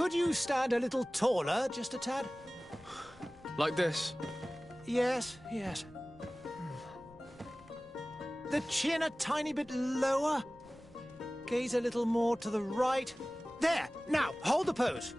Could you stand a little taller, just a tad? Like this? Yes, yes. The chin a tiny bit lower. Gaze a little more to the right. There! Now, hold the pose.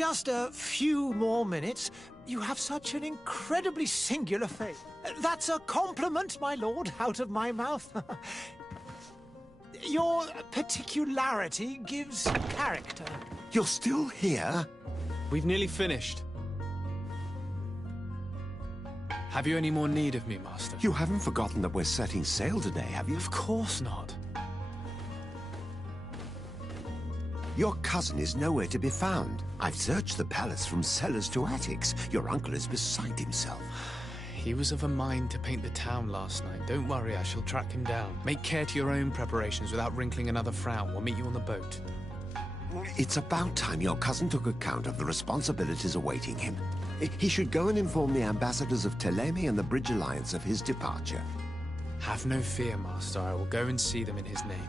Just a few more minutes. You have such an incredibly singular face. That's a compliment, my lord, out of my mouth. Your particularity gives character. You're still here? We've nearly finished. Have you any more need of me, Master? You haven't forgotten that we're setting sail today, have you? Of course not. Your cousin is nowhere to be found. I've searched the palace from cellars to attics. Your uncle is beside himself. He was of a mind to paint the town last night. Don't worry, I shall track him down. Make care to your own preparations without wrinkling another frown. We'll meet you on the boat. It's about time your cousin took account of the responsibilities awaiting him. He should go and inform the ambassadors of Telemi and the Bridge Alliance of his departure. Have no fear, Master. I will go and see them in his name.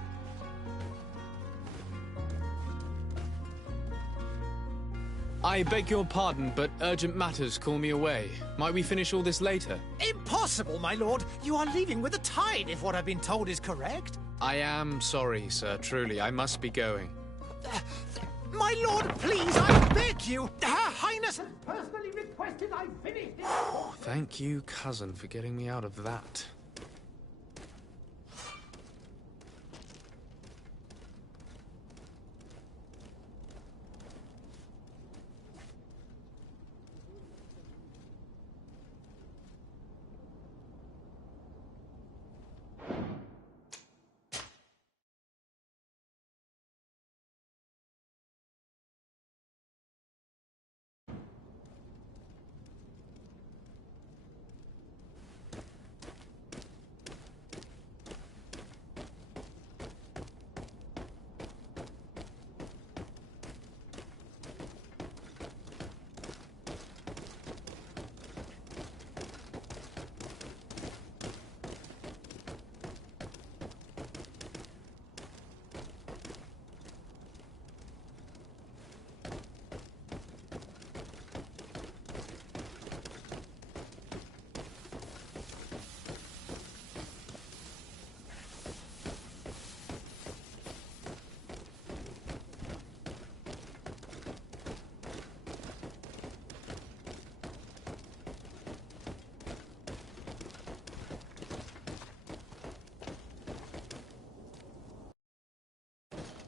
I beg your pardon, but urgent matters call me away. Might we finish all this later? Impossible, my lord. You are leaving with the tide, if what I've been told is correct. I am sorry, sir. Truly, I must be going. My lord, please, I beg you. Her Highness has personally requested I finish this. Thank you, cousin, for getting me out of that.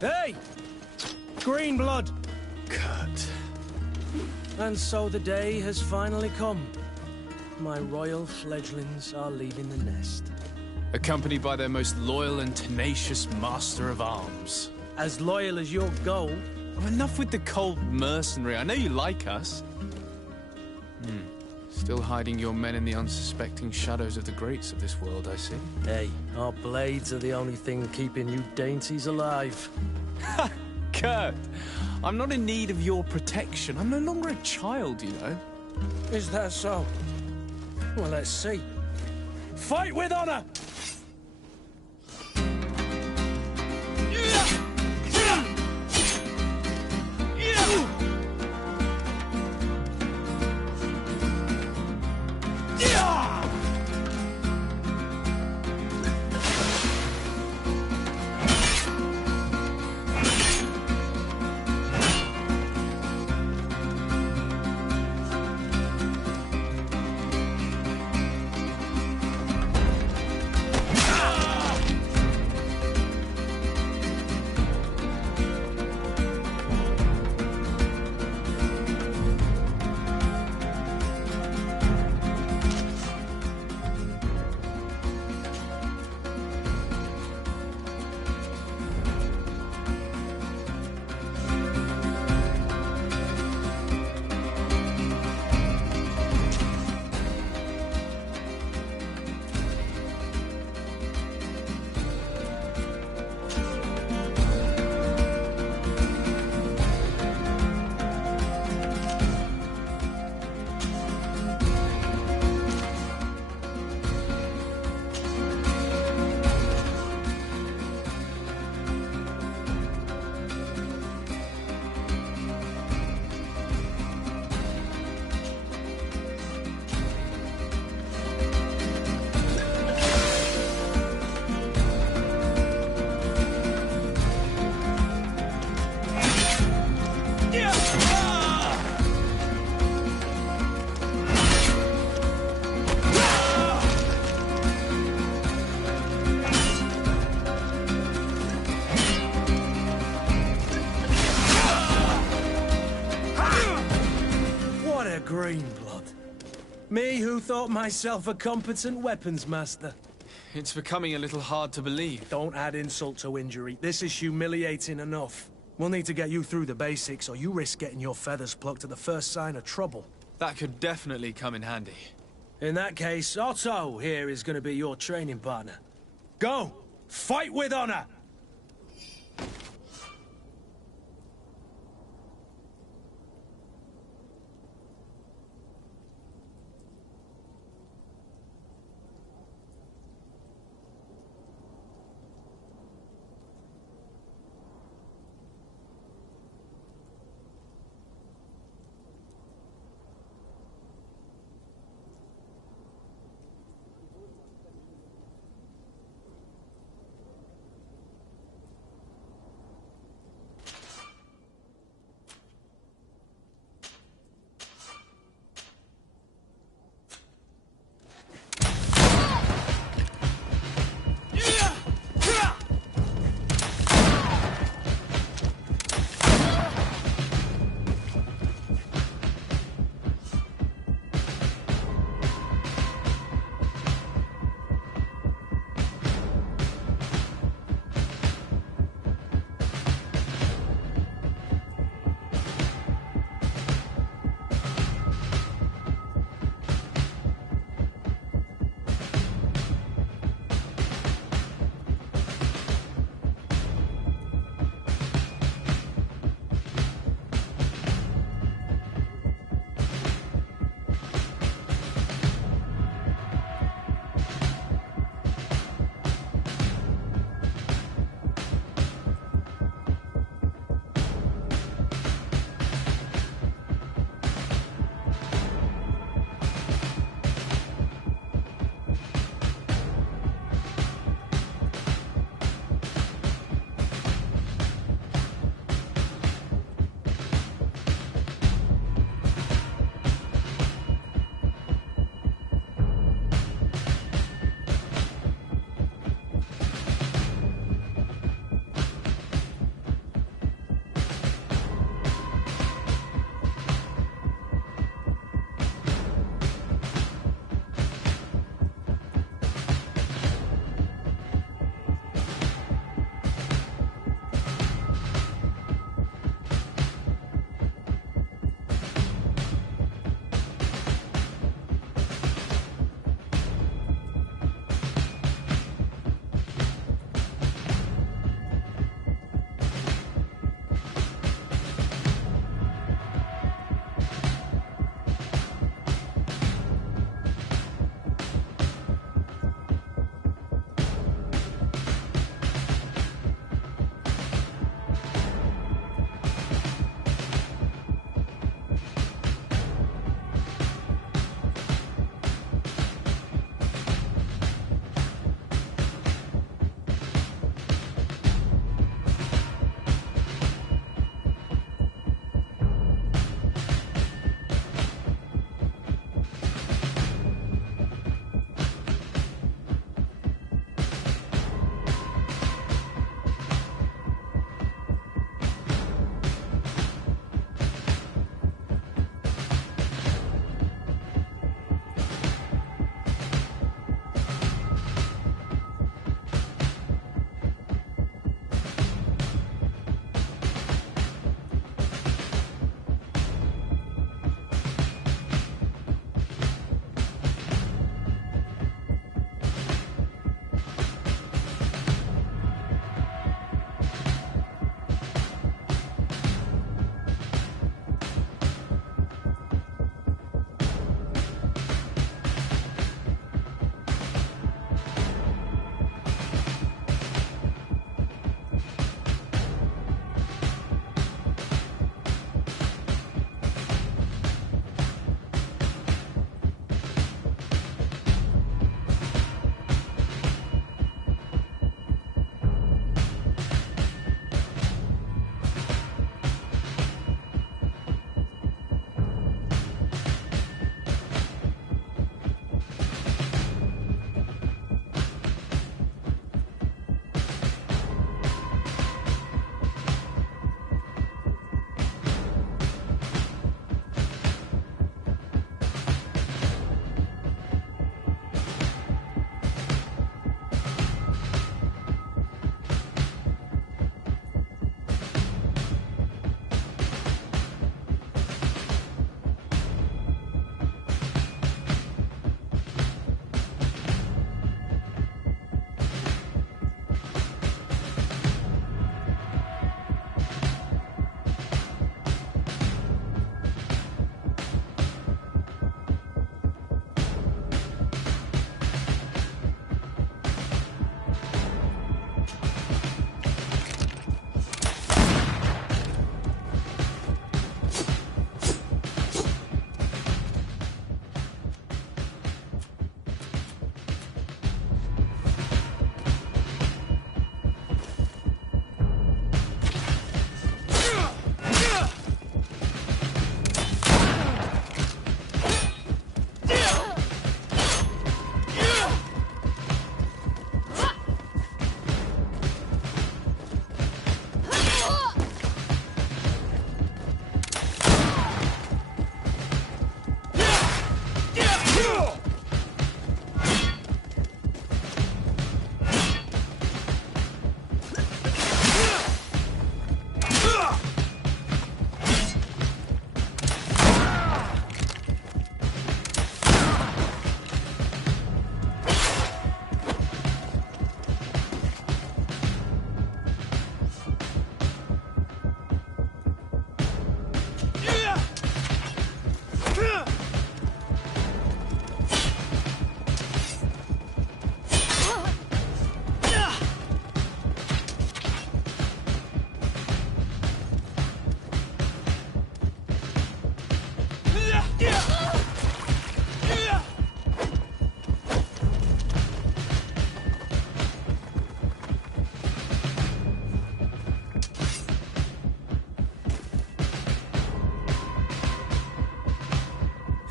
Hey! Green blood! Kurt. And so the day has finally come. My royal fledglings are leaving the nest. Accompanied by their most loyal and tenacious master of arms. As loyal as your gold. Oh, enough with the cold mercenary. I know you like us. Still hiding your men in the unsuspecting shadows of the greats of this world, I see. Hey, our blades are the only thing keeping you dainties alive. Ha! Kurt! I'm not in need of your protection. I'm no longer a child, you know. Is that so? Well, let's see. Fight with honor! green blood. Me who thought myself a competent weapons master. It's becoming a little hard to believe. Don't add insult to injury. This is humiliating enough. We'll need to get you through the basics, or you risk getting your feathers plucked at the first sign of trouble. That could definitely come in handy. In that case, Otto here is going to be your training partner. Go! Fight with honor!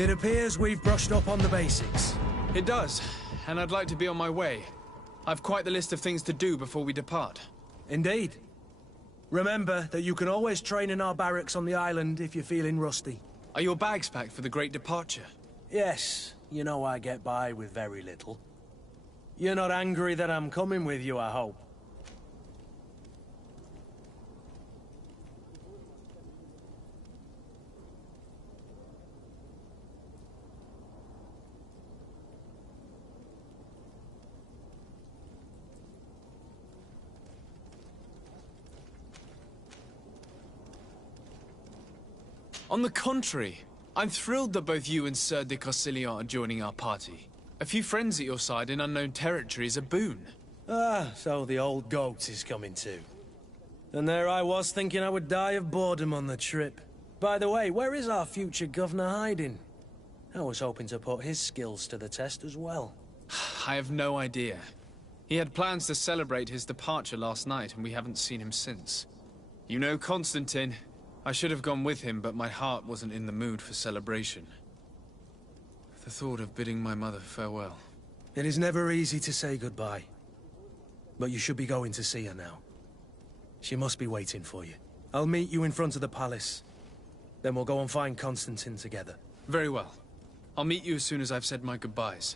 It appears we've brushed up on the basics. It does, and I'd like to be on my way. I've quite the list of things to do before we depart. Indeed. Remember that you can always train in our barracks on the island if you're feeling rusty. Are your bags packed for the great departure? Yes, you know I get by with very little. You're not angry that I'm coming with you, I hope. On the contrary, I'm thrilled that both you and Sir de Corsillon are joining our party. A few friends at your side in unknown territory is a boon. Ah, so the old goat is coming too. And there I was thinking I would die of boredom on the trip. By the way, where is our future governor hiding? I was hoping to put his skills to the test as well. I have no idea. He had plans to celebrate his departure last night, and we haven't seen him since. You know Constantine. I should have gone with him, but my heart wasn't in the mood for celebration. The thought of bidding my mother farewell. It is never easy to say goodbye. But you should be going to see her now. She must be waiting for you. I'll meet you in front of the palace. Then we'll go and find Constantine together. Very well. I'll meet you as soon as I've said my goodbyes.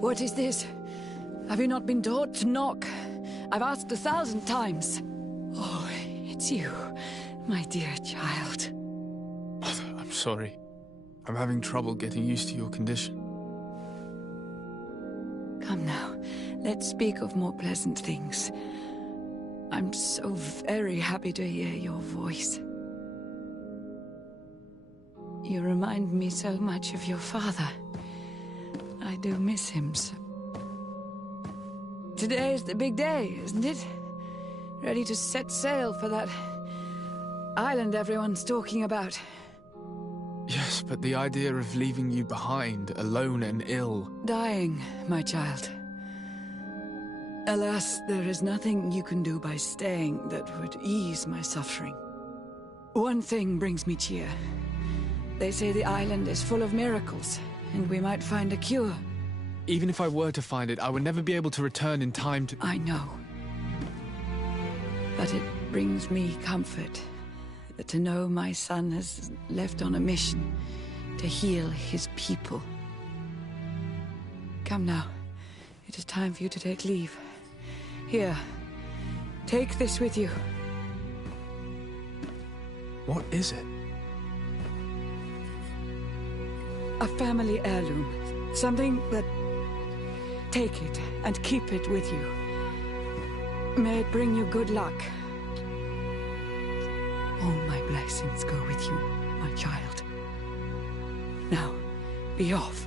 What is this? Have you not been taught to knock? I've asked 1,000 times. Oh, it's you, my dear child. Mother, I'm sorry. I'm having trouble getting used to your condition. Come now, let's speak of more pleasant things. I'm so very happy to hear your voice. You remind me so much of your father. I do miss him so. Today is the big day, isn't it? Ready to set sail for that island everyone's talking about. Yes, but the idea of leaving you behind, alone and ill... Dying, my child. Alas, there is nothing you can do by staying that would ease my suffering. One thing brings me cheer. They say the island is full of miracles, and we might find a cure. Even if I were to find it, I would never be able to return in time to... I know. But it brings me comfort to know my son has left on a mission to heal his people. Come now. It is time for you to take leave. Here, take this with you. What is it? A family heirloom. Something that... Take it and keep it with you. May it bring you good luck. All my blessings go with you, my child. Now, be off.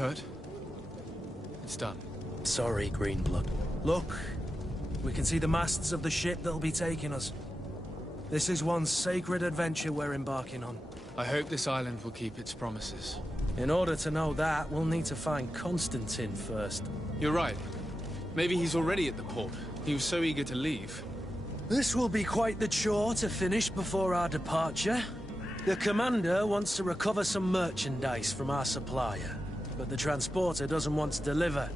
Kurt, it's done. Sorry, Greenblood. Look, we can see the masts of the ship that'll be taking us. This is one sacred adventure we're embarking on. I hope this island will keep its promises. In order to know that, we'll need to find Constantine first. You're right. Maybe he's already at the port. He was so eager to leave. This will be quite the chore to finish before our departure. The commander wants to recover some merchandise from our supplier, but the transporter doesn't want to deliver.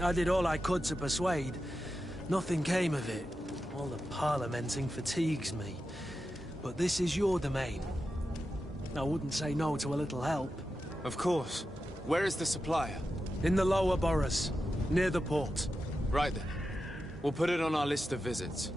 I did all I could to persuade. Nothing came of it. All the parliamenting fatigues me. But this is your domain. I wouldn't say no to a little help. Of course. Where is the supplier? In the lower boroughs, near the port. Right then. We'll put it on our list of visits.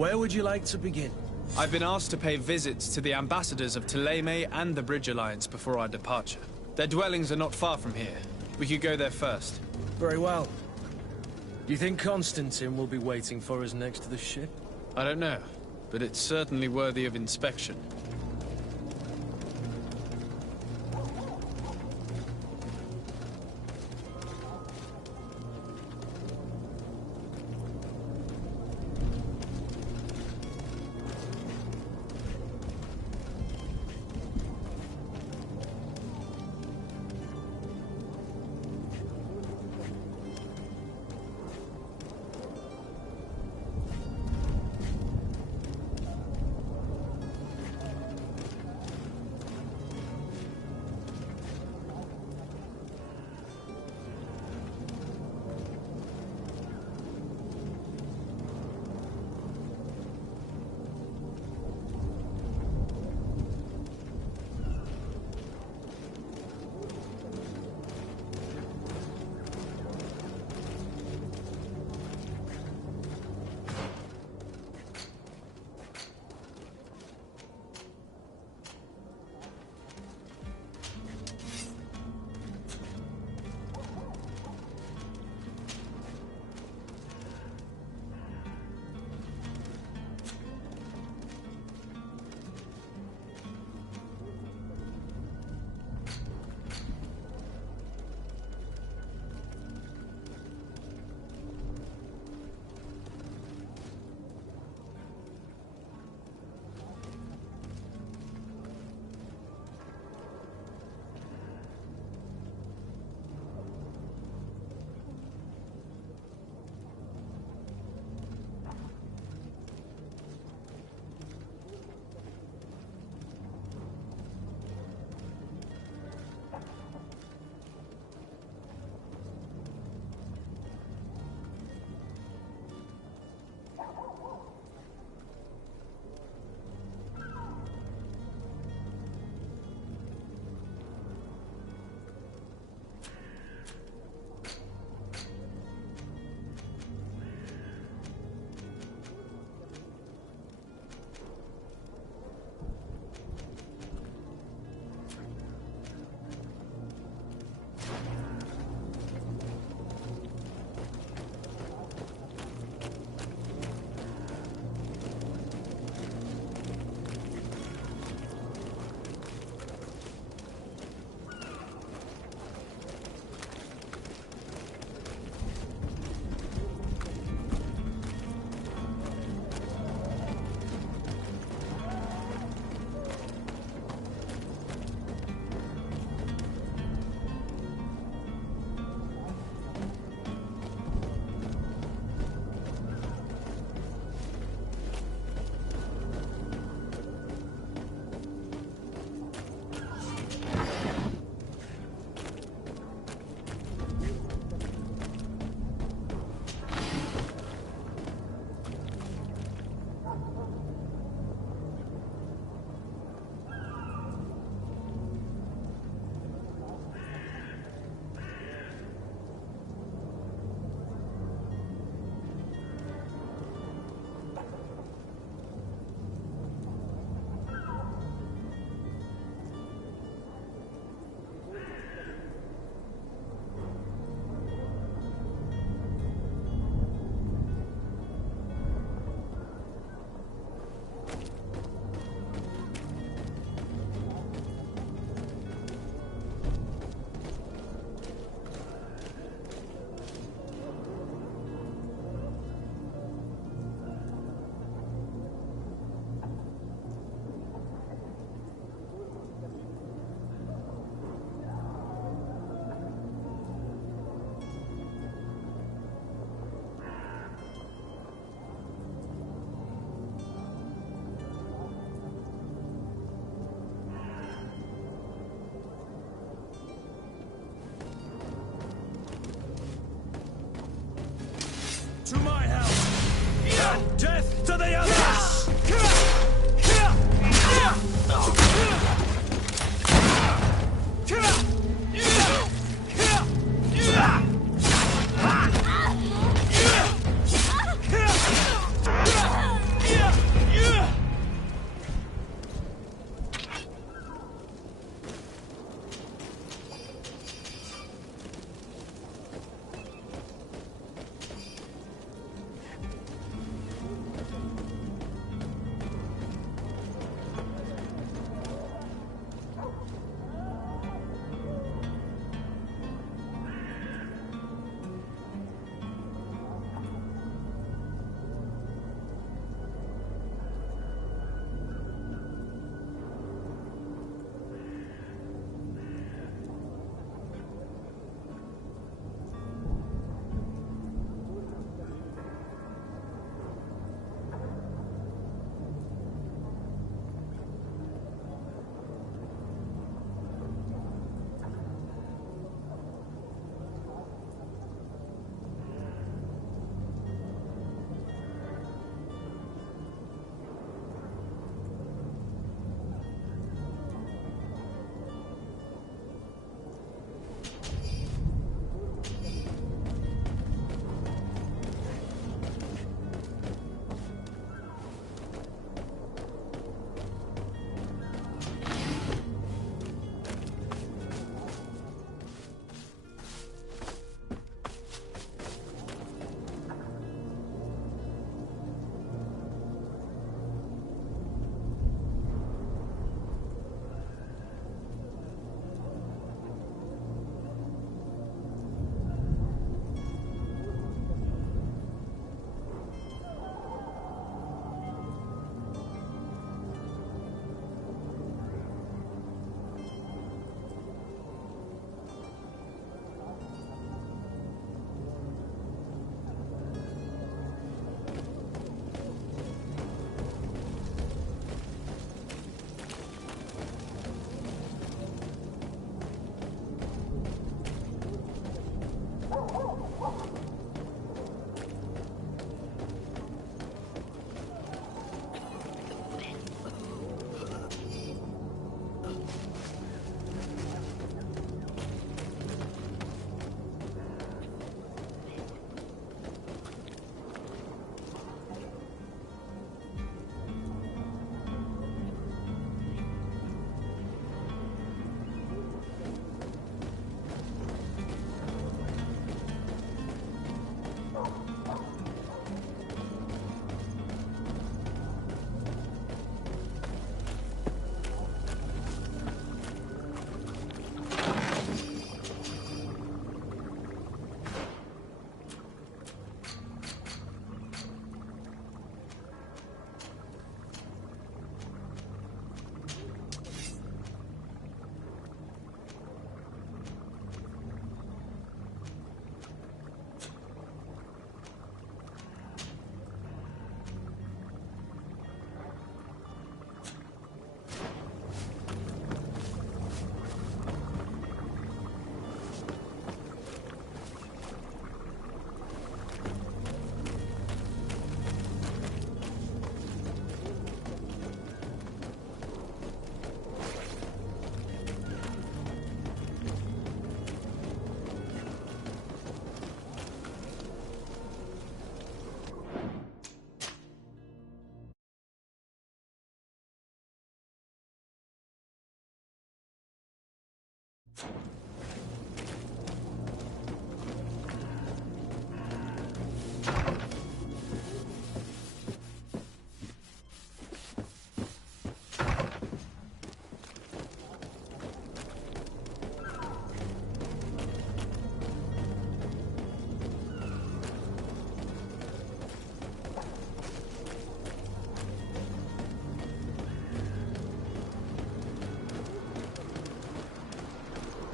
Where would you like to begin? I've been asked to pay visits to the ambassadors of Thélème and the Bridge Alliance before our departure. Their dwellings are not far from here. We could go there first. Very well. Do you think Constantine will be waiting for us next to the ship? I don't know, but it's certainly worthy of inspection.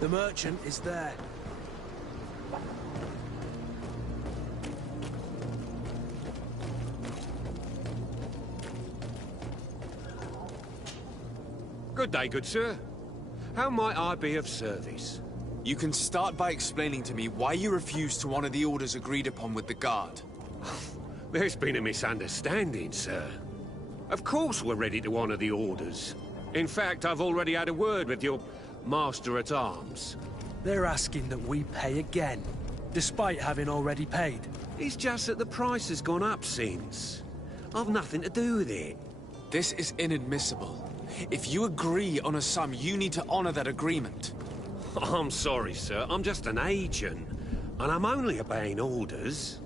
The merchant is there. Good day, good sir. How might I be of service? You can start by explaining to me why you refused to honor the orders agreed upon with the guard. There's been a misunderstanding, sir. Of course we're ready to honor the orders. In fact, I've already had a word with your master-at-arms. They're asking that we pay again, despite having already paid. It's just that the price has gone up since. I've nothing to do with it. This is inadmissible. If you agree on a sum, you need to honor that agreement. I'm sorry, sir. I'm just an agent. And I'm only obeying orders.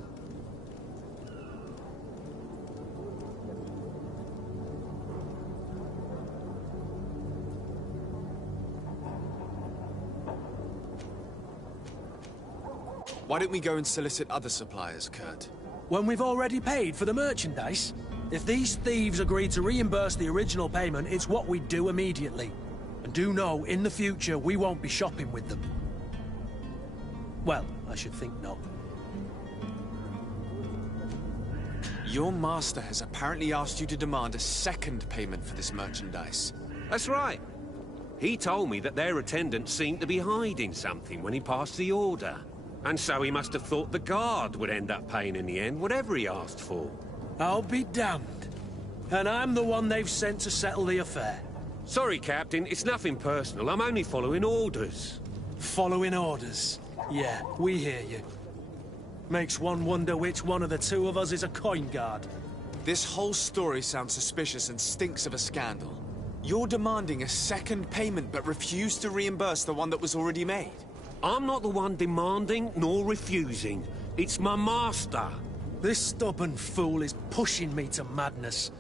Why don't we go and solicit other suppliers, Kurt? When we've already paid for the merchandise? If these thieves agree to reimburse the original payment, it's what we do immediately. And do know, in the future, we won't be shopping with them. Well, I should think not. Your master has apparently asked you to demand a second payment for this merchandise. That's right. He told me that their attendant seemed to be hiding something when he passed the order. And so he must have thought the guard would end up paying in the end, whatever he asked for. I'll be damned. And I'm the one they've sent to settle the affair. Sorry, Captain, it's nothing personal. I'm only following orders. Following orders? Yeah, we hear you. Makes one wonder which one of the two of us is a coin guard. This whole story sounds suspicious and stinks of a scandal. You're demanding a second payment but refuse to reimburse the one that was already made. I'm not the one demanding nor refusing. It's my master. This stubborn fool is pushing me to madness.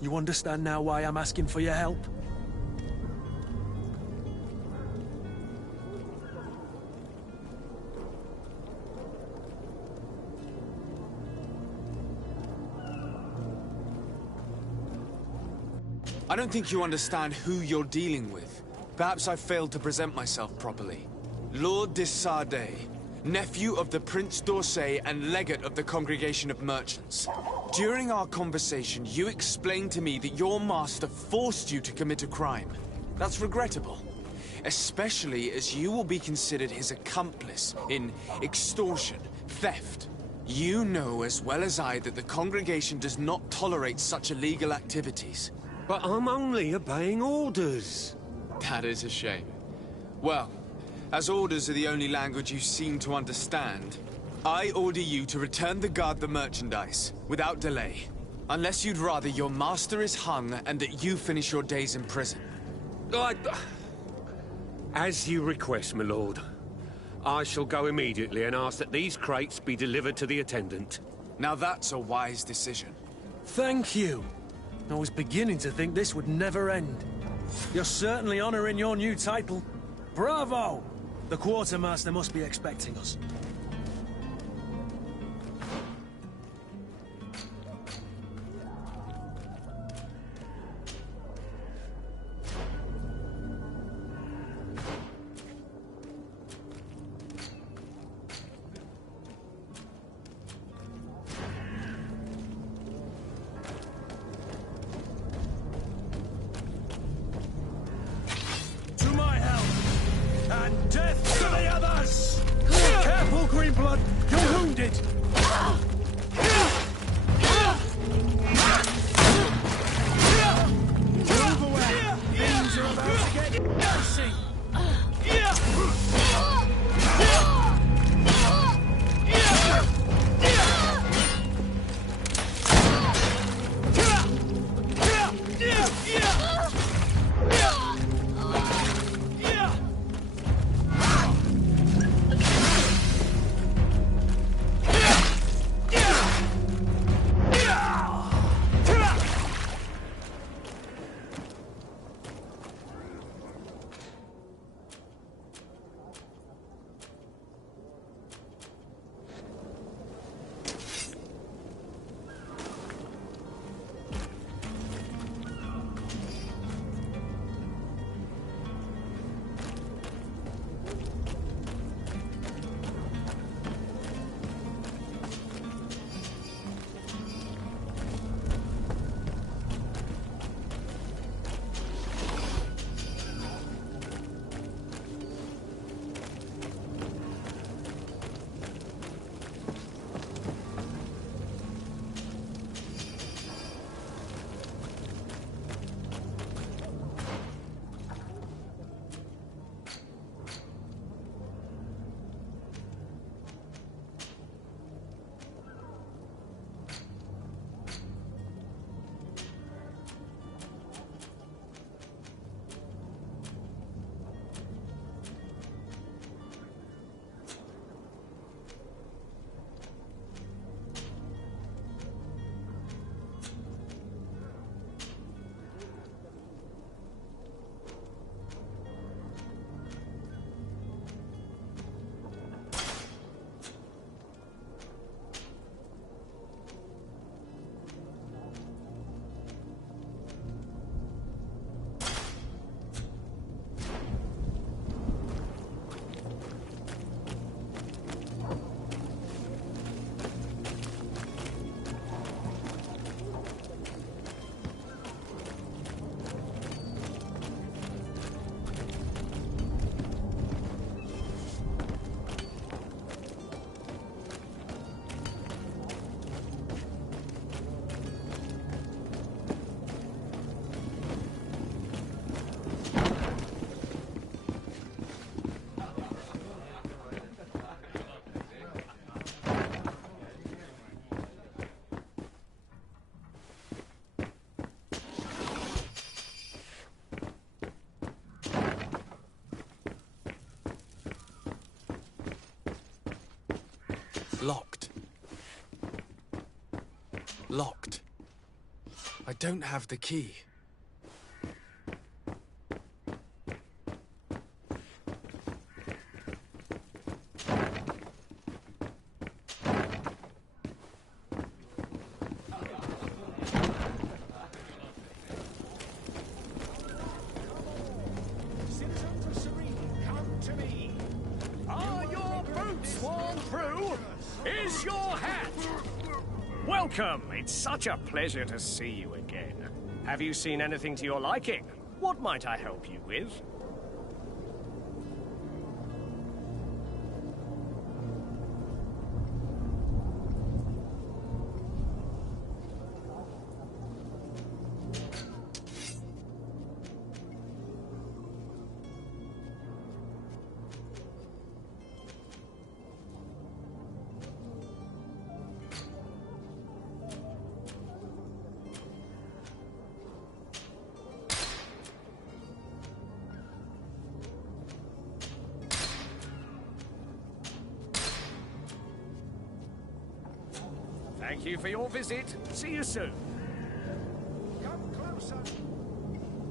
You understand now why I'm asking for your help? I don't think you understand who you're dealing with. Perhaps I failed to present myself properly. Lord de Sardet, nephew of the Prince d'Orsay and legate of the Congregation of Merchants. During our conversation, you explained to me that your master forced you to commit a crime. That's regrettable, especially as you will be considered his accomplice in extortion, theft. You know as well as I that the Congregation does not tolerate such illegal activities. But I'm only obeying orders. That is a shame. Well, as orders are the only language you seem to understand, I order you to return the guard the merchandise, without delay. Unless you'd rather your master is hung and that you finish your days in prison. As you request, my lord. I shall go immediately and ask that these crates be delivered to the attendant. Now that's a wise decision. Thank you. I was beginning to think this would never end. You're certainly honoring your new title. Bravo! The quartermaster must be expecting us. To my help! And death to the others! Careful, Greenblood! You're wounded! Move away! Things are about to get messy! I don't have the key. Is your hat? Welcome. It's such a pleasure to see you again. Have you seen anything to your liking? What might I help you with? Thank you for your visit. See you soon. Come closer.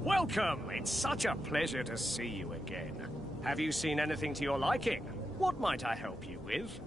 Welcome. It's such a pleasure to see you again. Have you seen anything to your liking? What might I help you with?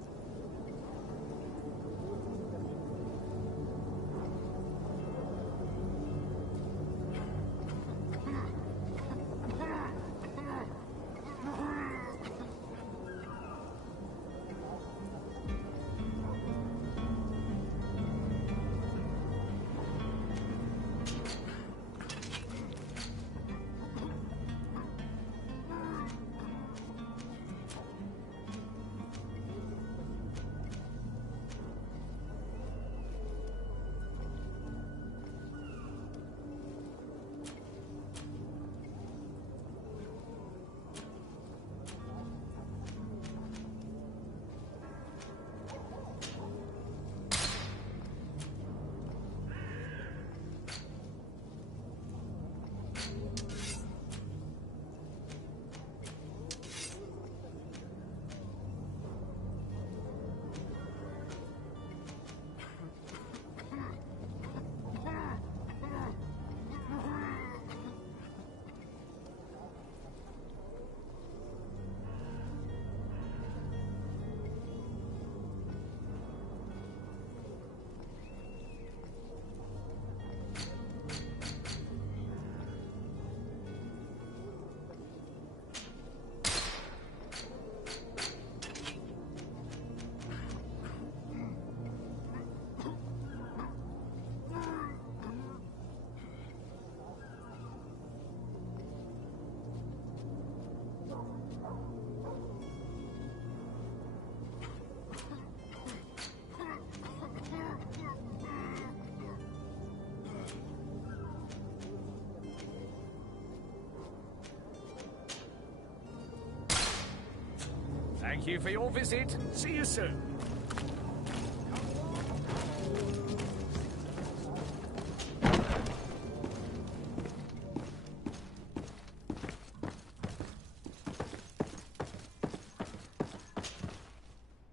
Thank you for your visit. See you soon.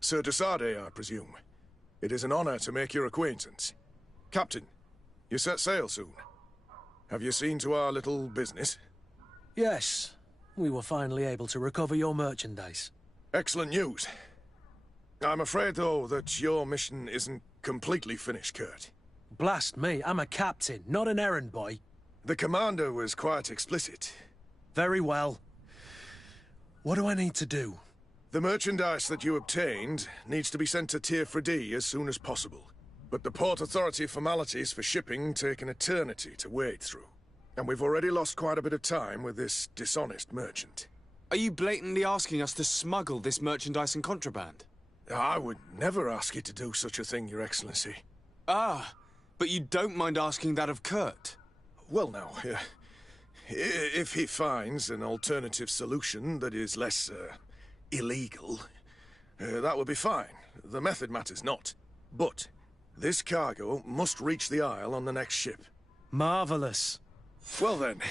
Sir Desade, I presume. It is an honor to make your acquaintance. Captain, you set sail soon. Have you seen to our little business? Yes. We were finally able to recover your merchandise. Excellent news. I'm afraid, though, that your mission isn't completely finished, Kurt. Blast me, I'm a captain, not an errand boy. The commander was quite explicit. Very well. What do I need to do? The merchandise that you obtained needs to be sent to Tier 4D as soon as possible. But the Port Authority formalities for shipping take an eternity to wade through. And we've already lost quite a bit of time with this dishonest merchant. Are you blatantly asking us to smuggle this merchandise and contraband? I would never ask you to do such a thing, Your Excellency. Ah, but you don't mind asking that of Kurt? Well, now, if he finds an alternative solution that is less, illegal, that would be fine. The method matters not. But this cargo must reach the Isle on the next ship. Marvelous. Well then,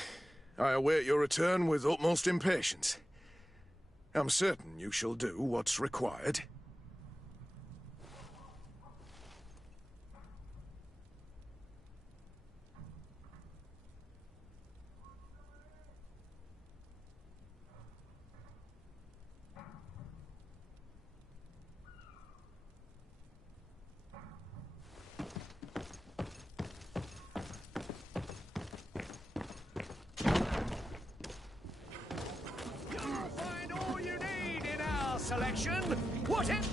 I await your return with utmost impatience. I'm certain you shall do what's required. action? What it?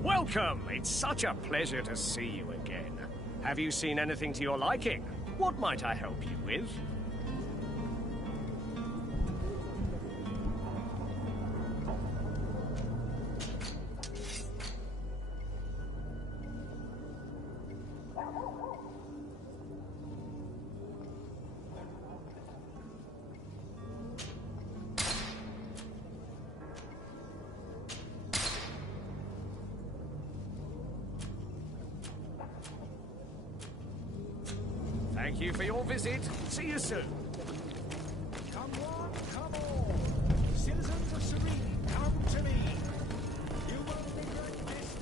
Welcome. It's such a pleasure to see you again. Have you seen anything to your liking? What might I help you with? Thank you for your visit. See you soon. Come on, come all. Citizens of Serene, come to me. You won't regret this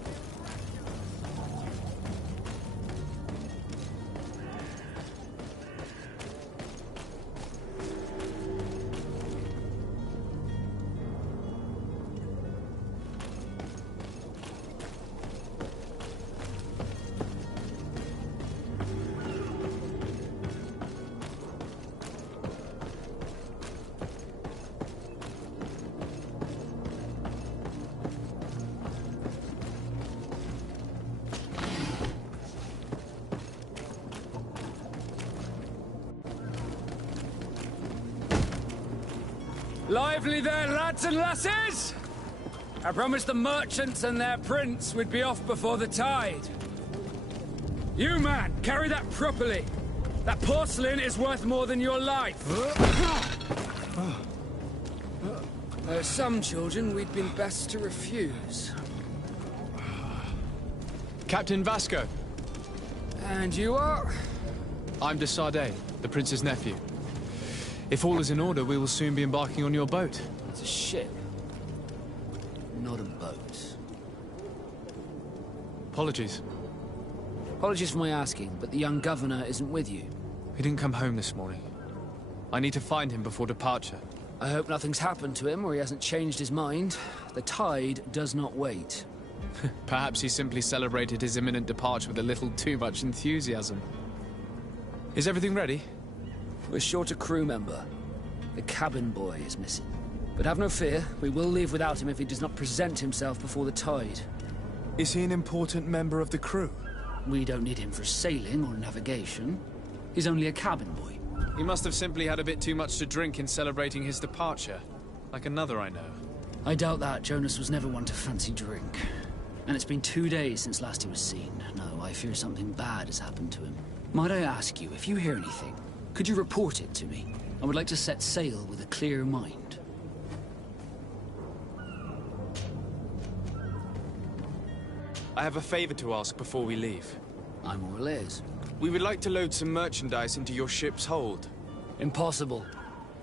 Lively there, lads and lasses! I promised the merchants and their prince we'd be off before the tide. You, man, carry that properly. That porcelain is worth more than your life. There are some children we'd been best to refuse. Captain Vasco. And you are? I'm de Sardet, the prince's nephew. If all is in order, we will soon be embarking on your boat. It's a ship. Not a boat. Apologies. Apologies for my asking, but the young governor isn't with you. He didn't come home this morning. I need to find him before departure. I hope nothing's happened to him or he hasn't changed his mind. The tide does not wait. Perhaps he simply celebrated his imminent departure with a little too much enthusiasm. Is everything ready? We're short a crew member. The cabin boy is missing. But have no fear, we will leave without him if he does not present himself before the tide. Is he an important member of the crew? We don't need him for sailing or navigation. He's only a cabin boy. He must have simply had a bit too much to drink in celebrating his departure. Like another I know. I doubt that. Jonas was never one to fancy drink. And it's been 2 days since last he was seen. No, I fear something bad has happened to him. Might I ask you, if you hear anything, could you report it to me? I would like to set sail with a clear mind. I have a favor to ask before we leave. I'm all ears. We would like to load some merchandise into your ship's hold. Impossible.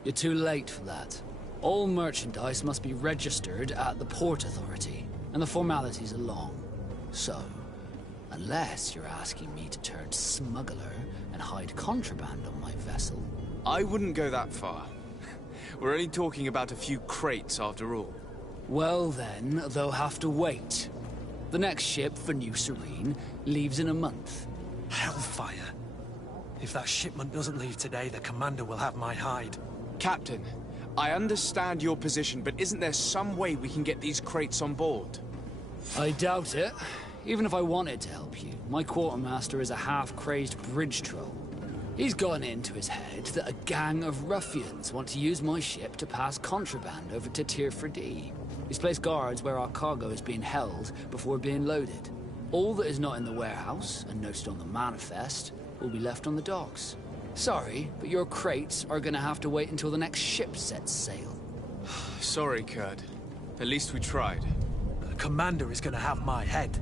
You're too late for that. All merchandise must be registered at the Port Authority, and the formalities are long. So, unless you're asking me to turn smuggler and hide contraband on my vessel... I wouldn't go that far. We're only talking about a few crates after all. Well then, they'll have to wait. The next ship for New Serene leaves in a month. Hellfire. If that shipment doesn't leave today, the commander will have my hide. Captain, I understand your position, but isn't there some way we can get these crates on board? I doubt it. Even if I wanted to help you, my quartermaster is a half-crazed bridge troll. He's gotten into his head that a gang of ruffians want to use my ship to pass contraband over to Tirfredi. He's placed guards where our cargo is being held before being loaded. All that is not in the warehouse, and noted on the manifest, will be left on the docks. Sorry, but your crates are gonna have to wait until the next ship sets sail. Sorry, Kurd. At least we tried. The commander is gonna have my head.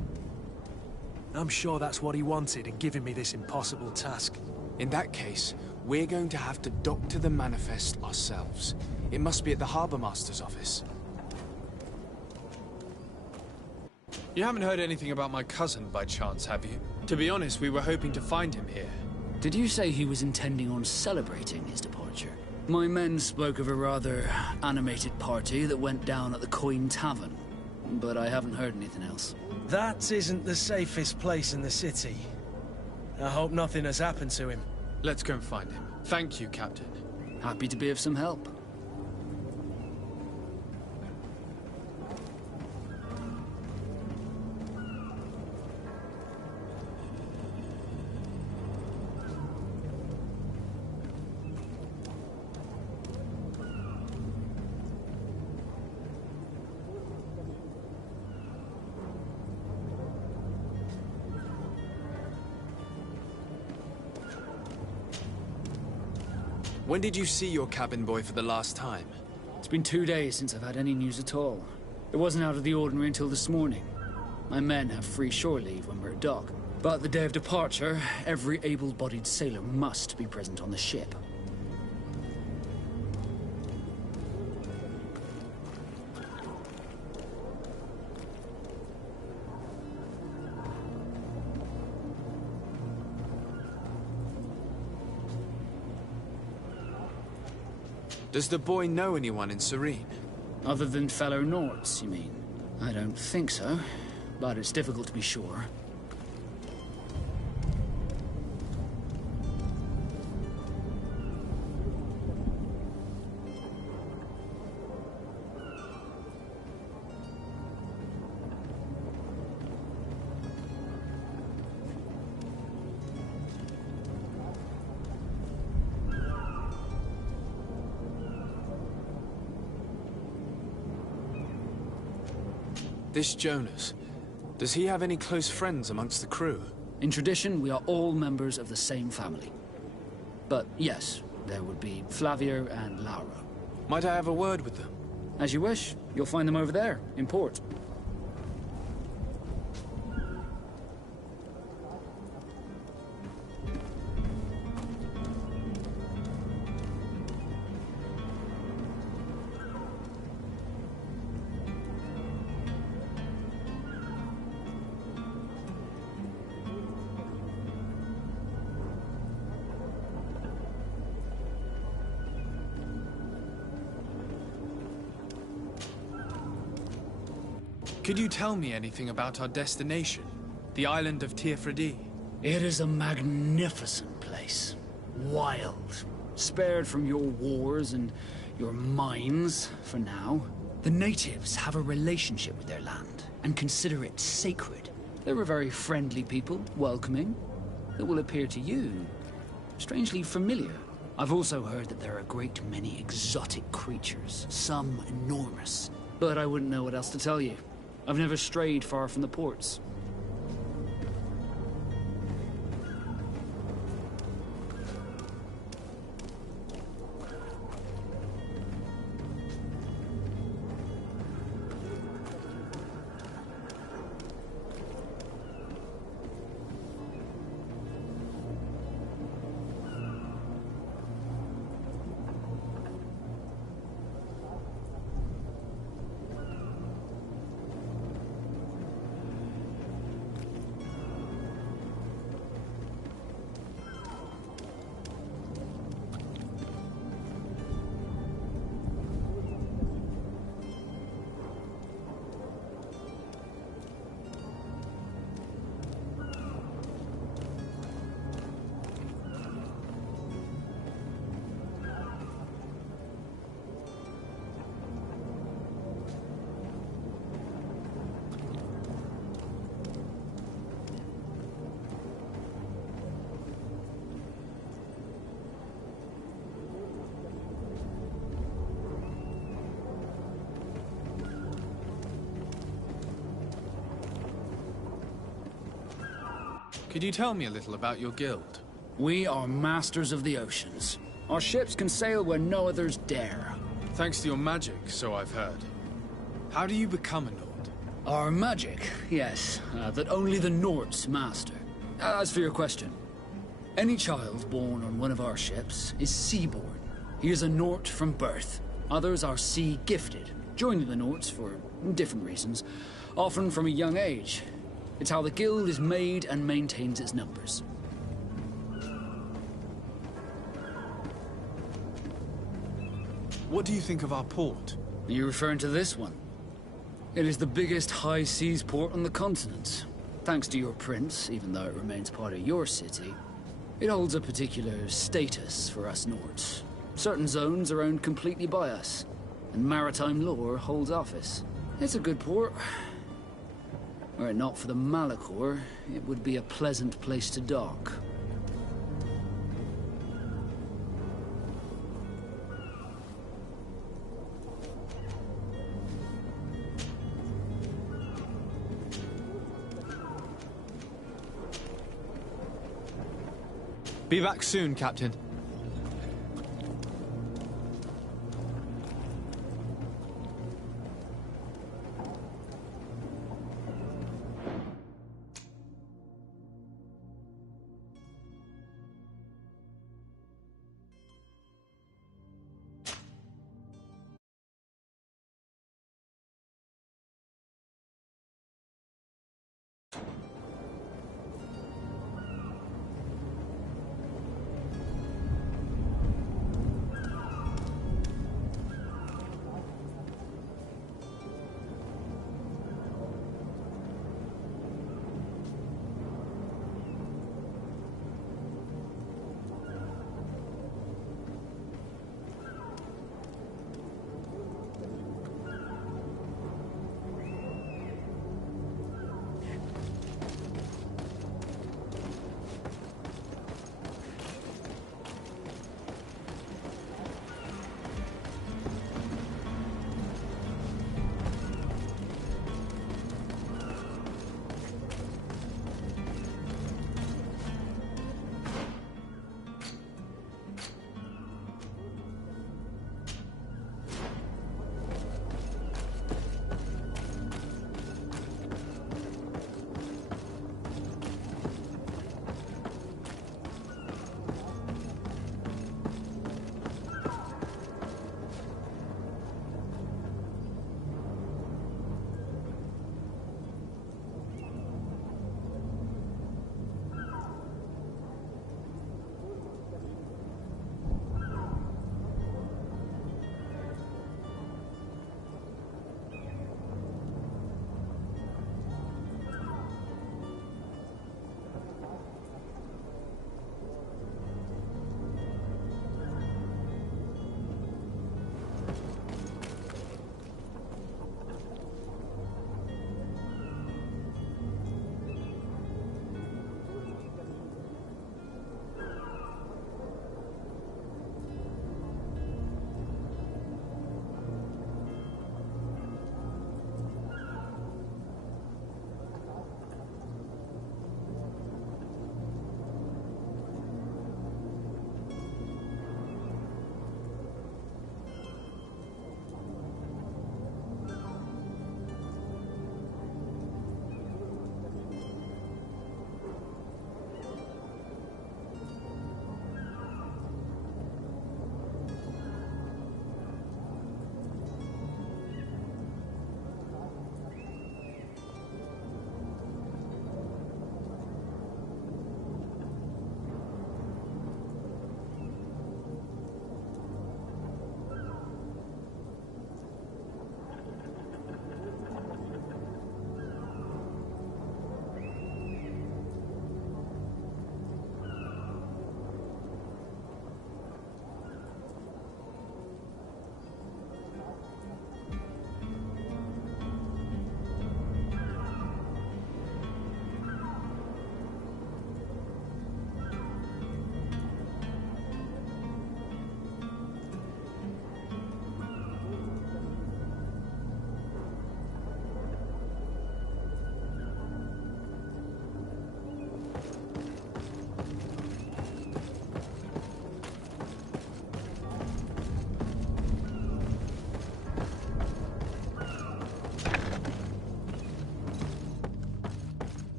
I'm sure that's what he wanted in giving me this impossible task. In that case, we're going to have to doctor the manifest ourselves. It must be at the Harbour Master's office. You haven't heard anything about my cousin by chance, have you? To be honest, we were hoping to find him here. Did you say he was intending on celebrating his departure? My men spoke of a rather animated party that went down at the Coin Tavern, but I haven't heard anything else. That isn't the safest place in the city. I hope nothing has happened to him. Let's go and find him. Thank you, Captain. Happy to be of some help. When did you see your cabin boy for the last time? It's been 2 days since I've had any news at all. It wasn't out of the ordinary until this morning. My men have free shore leave when we're at dock. But the day of departure, every able-bodied sailor must be present on the ship. Does the boy know anyone in Serene? Other than fellow Norts, you mean? I don't think so, but it's difficult to be sure. This Jonas, does he have any close friends amongst the crew? In tradition, we are all members of the same family. But yes, there would be Flavio and Laura. Might I have a word with them? As you wish. You'll find them over there, in port. Could you tell me anything about our destination? The island of Teofredi? It is a magnificent place. Wild. Spared from your wars and your mines, for now. The natives have a relationship with their land, and consider it sacred. They're a very friendly people, welcoming. That will appear to you strangely familiar. I've also heard that there are a great many exotic creatures, some enormous. But I wouldn't know what else to tell you. I've never strayed far from the ports. Could you tell me a little about your guild? We are masters of the oceans. Our ships can sail where no others dare. Thanks to your magic, so I've heard. How do you become a Nord? Our magic, yes, that only the Nords master. As for your question, any child born on one of our ships is sea-born. He is a Nord from birth. Others are sea-gifted, joining the Nords for different reasons, often from a young age. It's how the guild is made and maintains its numbers. What do you think of our port? Are you referring to this one? It is the biggest high seas port on the continent. Thanks to your prince, even though it remains part of your city, it holds a particular status for us Nords. Certain zones are owned completely by us, and maritime law holds office. It's a good port. Were it not for the Malachor, it would be a pleasant place to dock. Be back soon, Captain.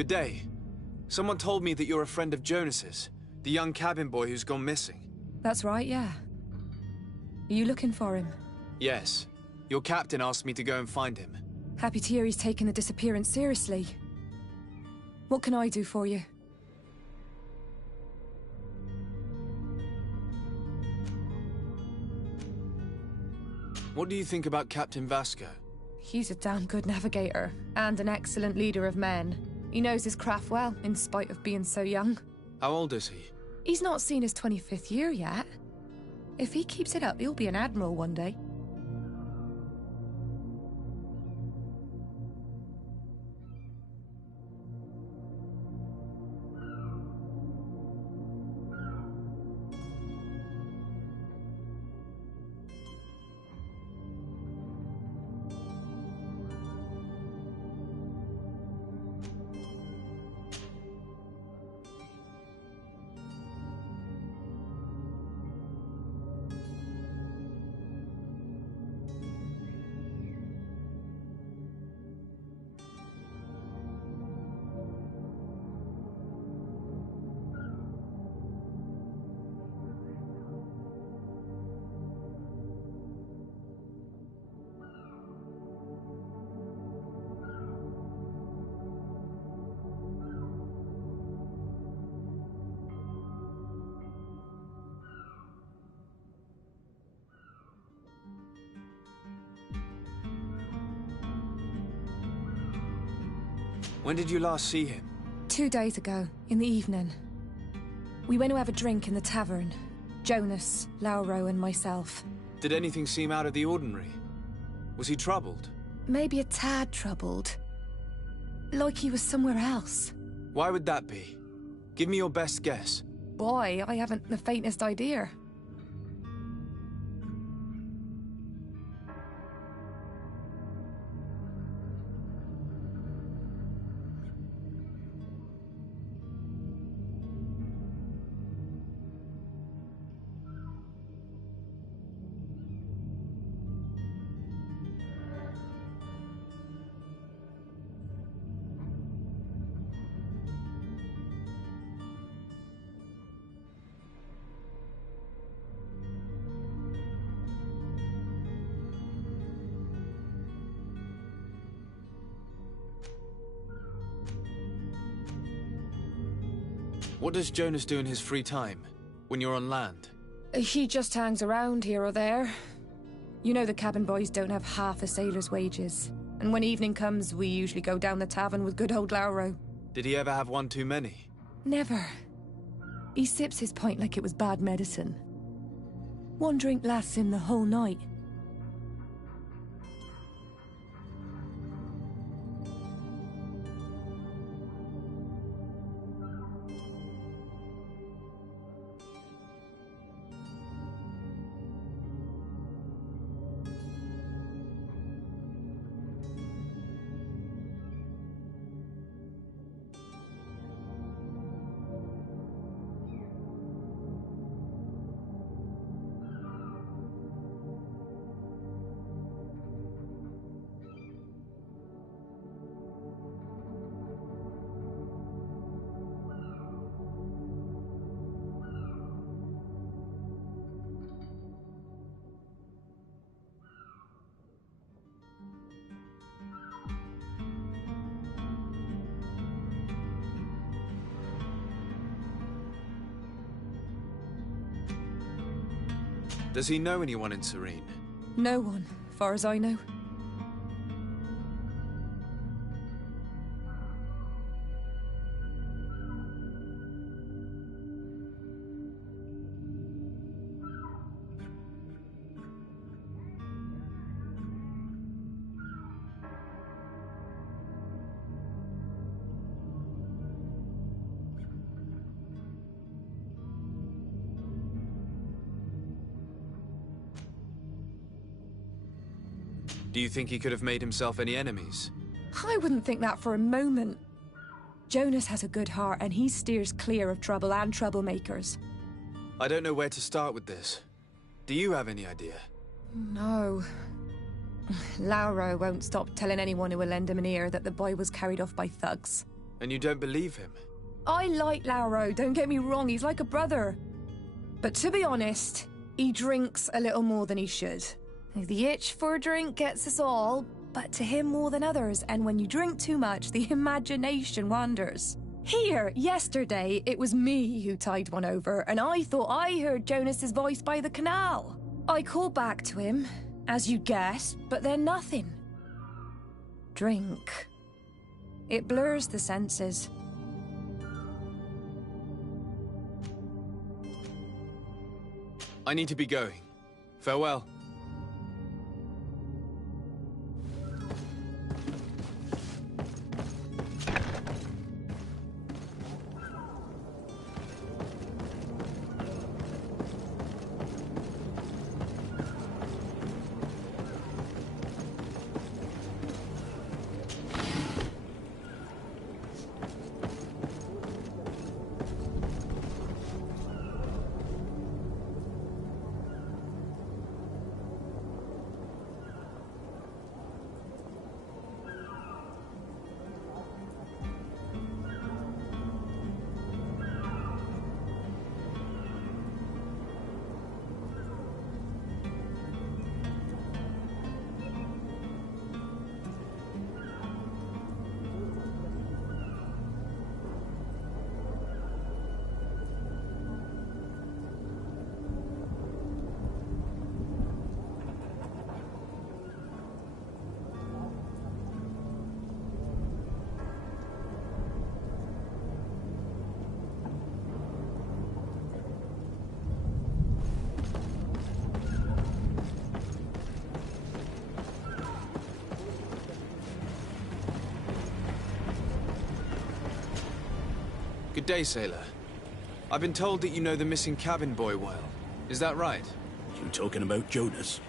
Good day. Someone told me that you're a friend of Jonas's, the young cabin boy who's gone missing. That's right, yeah. Are you looking for him? Yes. Your captain asked me to go and find him. Happy to hear he's taken the disappearance seriously. What can I do for you? What do you think about Captain Vasco? He's a damn good navigator, and an excellent leader of men. He knows his craft well, in spite of being so young. How old is he? He's not seen his 25th year yet. If he keeps it up, he'll be an admiral one day. When did you last see him? 2 days ago, in the evening. We went to have a drink in the tavern. Jonas, Lauro, and myself. Did anything seem out of the ordinary? Was he troubled? Maybe a tad troubled. Like he was somewhere else. Why would that be? Give me your best guess. Boy, I haven't the faintest idea. What does Jonas do in his free time, when you're on land? He just hangs around here or there. You know the cabin boys don't have half a sailor's wages. And when evening comes, we usually go down the tavern with good old Lauro. Did he ever have one too many? Never. He sips his pint like it was bad medicine. One drink lasts him the whole night. Does he know anyone in Serene? No one, far as I know. Do you think he could have made himself any enemies? I wouldn't think that for a moment. Jonas has a good heart and he steers clear of trouble and troublemakers. I don't know where to start with this. Do you have any idea? No. Lauro won't stop telling anyone who will lend him an ear that the boy was carried off by thugs. And you don't believe him? I like Lauro, don't get me wrong, he's like a brother. But to be honest, he drinks a little more than he should. The itch for a drink gets us all, but to him more than others, and when you drink too much, the imagination wanders. Here, yesterday, it was me who tied one over, and I thought I heard Jonas's voice by the canal. I called back to him, as you'd guess, but then nothing. Drink. It blurs the senses. I need to be going. Farewell. Good day, sailor. I've been told that you know the missing cabin boy well. Is that right? You talking about Jonas?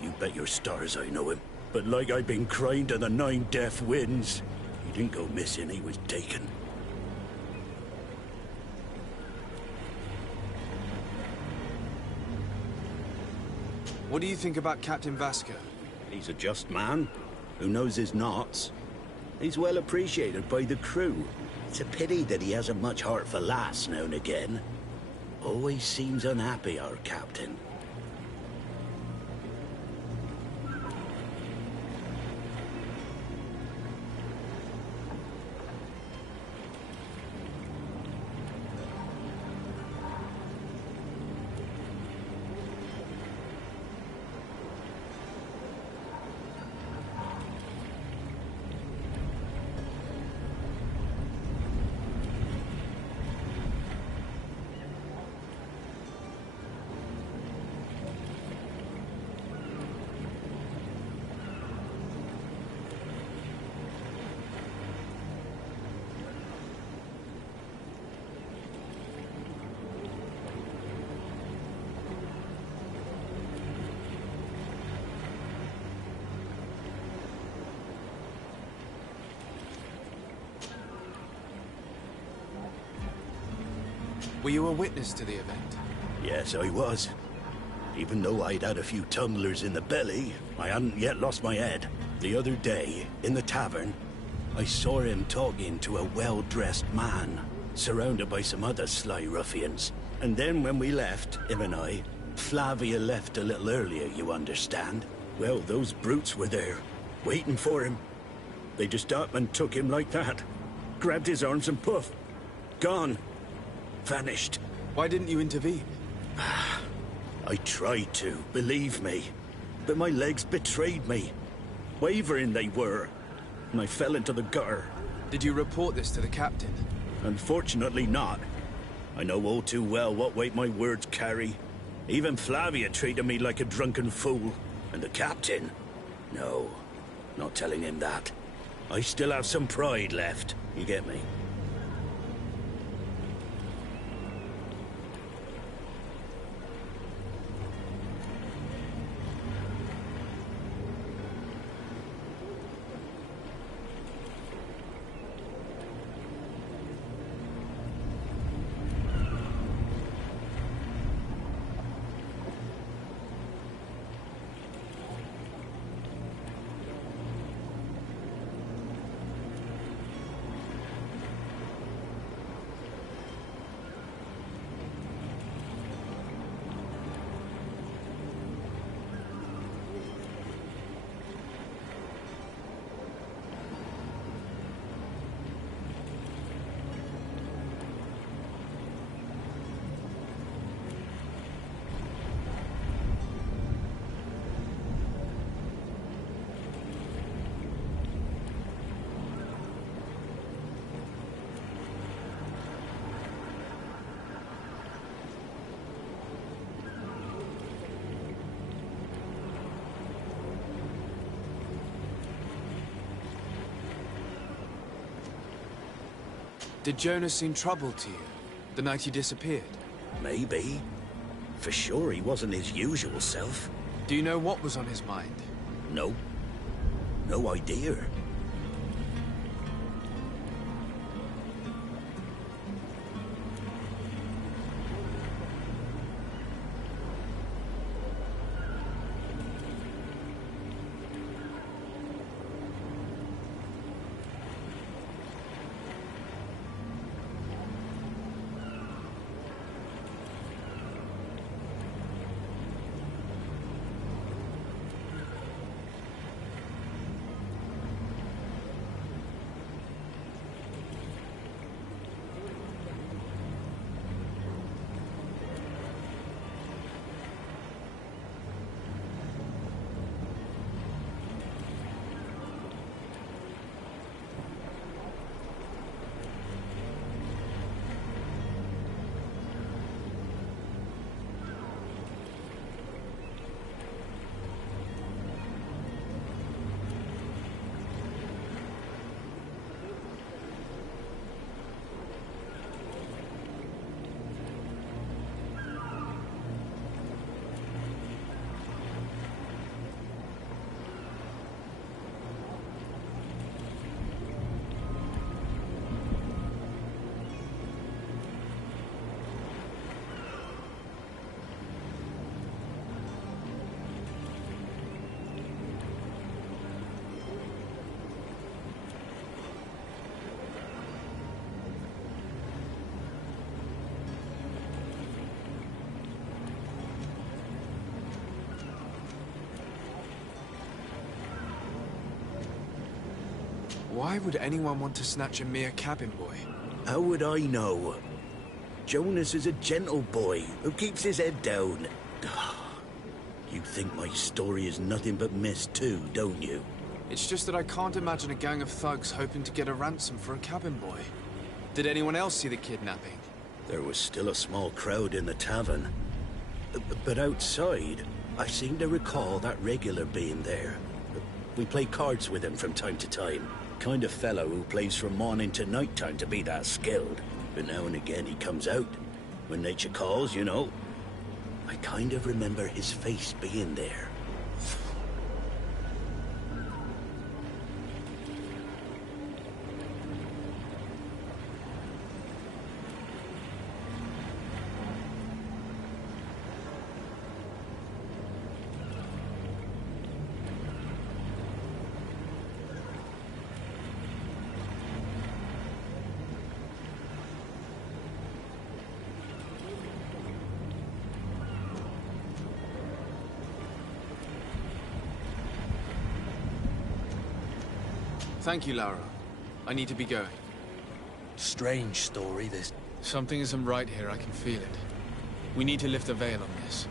You bet your stars I know him. But like I've been crying to the 9 deaf winds, he didn't go missing, he was taken. What do you think about Captain Vasco? He's a just man, who knows his knots. He's well appreciated by the crew. It's a pity that he hasn't much heart for lass now and again. Always seems unhappy, our captain. Were you a witness to the event? Yes, I was. Even though I'd had a few tumblers in the belly, I hadn't yet lost my head. The other day, in the tavern, I saw him talking to a well-dressed man, surrounded by some other sly ruffians. And then when we left, him and I, Flavia left a little earlier, you understand? Well, those brutes were there, waiting for him. They just up and took him like that. Grabbed his arms and poof, gone. Vanished. Why didn't you intervene? I tried to, believe me. But my legs betrayed me. Wavering they were. And I fell into the gutter. Did you report this to the captain? Unfortunately not. I know all too well what weight my words carry. Even Flavia treated me like a drunken fool. And the captain? No, not telling him that. I still have some pride left. You get me? Did Jonas seem troubled to you, the night he disappeared? Maybe. For sure he wasn't his usual self. Do you know what was on his mind? No. No idea. Why would anyone want to snatch a mere cabin boy? How would I know? Jonas is a gentle boy who keeps his head down. You think my story is nothing but mist too, don't you? It's just that I can't imagine a gang of thugs hoping to get a ransom for a cabin boy. Did anyone else see the kidnapping? There was still a small crowd in the tavern. But outside, I seem to recall that regular being there. We play cards with him from time to time. Kind of fellow who plays from morning to night time to be that skilled. But now and again he comes out. When nature calls, you know. I kind of remember his face being there. Thank you, Laura. I need to be going. Strange story, this. Something isn't right here, I can feel it. We need to lift the veil on this.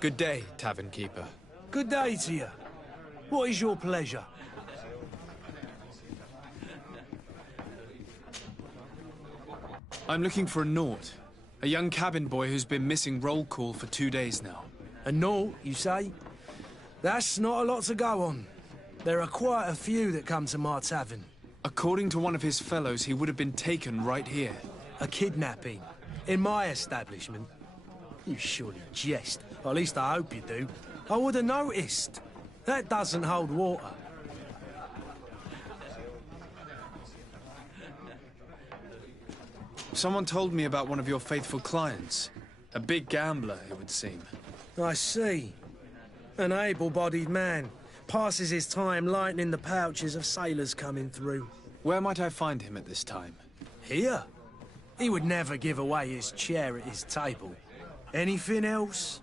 Good day, tavern keeper. Good day to you. What is your pleasure? I'm looking for a Naut. A young cabin boy who's been missing roll call for 2 days now. A naught, you say? That's not a lot to go on. There are quite a few that come to my tavern. According to one of his fellows, he would have been taken right here. A kidnapping? In my establishment? You surely jest. Or at least I hope you do. I would have noticed. That doesn't hold water. Someone told me about one of your faithful clients. A big gambler, it would seem. I see. An able-bodied man. Passes his time lightening the pouches of sailors coming through. Where might I find him at this time? Here? He would never give away his chair at his table. Anything else?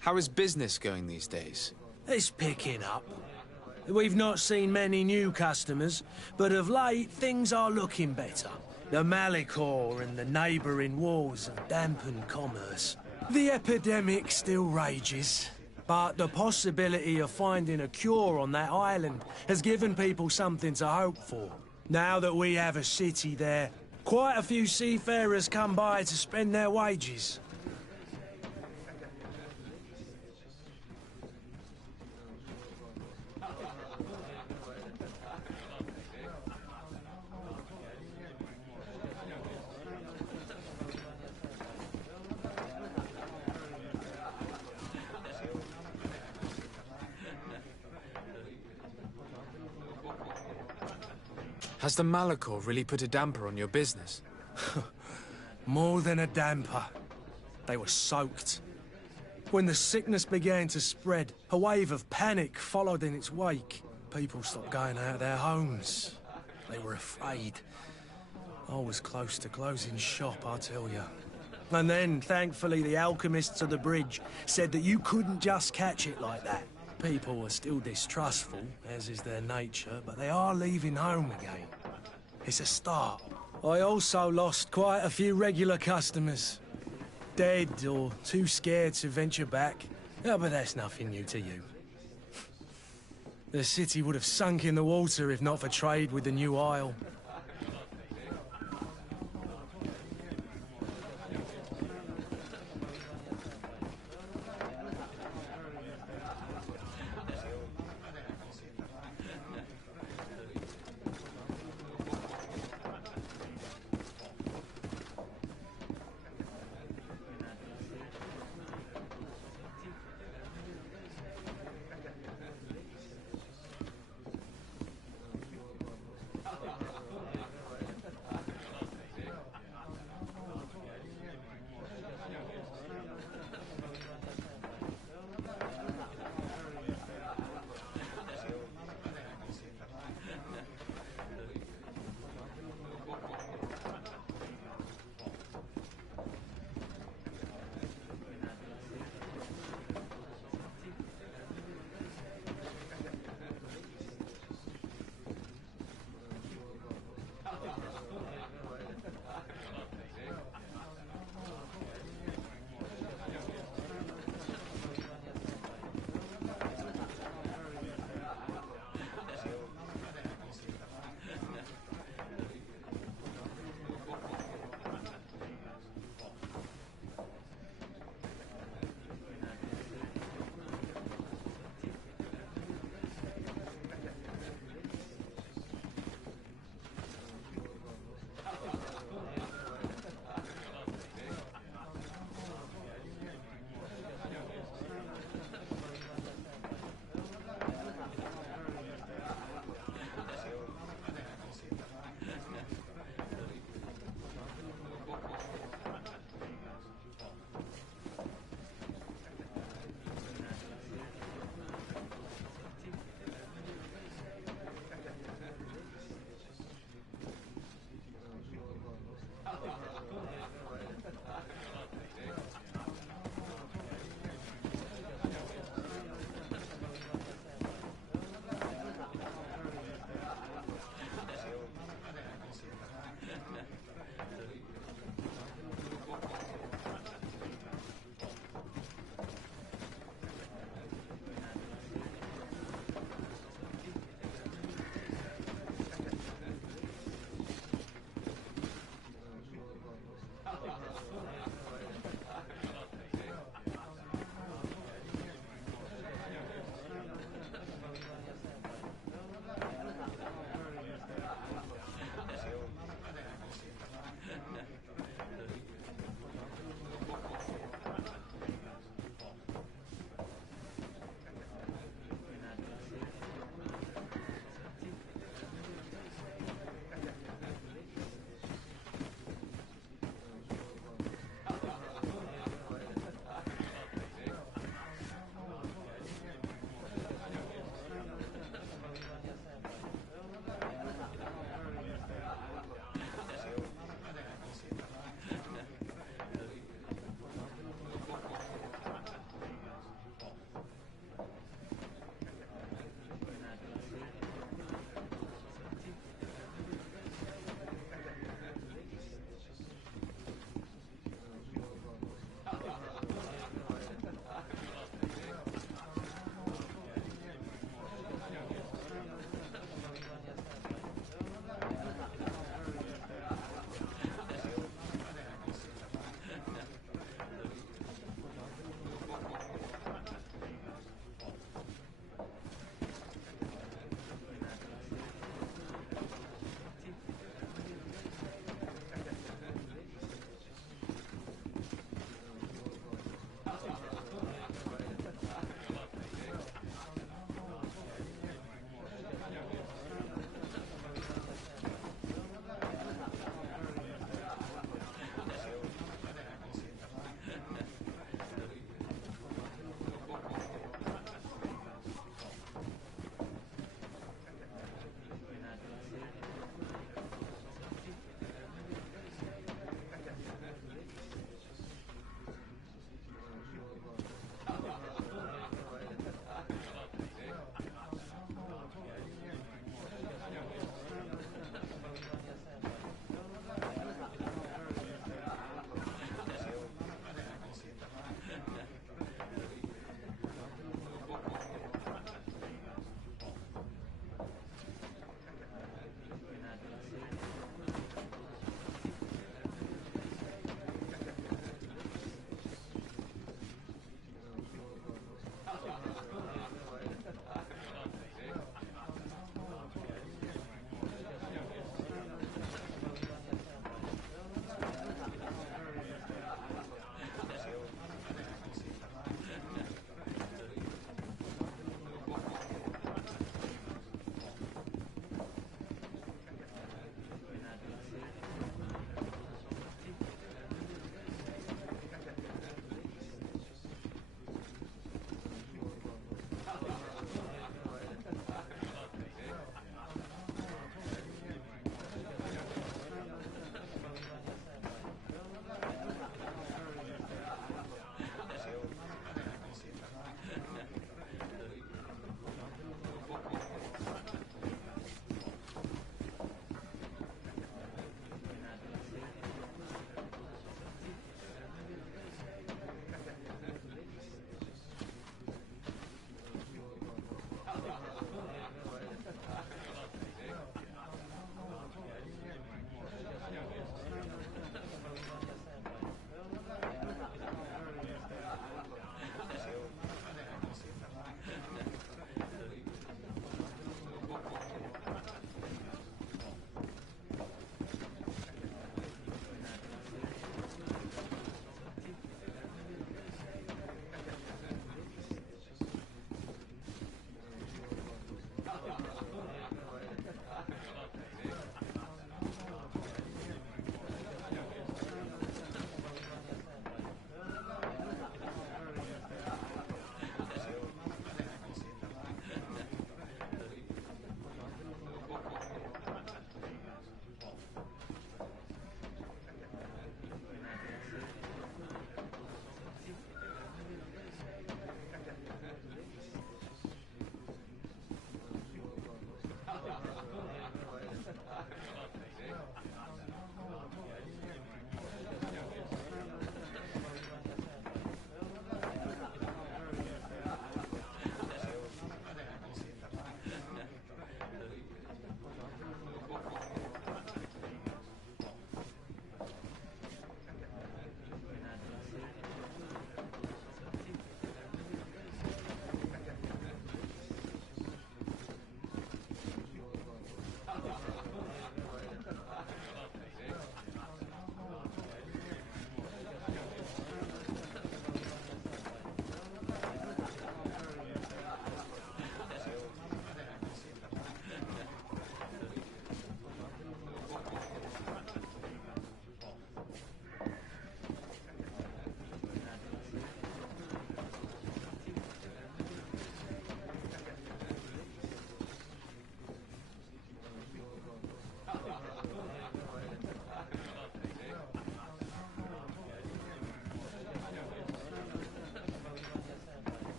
How is business going these days? It's picking up. We've not seen many new customers, but of late things are looking better. The Malicor and the neighbouring wars have dampened commerce. The epidemic still rages, but the possibility of finding a cure on that island has given people something to hope for. Now that we have a city there, quite a few seafarers come by to spend their wages. Has the Malicor really put a damper on your business? More than a damper. They were soaked. When the sickness began to spread, a wave of panic followed in its wake. People stopped going out of their homes. They were afraid. I was close to closing shop, I tell you. And then, thankfully, the alchemists of the bridge said that you couldn't just catch it like that. People were still distrustful, as is their nature, but they are leaving home again. It's a start. I also lost quite a few regular customers. Dead or too scared to venture back. Oh, but that's nothing new to you. The city would have sunk in the water if not for trade with the new isle.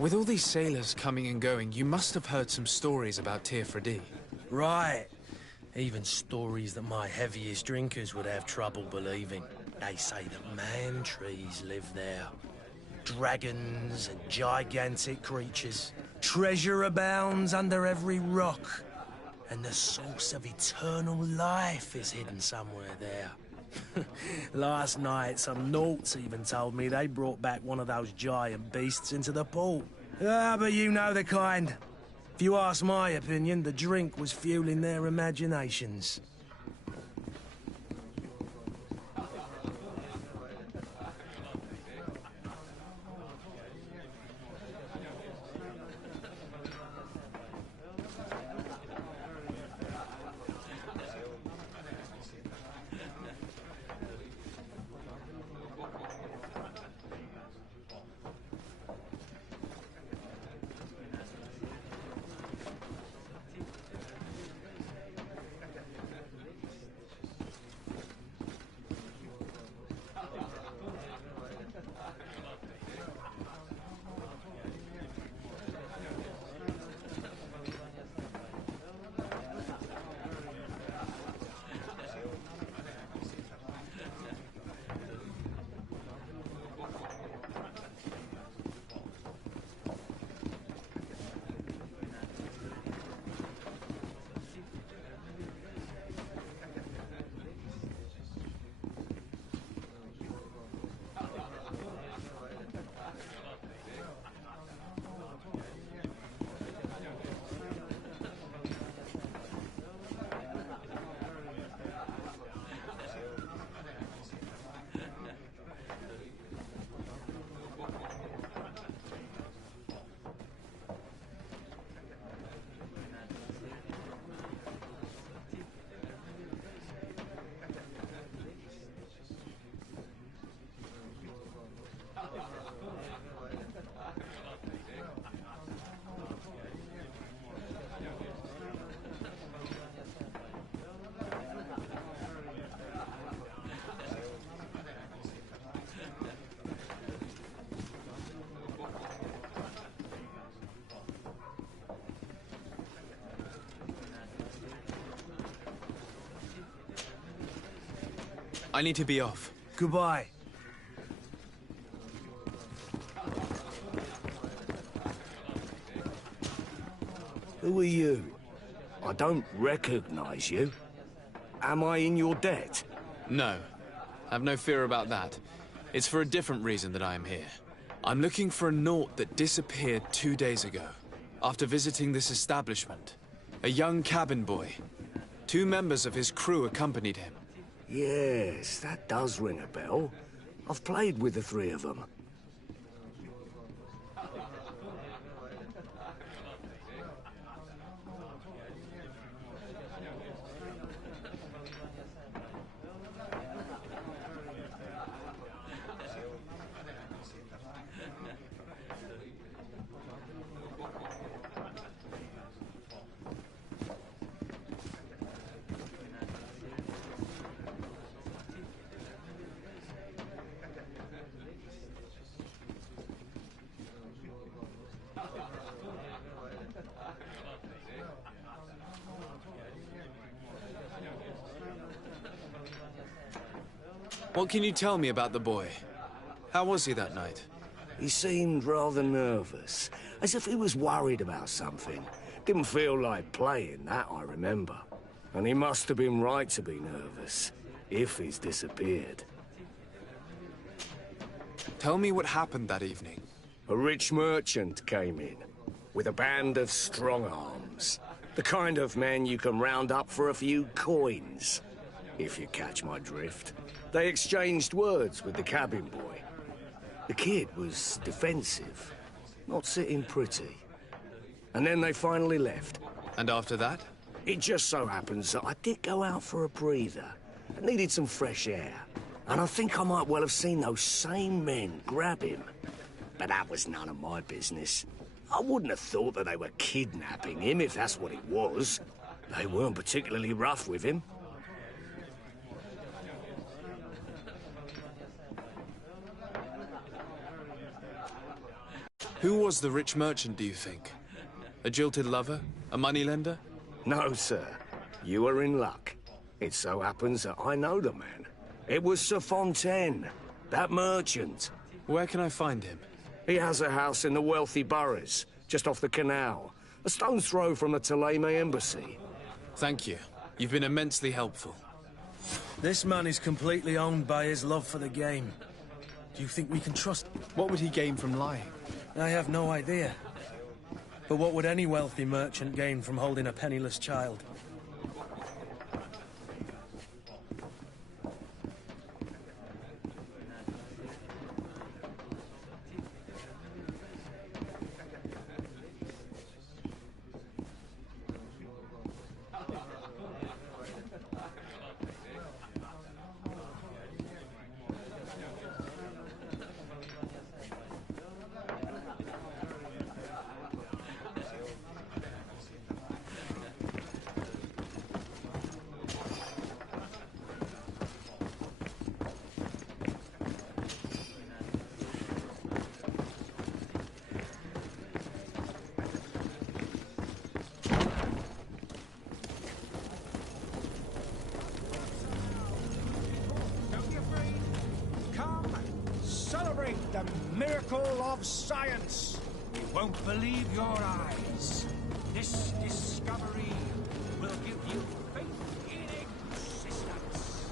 With all these sailors coming and going, you must have heard some stories about Tir-Fradee. Right. Even stories that my heaviest drinkers would have trouble believing. They say that man-trees live there. Dragons and gigantic creatures. Treasure abounds under every rock. And the source of eternal life is hidden somewhere there. Last night, some Nauts even told me they brought back one of those giant beasts into the port. Ah, but you know the kind. If you ask my opinion, the drink was fueling their imaginations. I need to be off. Goodbye. Who are you? I don't recognize you. Am I in your debt? No. Have no fear about that. It's for a different reason that I am here. I'm looking for a Naut that disappeared 2 days ago, after visiting this establishment. A young cabin boy. 2 members of his crew accompanied him. Yes, that does ring a bell. I've played with the 3 of them. What can you tell me about the boy? How was he that night? He seemed rather nervous, as if he was worried about something. Didn't feel like playing, that I remember. And he must have been right to be nervous, if he's disappeared. Tell me what happened that evening. A rich merchant came in, with a band of strong arms. The kind of men you can round up for a few coins, if you catch my drift. They exchanged words with the cabin boy. The kid was defensive, not sitting pretty. And then they finally left. And after that? It just so happens that I did go out for a breather. I needed some fresh air. And I think I might well have seen those same men grab him. But that was none of my business. I wouldn't have thought that they were kidnapping him, if that's what it was. They weren't particularly rough with him. Who was the rich merchant, do you think? A jilted lover? A moneylender? No, sir. You are in luck. It so happens that I know the man. It was Sir Fontaine, that merchant. Where can I find him? He has a house in the wealthy boroughs, just off the canal. A stone's throw from the Thélème embassy. Thank you. You've been immensely helpful. This man is completely owned by his love for the game. Do you think we can trust him? What would he gain from lying? I have no idea. But what would any wealthy merchant gain from holding a penniless child? Celebrate the miracle of science. You won't believe your eyes. This discovery will give you faith in existence.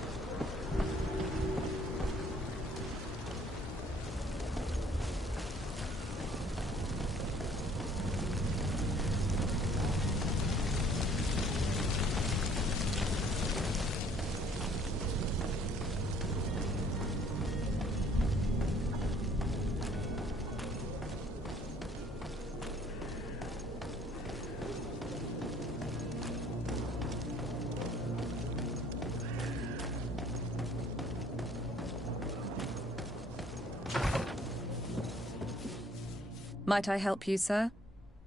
Might I help you, sir?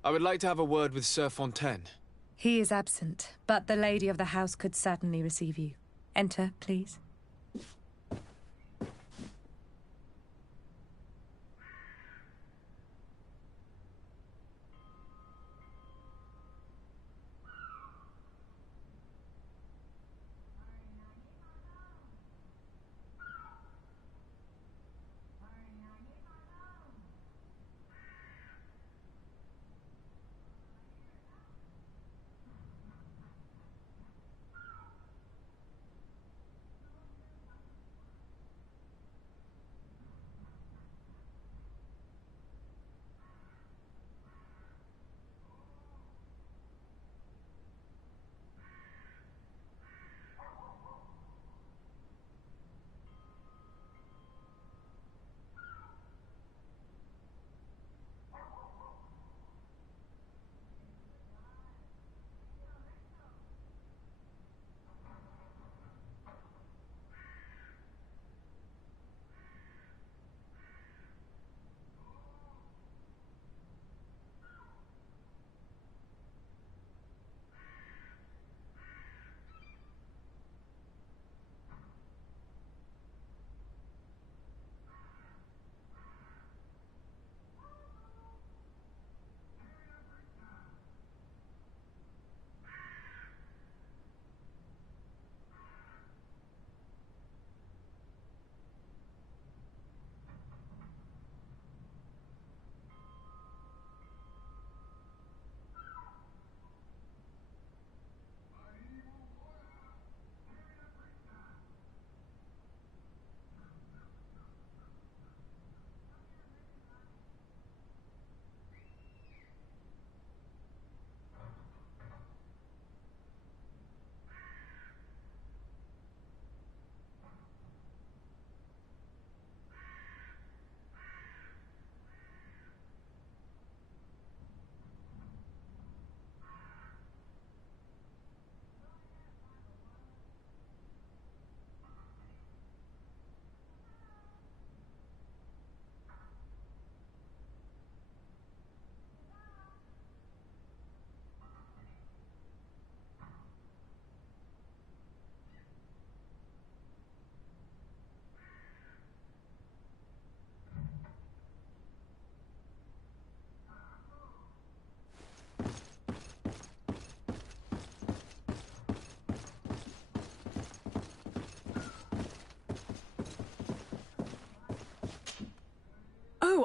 I would like to have a word with Sir Fontaine. He is absent, but the lady of the house could certainly receive you. Enter, please.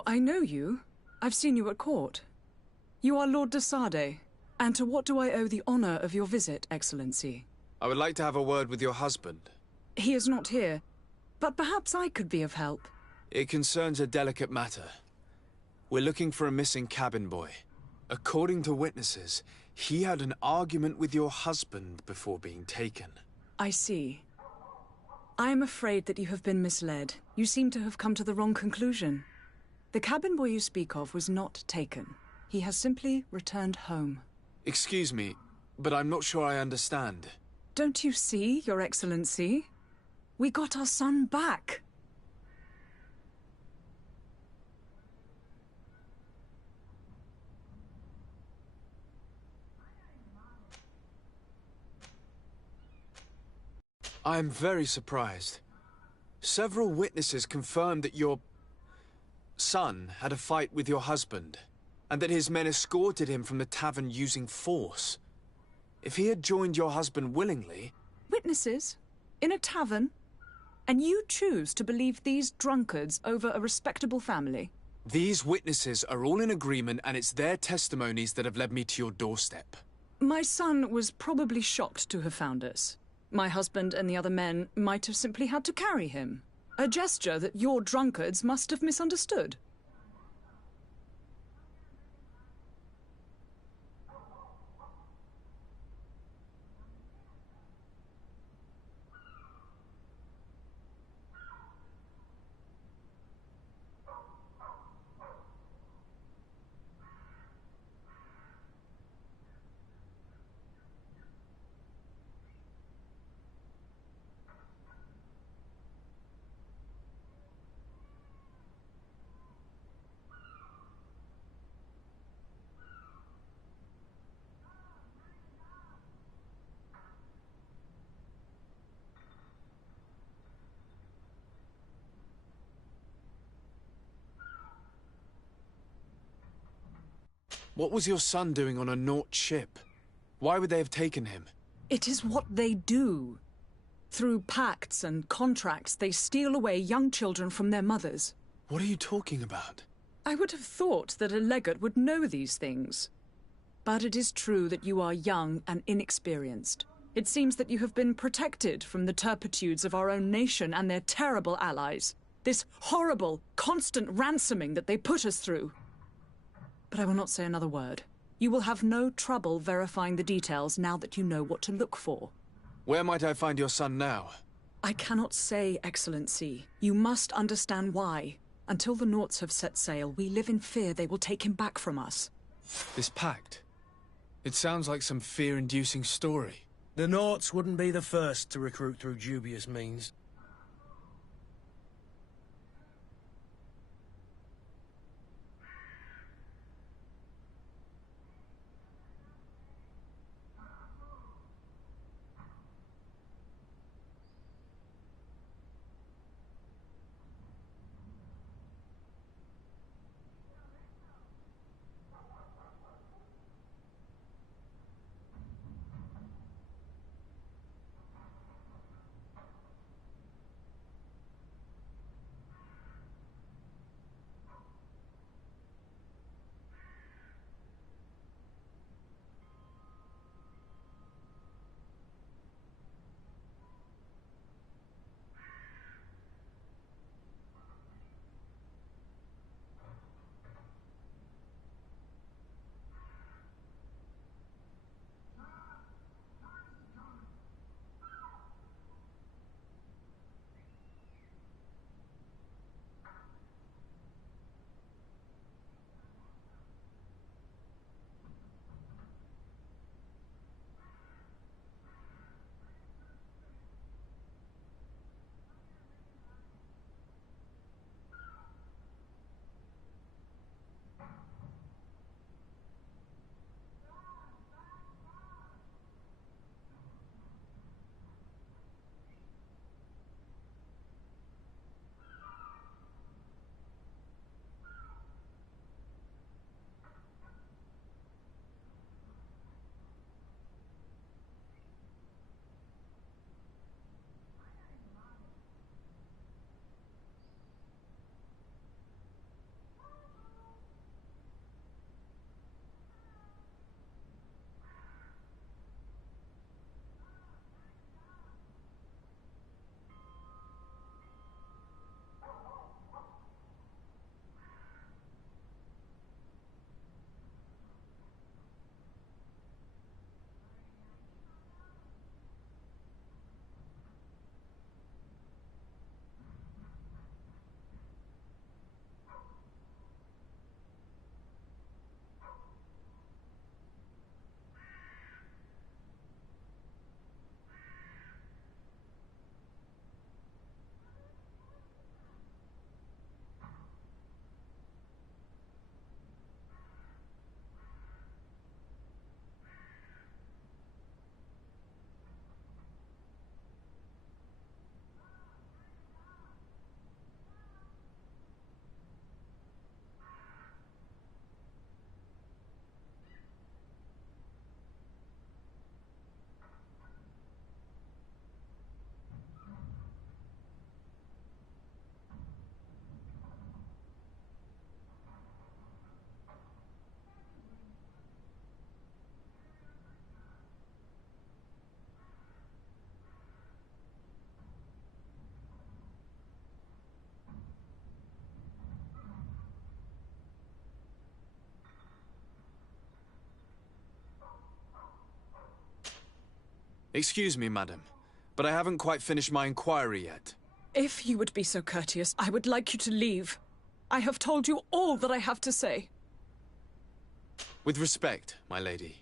I know you. I've seen you at court. You are Lord de Sade. And to what do I owe the honor of your visit, Excellency? I would like to have a word with your husband. He is not here, but perhaps I could be of help. It concerns a delicate matter. We're looking for a missing cabin boy. According to witnesses, he had an argument with your husband before being taken. I see. I am afraid that you have been misled. You seem to have come to the wrong conclusion. The cabin boy you speak of was not taken. He has simply returned home. Excuse me, but I'm not sure I understand. Don't you see, Your Excellency? We got our son back. I am very surprised. Several witnesses confirmed that your son had a fight with your husband, and that his men escorted him from the tavern using force. If he had joined your husband willingly... Witnesses? In a tavern? And you choose to believe these drunkards over a respectable family? These witnesses are all in agreement, and it's their testimonies that have led me to your doorstep. My son was probably shocked to have found us. My husband and the other men might have simply had to carry him. A gesture that your drunkards must have misunderstood. What was your son doing on a Naut ship? Why would they have taken him? It is what they do. Through pacts and contracts, they steal away young children from their mothers. What are you talking about? I would have thought that a legate would know these things. But it is true that you are young and inexperienced. It seems that you have been protected from the turpitudes of our own nation and their terrible allies. This horrible, constant ransoming that they put us through. But I will not say another word. You will have no trouble verifying the details now that you know what to look for. Where might I find your son now? I cannot say, Excellency. You must understand why. Until the Nauts have set sail, we live in fear they will take him back from us. This pact? It sounds like some fear-inducing story. The Nauts wouldn't be the first to recruit through dubious means. Excuse me, madam, but I haven't quite finished my inquiry yet. If you would be so courteous, I would like you to leave. I have told you all that I have to say. With respect, my lady.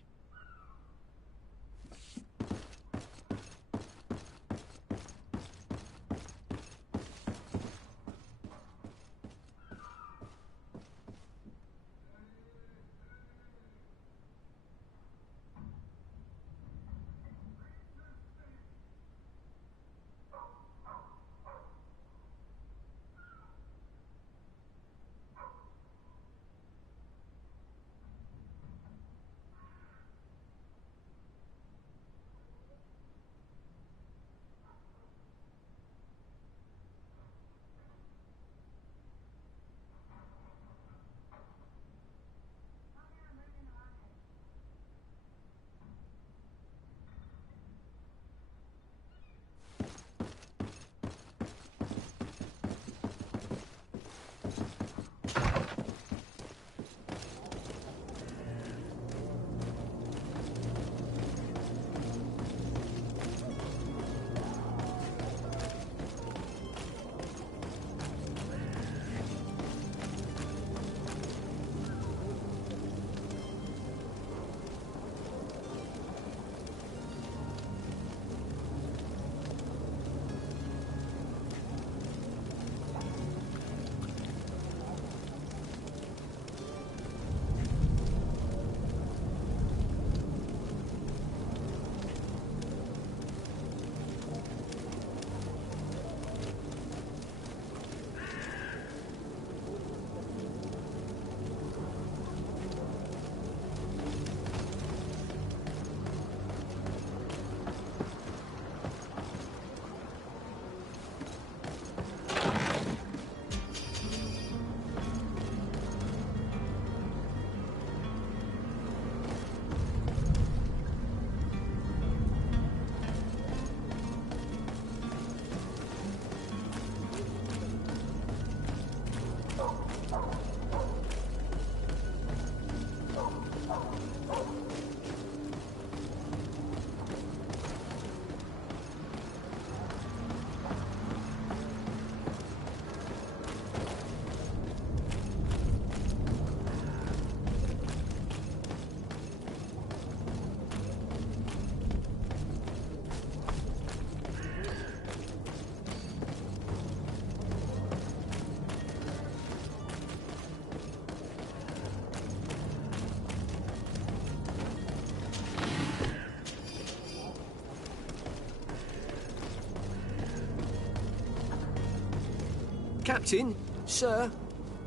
Captain, sir,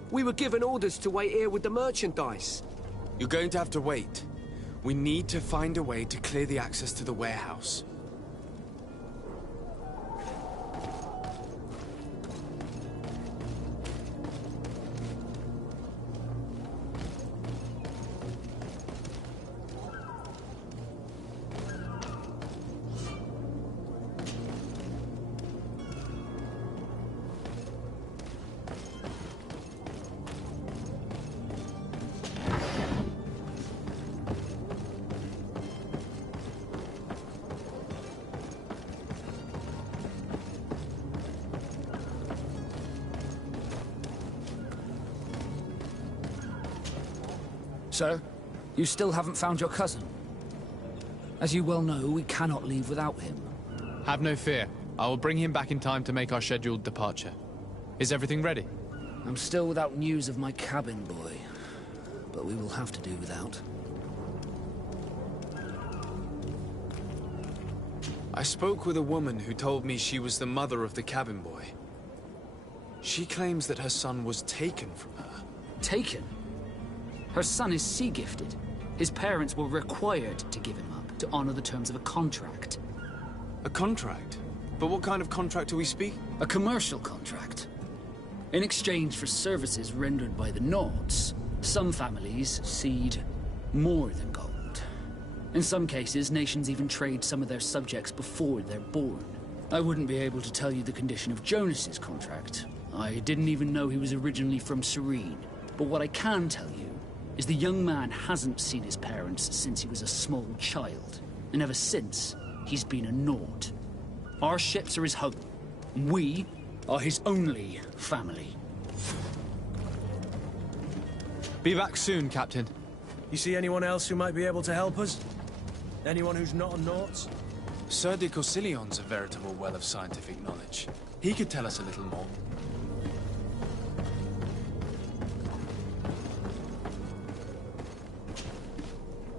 we were given orders to wait here with the merchandise. You're going to have to wait. We need to find a way to clear the access to the warehouse. Sir, you still haven't found your cousin. As you well know, we cannot leave without him. Have no fear. I will bring him back in time to make our scheduled departure. Is everything ready? I'm still without news of my cabin boy, but we will have to do without. I spoke with a woman who told me she was the mother of the cabin boy. She claims that her son was taken from her. Taken? Her son is sea-gifted. His parents were required to give him up to honor the terms of a contract. A contract? But what kind of contract do we speak? A commercial contract. In exchange for services rendered by the Nords, some families cede more than gold. In some cases, nations even trade some of their subjects before they're born. I wouldn't be able to tell you the condition of Jonas's contract. I didn't even know he was originally from Serene. But what I can tell you is the young man hasn't seen his parents since he was a small child. And ever since, he's been a naught. Our ships are his home. We are his only family. Be back soon, Captain. You see anyone else who might be able to help us? Anyone who's not a Naut? Sir de Corsillion's a veritable well of scientific knowledge. He could tell us a little more.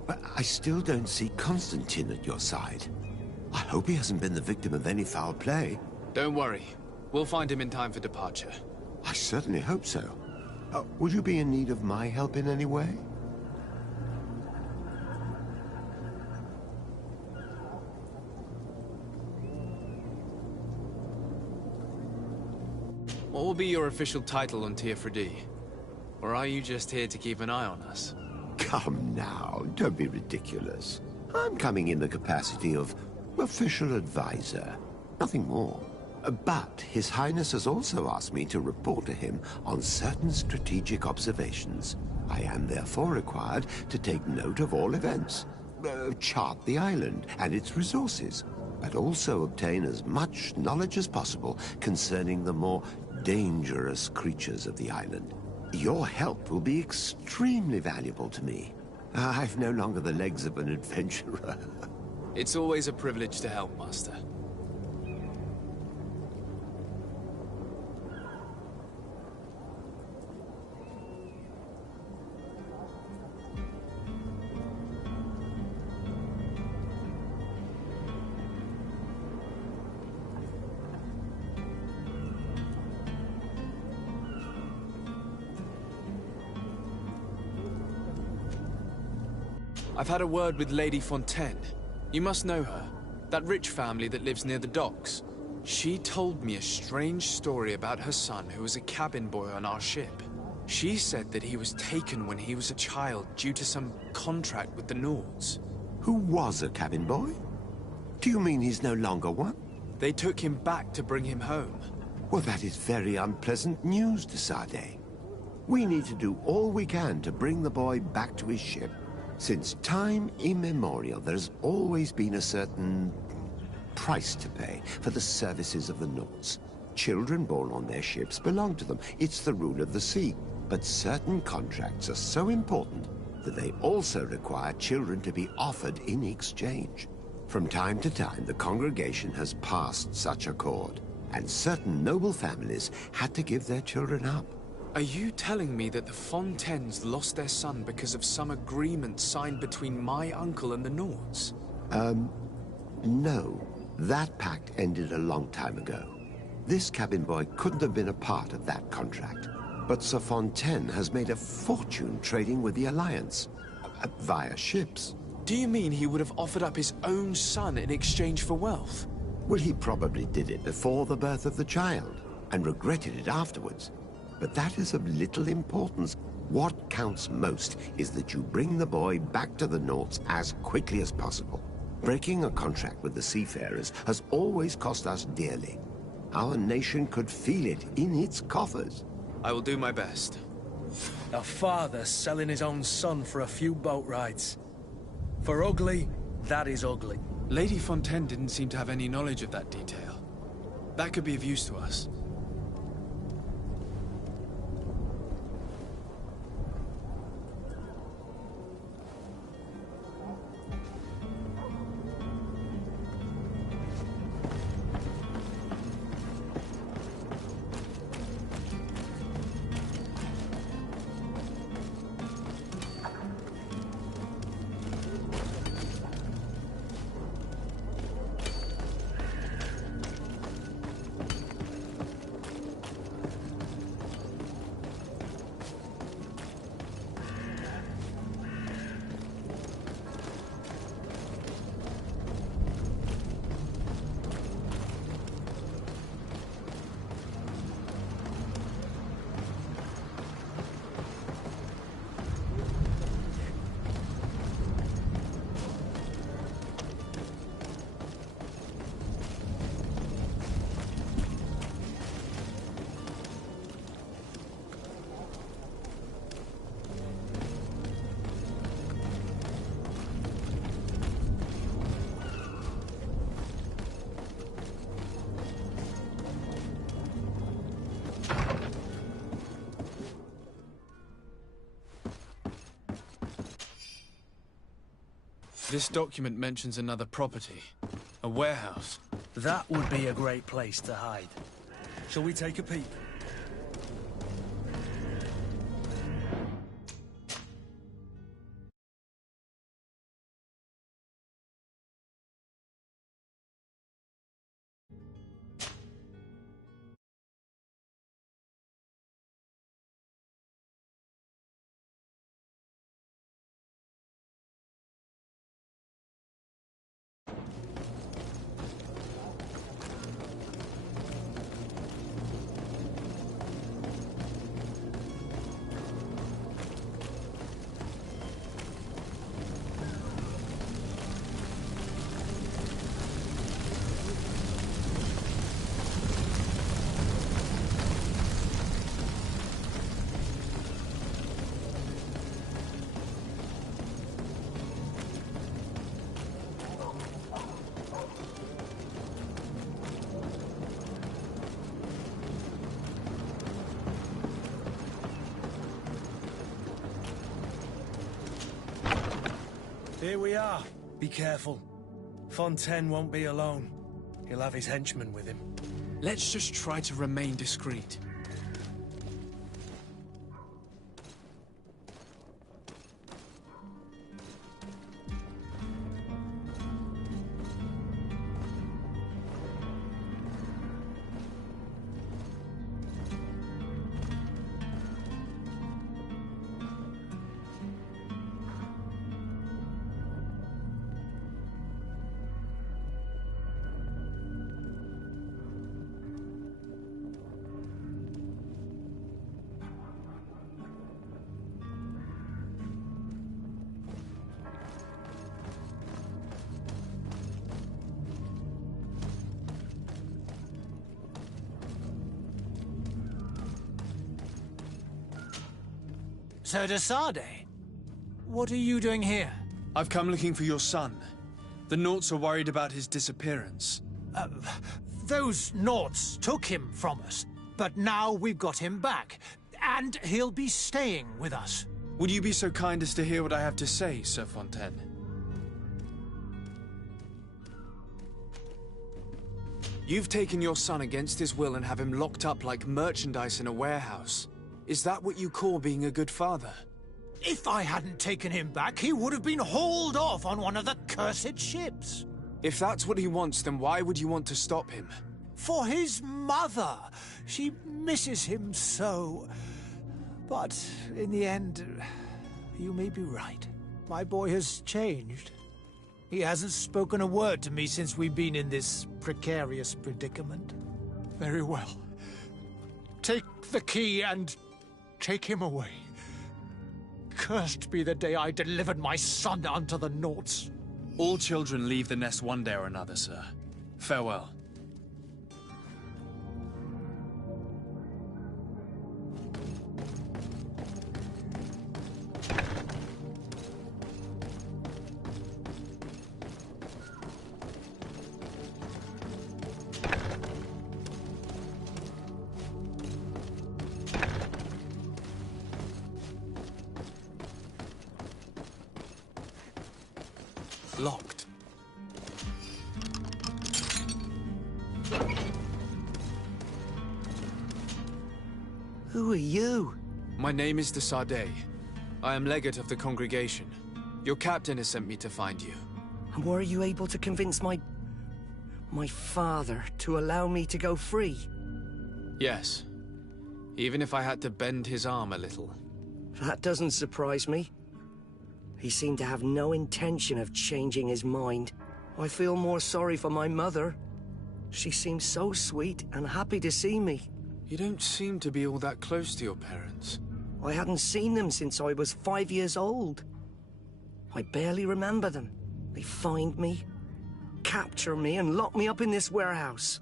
But I still don't see Constantine at your side. I hope he hasn't been the victim of any foul play. Don't worry. We'll find him in time for departure. I certainly hope so. Would you be in need of my help in any way? What will be your official title on Teofredi? Or are you just here to keep an eye on us? Come now, don't be ridiculous. I'm coming in the capacity of official advisor, nothing more. But His Highness has also asked me to report to him on certain strategic observations. I am therefore required to take note of all events, chart the island and its resources, but also obtain as much knowledge as possible concerning the more dangerous creatures of the island. Your help will be extremely valuable to me. I've no longer the legs of an adventurer. It's always a privilege to help, Master. I've had a word with Lady Fontaine. You must know her. That rich family that lives near the docks. She told me a strange story about her son who was a cabin boy on our ship. She said that he was taken when he was a child due to some contract with the Nords. Who was a cabin boy? Do you mean he's no longer one? They took him back to bring him home. Well, that is very unpleasant news, de Sade. We need to do all we can to bring the boy back to his ship. Since time immemorial, there's always been a certain price to pay for the services of the Nords. Children born on their ships belong to them. It's the rule of the sea. But certain contracts are so important that they also require children to be offered in exchange. From time to time, the congregation has passed such accord, and certain noble families had to give their children up. Are you telling me that the Fontaines lost their son because of some agreement signed between my uncle and the Nords? No. That pact ended a long time ago. This cabin boy couldn't have been a part of that contract. But Sir Fontaine has made a fortune trading with the Alliance, via ships. Do you mean he would have offered up his own son in exchange for wealth? Well, he probably did it before the birth of the child, and regretted it afterwards. But that is of little importance. What counts most is that you bring the boy back to the Nords as quickly as possible. Breaking a contract with the seafarers has always cost us dearly. Our nation could feel it in its coffers. I will do my best. A father selling his own son for a few boat rides. For ugly, that is ugly. Lady Fontaine didn't seem to have any knowledge of that detail. That could be of use to us. This document mentions another property. A warehouse. That would be a great place to hide. Shall we take a peek? Here we are. Be careful. Fontaine won't be alone. He'll have his henchmen with him. Let's just try to remain discreet. Sir de Sade, what are you doing here? I've come looking for your son. The Nauts are worried about his disappearance. Those Nauts took him from us, but now we've got him back, and he'll be staying with us. Would you be so kind as to hear what I have to say, Sir Fontaine? You've taken your son against his will and have him locked up like merchandise in a warehouse. Is that what you call being a good father? If I hadn't taken him back, he would have been hauled off on one of the cursed ships. If that's what he wants, then why would you want to stop him? For his mother. She misses him so. But in the end, you may be right. My boy has changed. He hasn't spoken a word to me since we've been in this precarious predicament. Very well. Take the key and take him away. Cursed be the day I delivered my son unto the Nauts. All children leave the nest one day or another, sir. Farewell. Locked. Who are you? My name is de Sade. I am legate of the congregation. Your captain has sent me to find you. And were you able to convince my father to allow me to go free? Yes. Even if I had to bend his arm a little. That doesn't surprise me. He seemed to have no intention of changing his mind. I feel more sorry for my mother. She seemed so sweet and happy to see me. You don't seem to be all that close to your parents. I hadn't seen them since I was 5 years old. I barely remember them. They find me, capture me, and lock me up in this warehouse.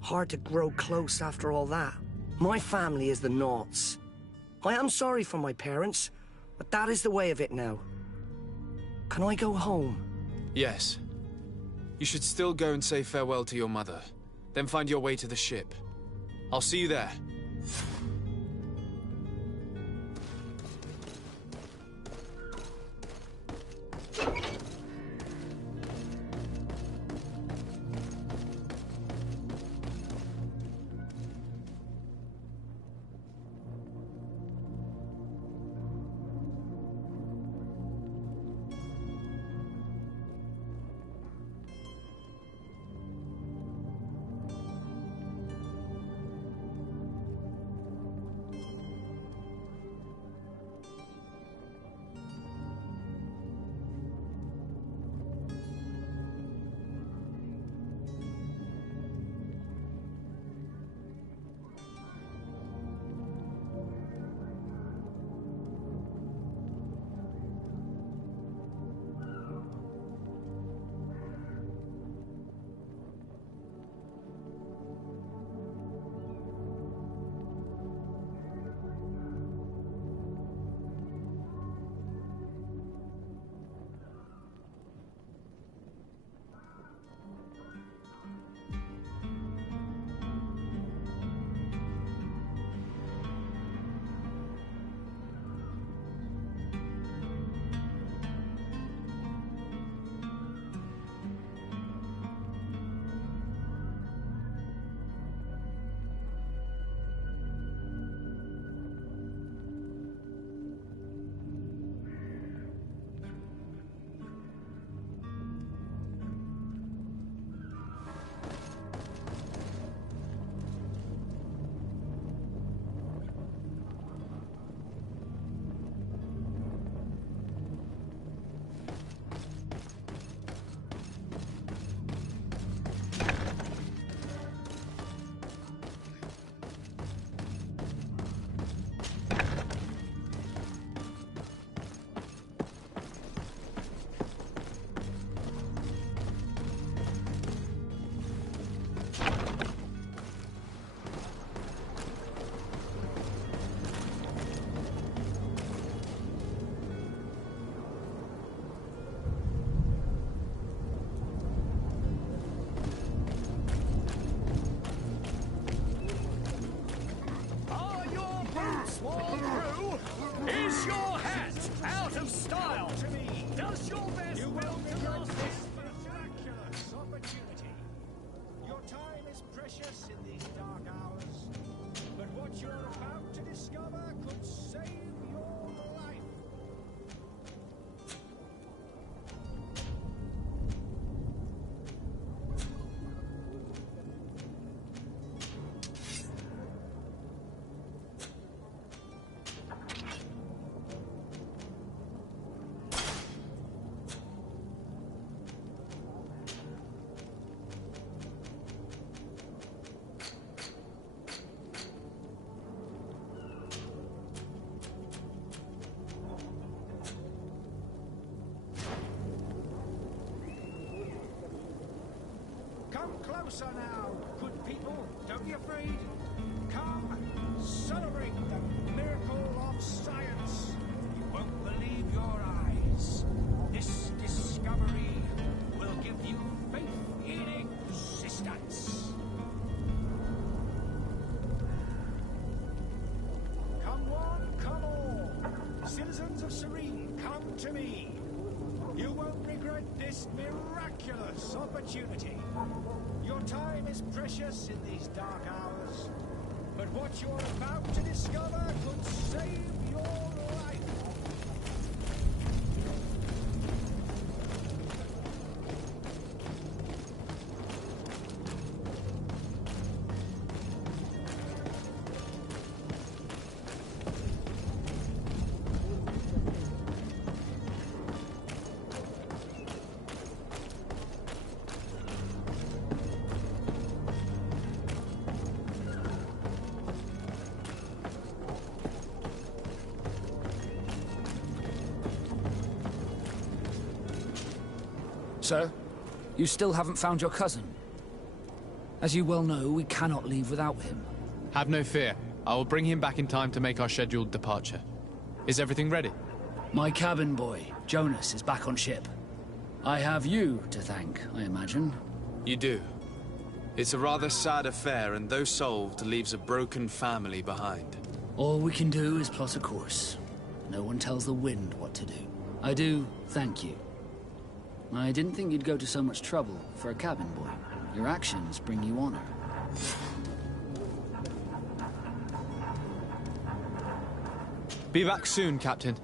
Hard to grow close after all that. My family is the Nauts. I am sorry for my parents, but that is the way of it now. Can I go home? Yes. You should still go and say farewell to your mother. Then find your way to the ship. I'll see you there. Come closer now, good people. Don't be afraid. Come, celebrate the miracle of science. You won't believe your eyes. This discovery will give you faith in existence. Come one, come all. Citizens of Serene, come to me. You won't regret this miraculous opportunity. Your time is precious in these dark hours, but what you're about to discover could save your life. Sir, you still haven't found your cousin. As you well know, we cannot leave without him. Have no fear. I will bring him back in time to make our scheduled departure. Is everything ready? My cabin boy, Jonas, is back on ship. I have you to thank, I imagine. You do. It's a rather sad affair, and though solved, leaves a broken family behind. All we can do is plot a course. No one tells the wind what to do. I do thank you. I didn't think you'd go to so much trouble for a cabin boy. Your actions bring you honor. Be back soon, Captain.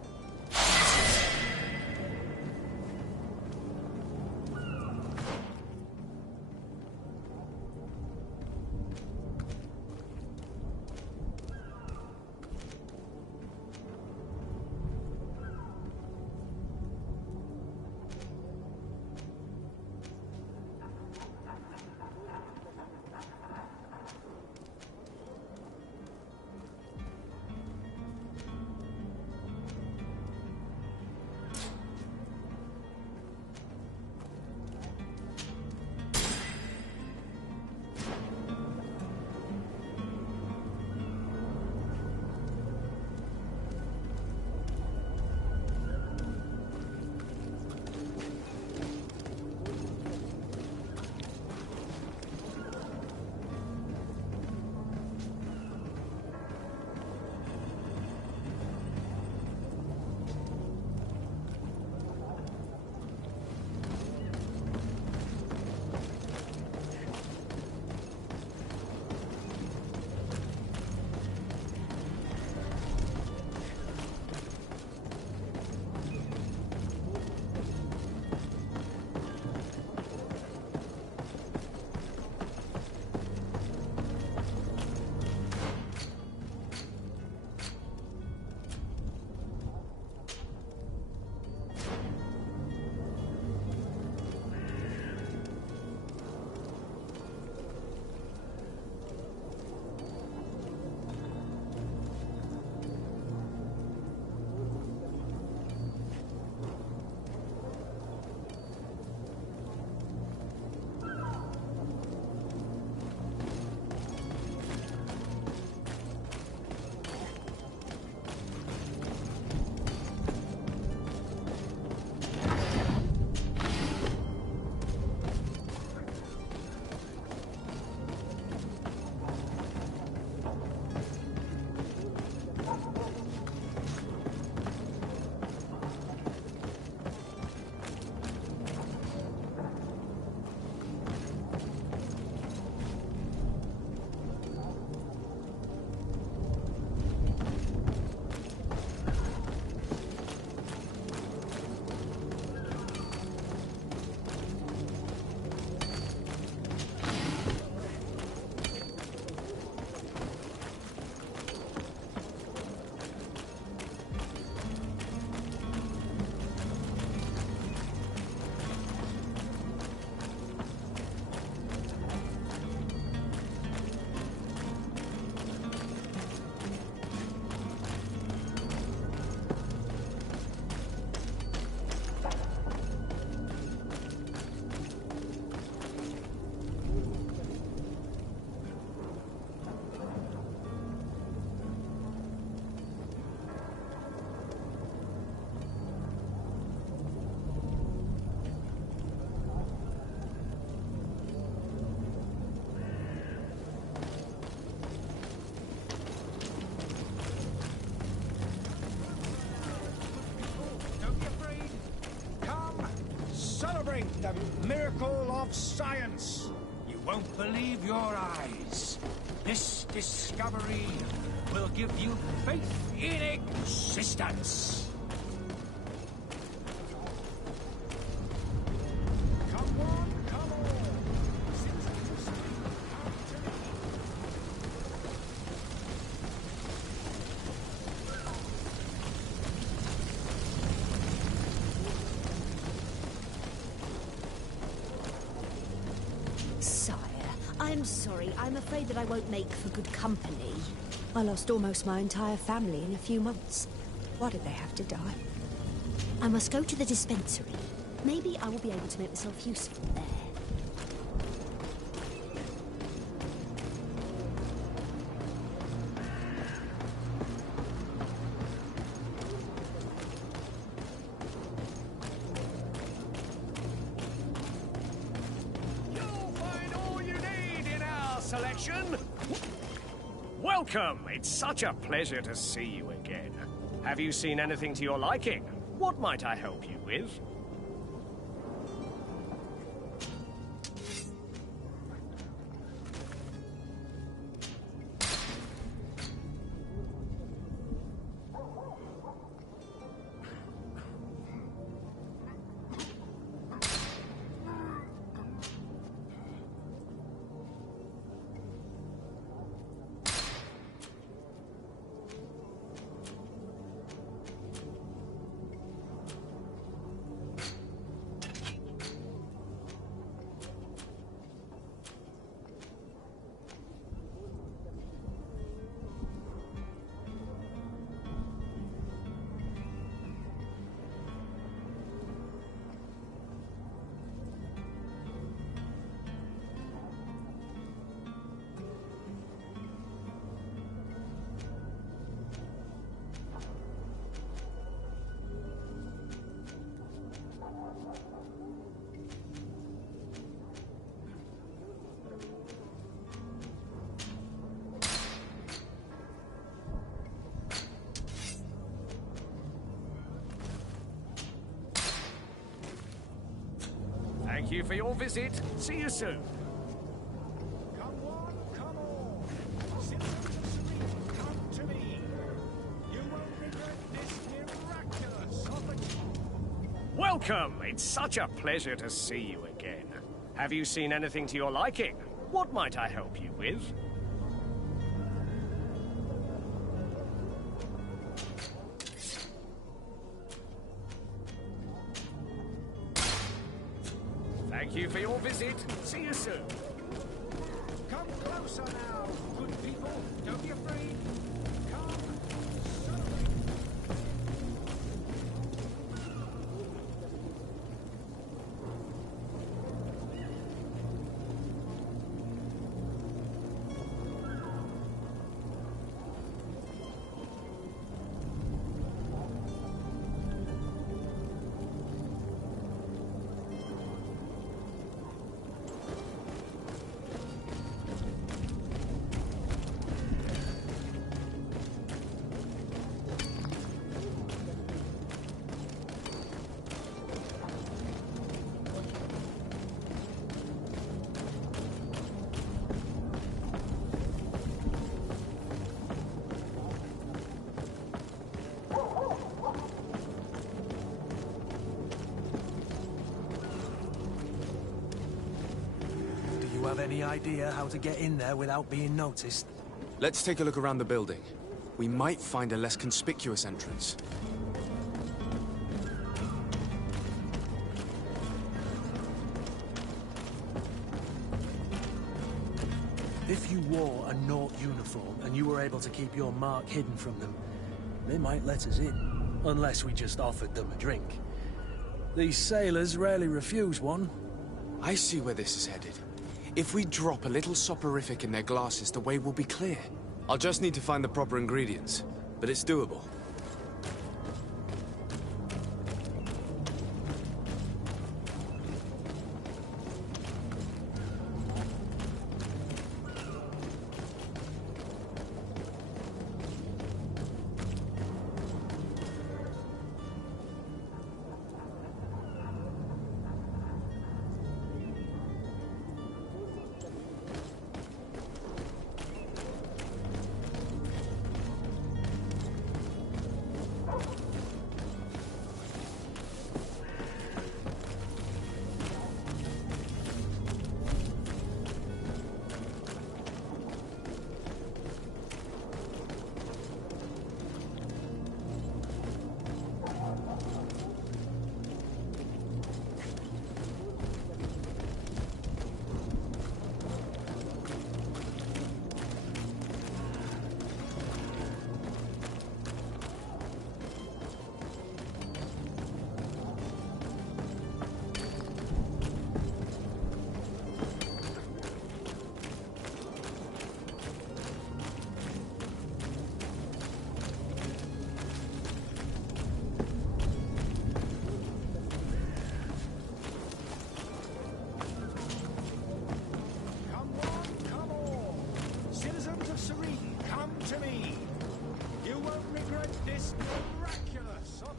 The miracle of science. You won't believe your eyes. This discovery will give you faith in existence. Come on, come on. Since it is come to me. Sire, I'm sorry. I'm afraid that I won't make for good company. I lost almost my entire family in a few months. Why did they have to die? I must go to the dispensary. Maybe I will be able to make myself useful there. You'll find all you need in our selection. Welcome! It's such a pleasure to see you again. Have you seen anything to your liking? What might I help you with? Thank you for your visit. See you soon. Come on, come on. Since it is come to me. You won't regret this miraculous opportunity. Welcome! It's such a pleasure to see you again. Have you seen anything to your liking? What might I help you with? Thank you for your visit. See you soon. Come closer now, good people. Don't be afraid. Come. Have any idea how to get in there without being noticed? Let's take a look around the building. We might find a less conspicuous entrance. If you wore a Naut uniform and you were able to keep your mark hidden from them, they might let us in. Unless we just offered them a drink. These sailors rarely refuse one. I see where this is headed. If we drop a little soporific in their glasses, the way will be clear. I'll just need to find the proper ingredients, but it's doable.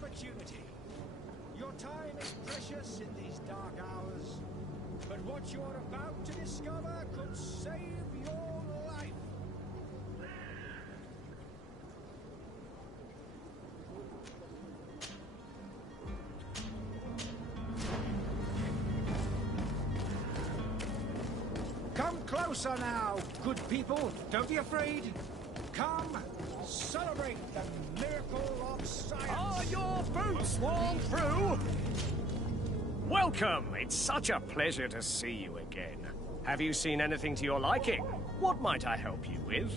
opportunity. Your time is precious in these dark hours, but what you're about to discover could save your life. Come closer now, good people. Don't be afraid. Come, celebrate the miracle of science. Are your boots worn through? Welcome. It's such a pleasure to see you again. Have you seen anything to your liking? What might I help you with?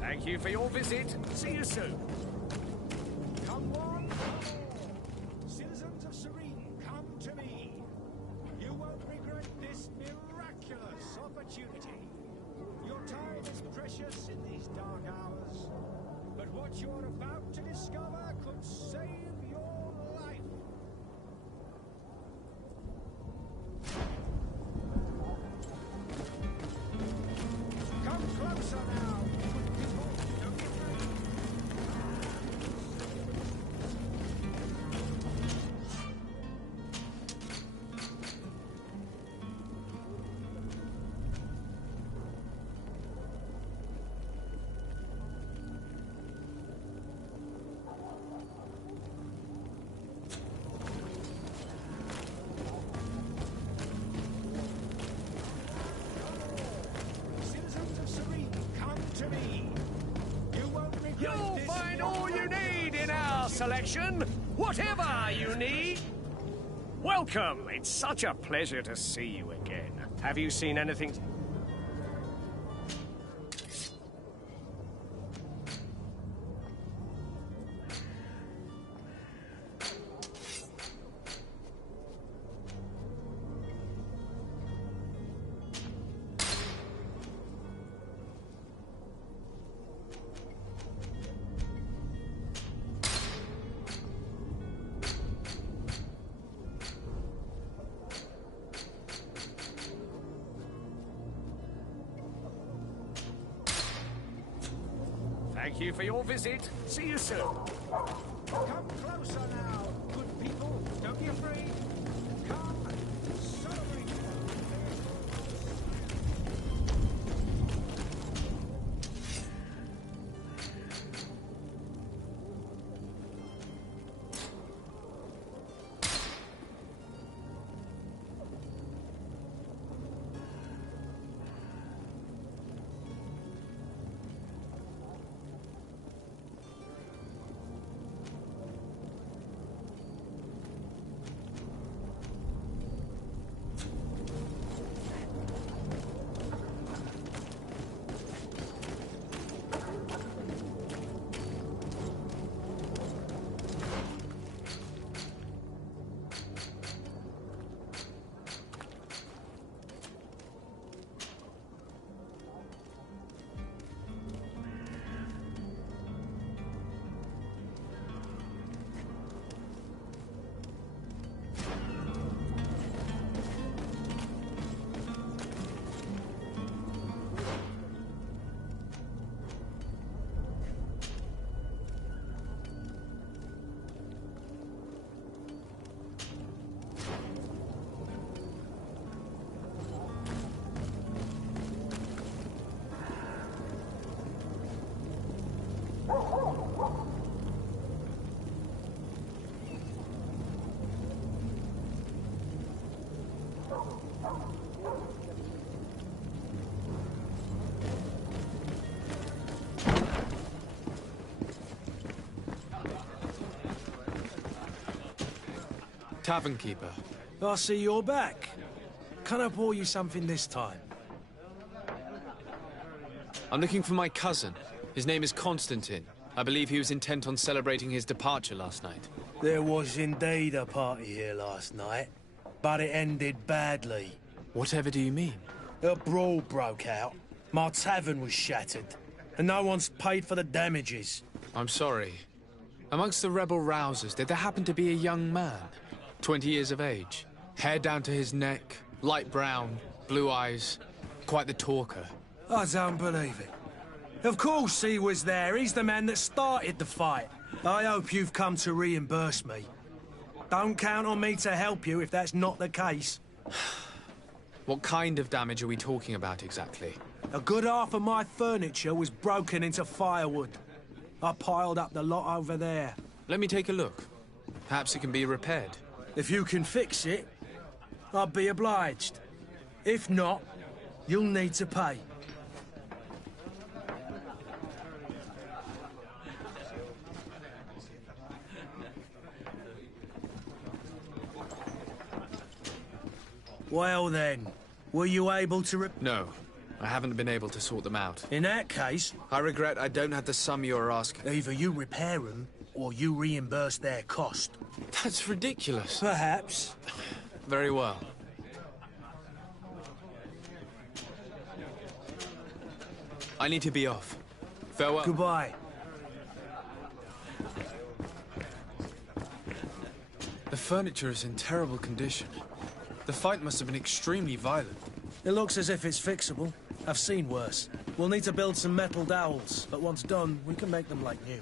Thank you for your visit. See you soon. Come on, citizens of Serene, come to me. You won't regret this miraculous opportunity. Your time is precious in these dark hours, but what you're about to discover could save your life. Come closer now. You'll find all you need in our selection, whatever you need. Welcome. It's such a pleasure to see you again. Have you seen anything? you for your visit. See you soon. Come closer now, good people. Don't be afraid. Come and celebrate. Tavern keeper. I see you're back. Can I pour you something this time? I'm looking for my cousin. His name is Constantine. I believe he was intent on celebrating his departure last night. There was indeed a party here last night, but it ended badly. Whatever do you mean? A brawl broke out. My tavern was shattered, and no one's paid for the damages. I'm sorry. Amongst the rebel rousers, did there happen to be a young man? 20 years of age. Hair down to his neck, light brown, blue eyes. Quite the talker. I don't believe it. Of course he was there. He's the man that started the fight. I hope you've come to reimburse me. Don't count on me to help you if that's not the case. What kind of damage are we talking about exactly? A good half of my furniture was broken into firewood. I piled up the lot over there. Let me take a look. Perhaps it can be repaired. If you can fix it, I'd be obliged. If not, you'll need to pay. Well then, were you able to No, I haven't been able to sort them out. In that case... I regret I don't have the sum you're asking. Either you repair them, or you reimburse their cost. That's ridiculous. Perhaps. Very well. I need to be off. Farewell. Goodbye. The furniture is in terrible condition. The fight must have been extremely violent. It looks as if it's fixable. I've seen worse. We'll need to build some metal dowels, but once done, we can make them like new.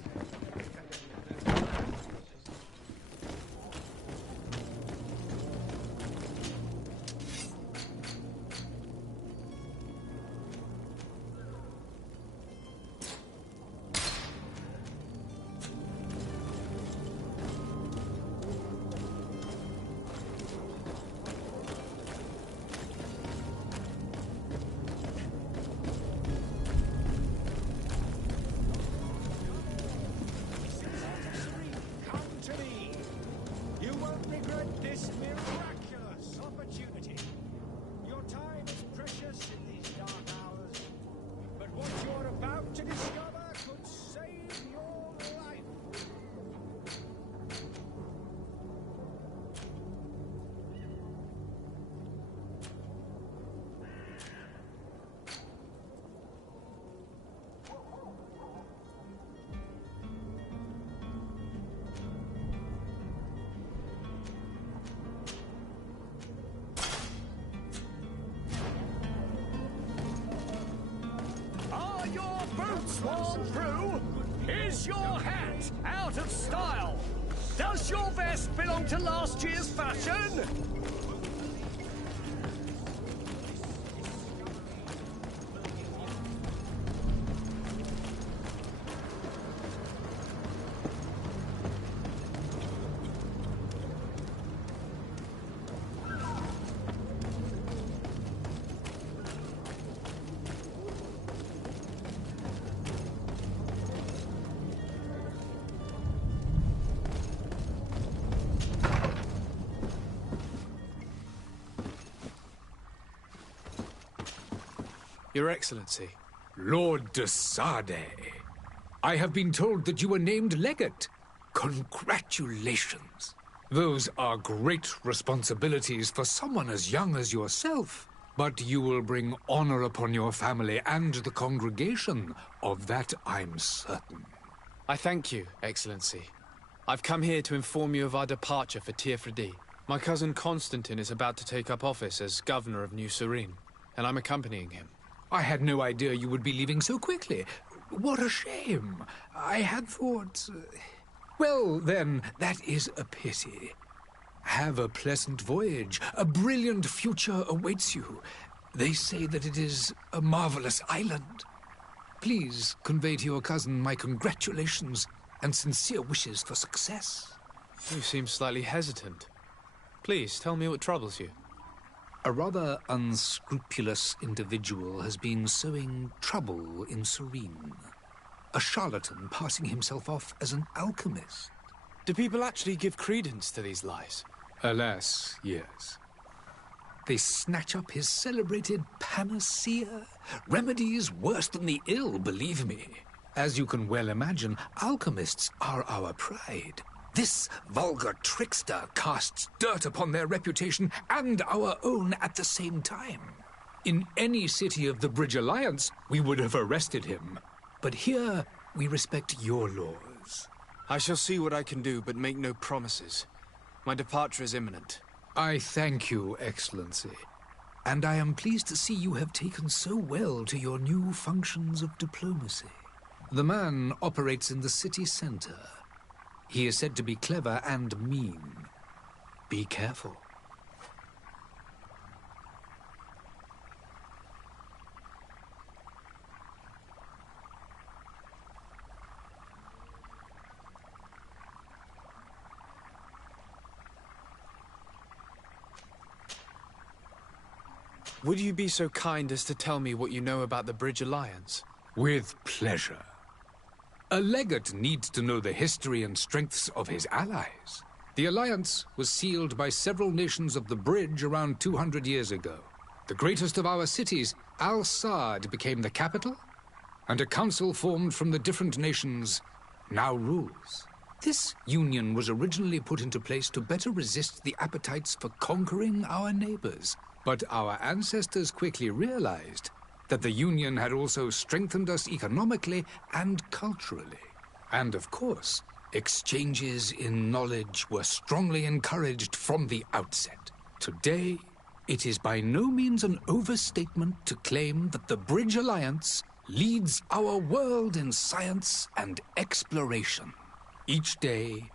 Are your boots worn through? Is your hat out of style? Does your vest belong to last year's fashion? Your Excellency. Lord de Sade, I have been told that you were named legate. Congratulations. Those are great responsibilities for someone as young as yourself. But you will bring honor upon your family and the congregation. Of that I'm certain. I thank you, Excellency. I've come here to inform you of our departure for Tirfredi. My cousin Constantine is about to take up office as governor of New Serene, and I'm accompanying him. I had no idea you would be leaving so quickly. What a shame. I had thought... Well, then, that is a pity. Have a pleasant voyage. A brilliant future awaits you. They say that it is a marvelous island. Please convey to your cousin my congratulations and sincere wishes for success. You seem slightly hesitant. Please, tell me what troubles you. A rather unscrupulous individual has been sowing trouble in Serene. A charlatan passing himself off as an alchemist. Do people actually give credence to these lies? Alas, yes. They snatch up his celebrated panacea. Remedies worse than the ill, believe me. As you can well imagine, alchemists are our pride. This vulgar trickster casts dirt upon their reputation and our own at the same time. In any city of the Bridge Alliance, we would have arrested him. But here, we respect your laws. I shall see what I can do, but make no promises. My departure is imminent. I thank you, Excellency. And I am pleased to see you have taken so well to your new functions of diplomacy. The man operates in the city center. He is said to be clever and mean. Be careful. Would you be so kind as to tell me what you know about the Bridge Alliance? With pleasure. A legate needs to know the history and strengths of his allies. The alliance was sealed by several nations of the Bridge around 200 years ago. The greatest of our cities, Al-Saad, became the capital, and a council formed from the different nations now rules. This union was originally put into place to better resist the appetites for conquering our neighbors. But our ancestors quickly realized that the Union had also strengthened us economically and culturally. And of course, exchanges in knowledge were strongly encouraged from the outset. Today, it is by no means an overstatement to claim that the Bridge Alliance leads our world in science and exploration. Each day,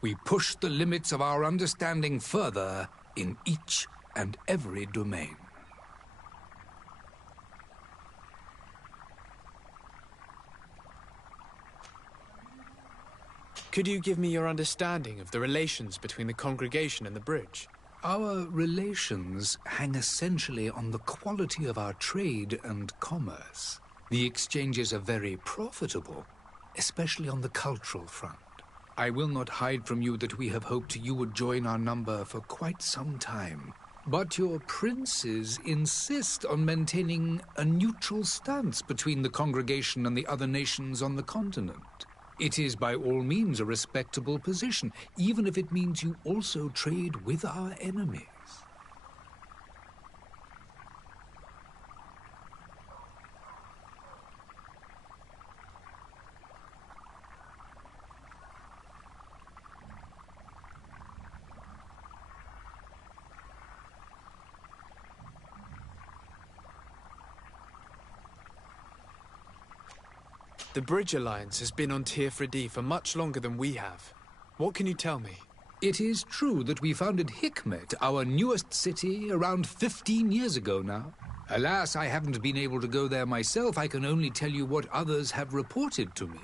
we push the limits of our understanding further in each and every domain. Could you give me your understanding of the relations between the congregation and the bridge? Our relations hang essentially on the quality of our trade and commerce. The exchanges are very profitable, especially on the cultural front. I will not hide from you that we have hoped you would join our number for quite some time. But your princes insist on maintaining a neutral stance between the congregation and the other nations on the continent. It is by all means a respectable position, even if it means you also trade with our enemies. The Bridge Alliance has been on Tir-Fredi for much longer than we have. What can you tell me? It is true that we founded Hikmet, our newest city, around 15 years ago now. Alas, I haven't been able to go there myself. I can only tell you what others have reported to me.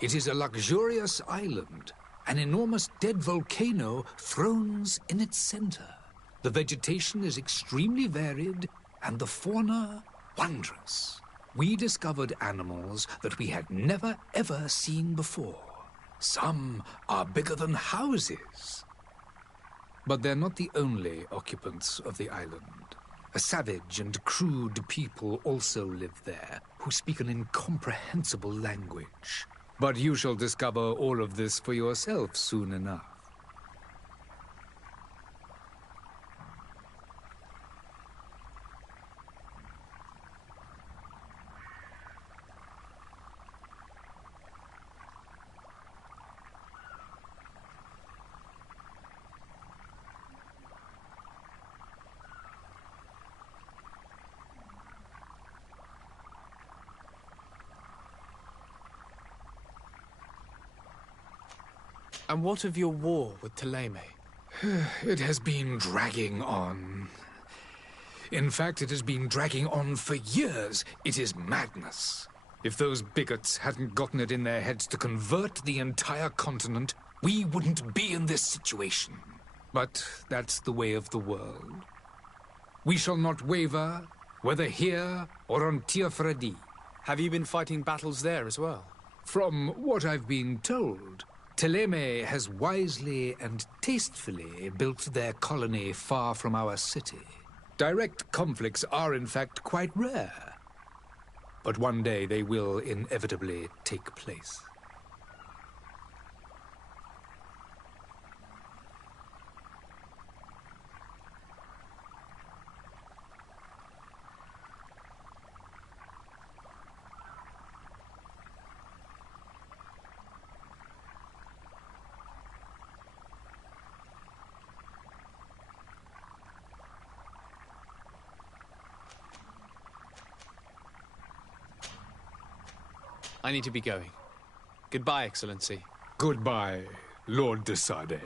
It is a luxurious island. An enormous dead volcano thrones in its center. The vegetation is extremely varied, and the fauna wondrous. We discovered animals that we had never ever seen before. Some are bigger than houses. But they're not the only occupants of the island. A savage and crude people also live there, who speak an incomprehensible language. But you shall discover all of this for yourself soon enough. And what of your war with Thélème? It has been dragging on. In fact, it has been dragging on for years. It is madness. If those bigots hadn't gotten it in their heads to convert the entire continent, we wouldn't be in this situation. But that's the way of the world. We shall not waver, whether here or on Tir-Fredi. Have you been fighting battles there as well? From what I've been told, Thélème has wisely and tastefully built their colony far from our city. Direct conflicts are, in fact, quite rare. But one day they will inevitably take place. I need to be going. Goodbye, Excellency. Goodbye, Lord de Sade.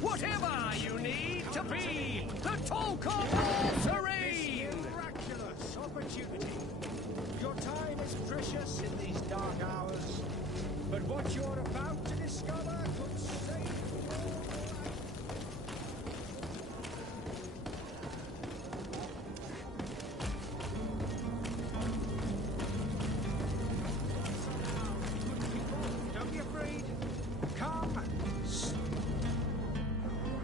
Whatever you need to be the talk of all terrain! Miraculous opportunity. Your time is precious in these dark hours, but what you're about to discover could save your life. Don't be afraid. Come.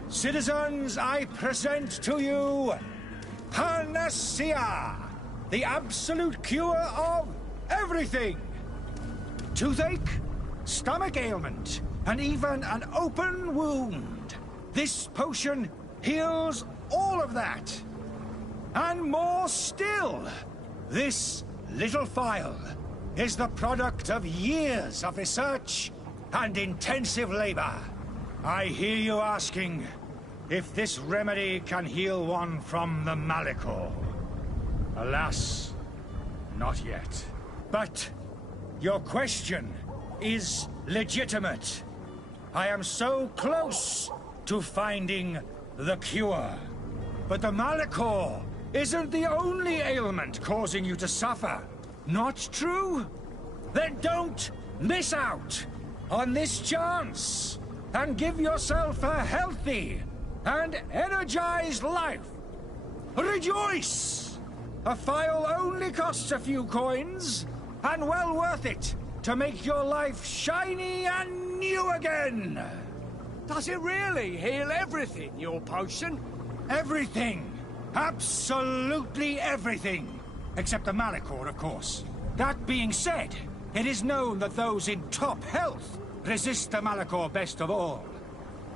Citizens, I present to you Panacea, the absolute cure of everything. Toothache, stomach ailment, and even an open wound. This potion heals all of that. And more still, this little phial is the product of years of research and intensive labor. I hear you asking if this remedy can heal one from the Malichor. Alas, not yet. But your question is legitimate. I am so close to finding the cure. But the Malichor isn't the only ailment causing you to suffer. Not true? Then don't miss out on this chance and give yourself a healthy and energized life. Rejoice! A file only costs a few coins, and well worth it to make your life shiny and new again! Does it really heal everything, your potion? Everything! Absolutely everything! Except the Malachor, of course. That being said, it is known that those in top health resist the Malachor best of all.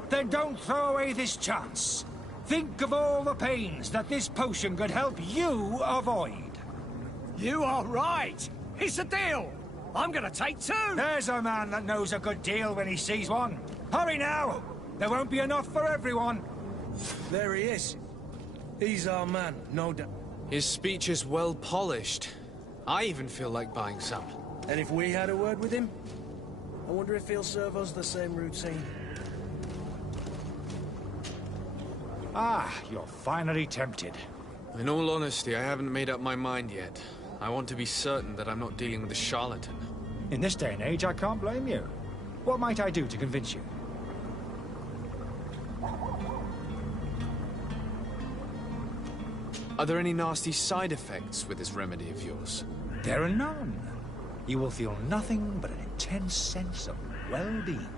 Then don't throw away this chance. Think of all the pains that this potion could help you avoid. You are right! It's a deal! I'm gonna take 2! There's a man that knows a good deal when he sees one. Hurry now! There won't be enough for everyone. There he is. He's our man, no doubt. His speech is well polished. I even feel like buying some. And if we had a word with him, I wonder if he'll serve us the same routine. Ah, you're finally tempted. In all honesty, I haven't made up my mind yet. I want to be certain that I'm not dealing with a charlatan. In this day and age, I can't blame you. What might I do to convince you? Are there any nasty side effects with this remedy of yours? There are none. You will feel nothing but an intense sense of well-being.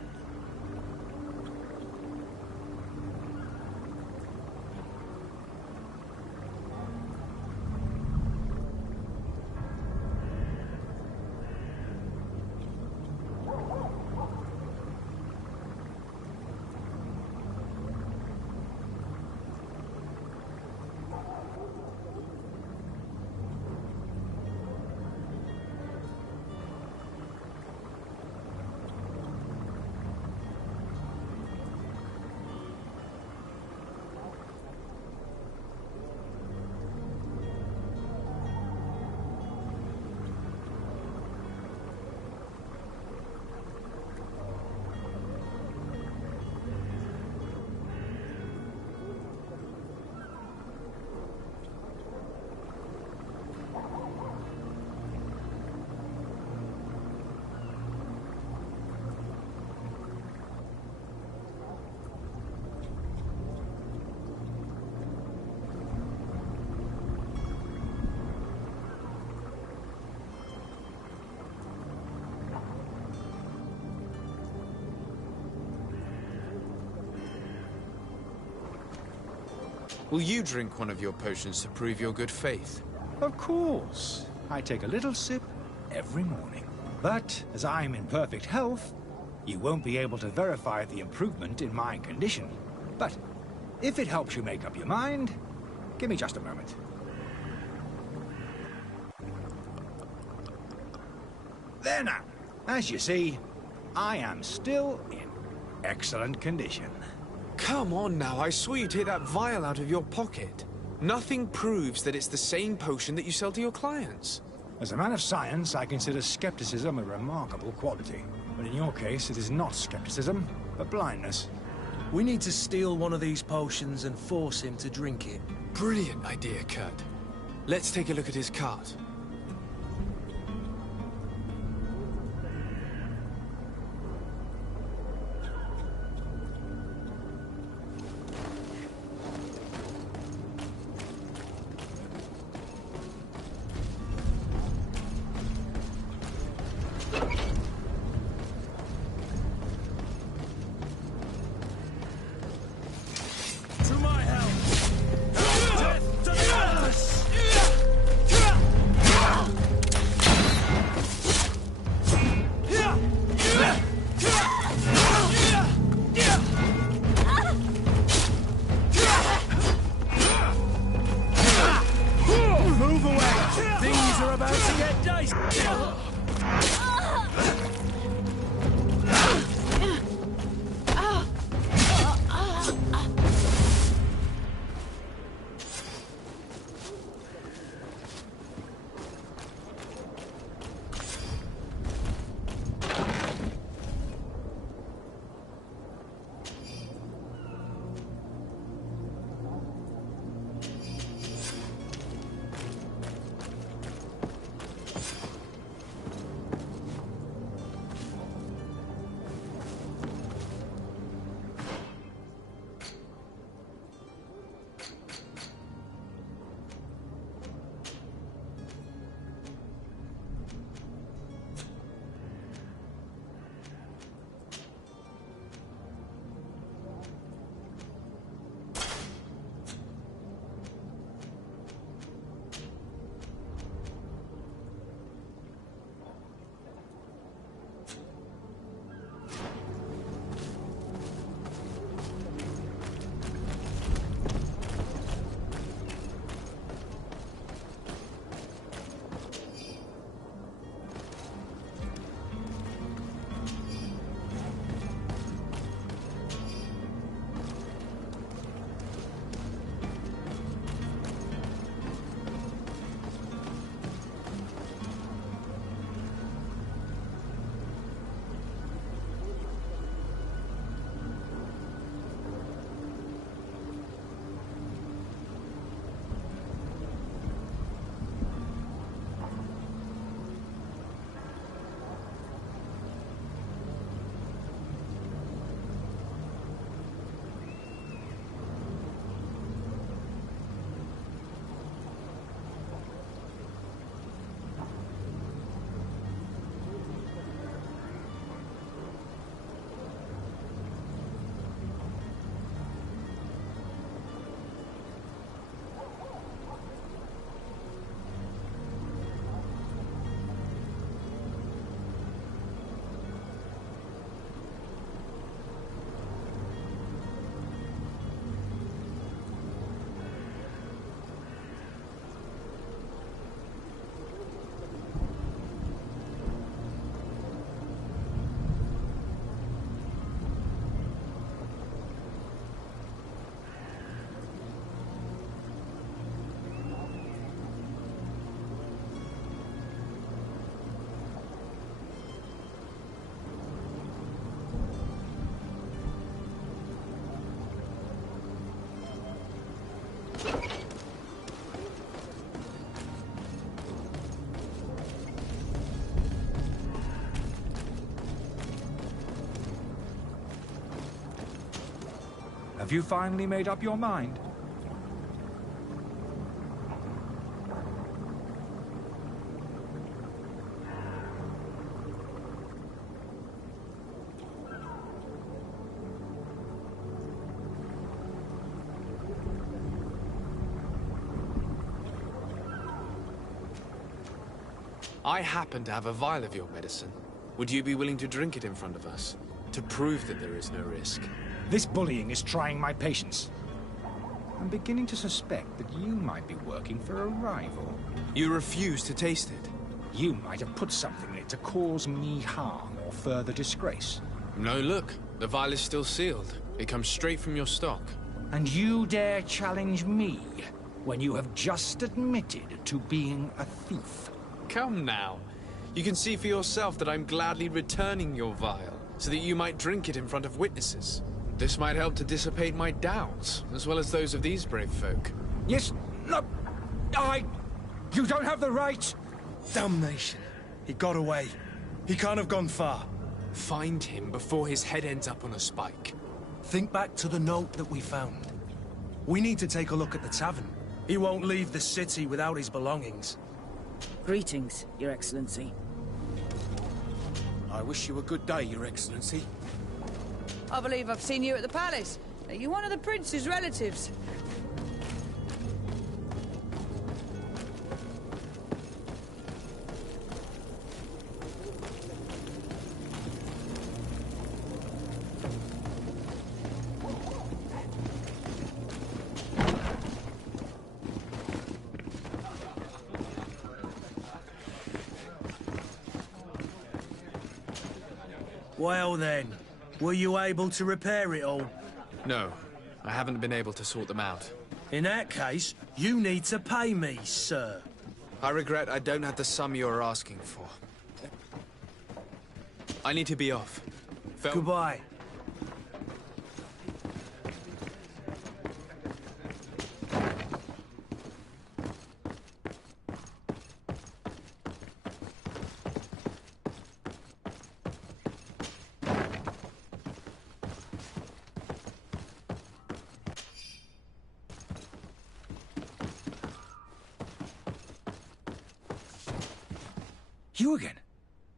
Will you drink one of your potions to prove your good faith? Of course. I take a little sip every morning. But as I'm in perfect health, you won't be able to verify the improvement in my condition. But if it helps you make up your mind, give me just a moment. There now. As you see, I am still in excellent condition. Come on now, I swear you take that vial out of your pocket. Nothing proves that it's the same potion that you sell to your clients. As a man of science, I consider skepticism a remarkable quality. But in your case, it is not skepticism, but blindness. We need to steal one of these potions and force him to drink it. Brilliant idea, Kurt. Let's take a look at his cart. Have you finally made up your mind? I happen to have a vial of your medicine. Would you be willing to drink it in front of us? To prove that there is no risk? This bullying is trying my patience. I'm beginning to suspect that you might be working for a rival. You refuse to taste it? You might have put something in it to cause me harm or further disgrace. No, look. The vial is still sealed. It comes straight from your stock. And you dare challenge me when you have just admitted to being a thief? Come now. You can see for yourself that I'm gladly returning your vial, so that you might drink it in front of witnesses. This might help to dissipate my doubts, as well as those of these brave folk. Yes, no, you don't have the right! Damnation. He got away. He can't have gone far. Find him before his head ends up on a spike. Think back to the note that we found. We need to take a look at the tavern. He won't leave the city without his belongings. Greetings, Your Excellency. I wish you a good day, Your Excellency. I believe I've seen you at the palace. Are you one of the prince's relatives? Well then, were you able to repair it all? No, I haven't been able to sort them out. In that case, you need to pay me, sir. I regret I don't have the sum you are asking for. I need to be off. Goodbye. You again?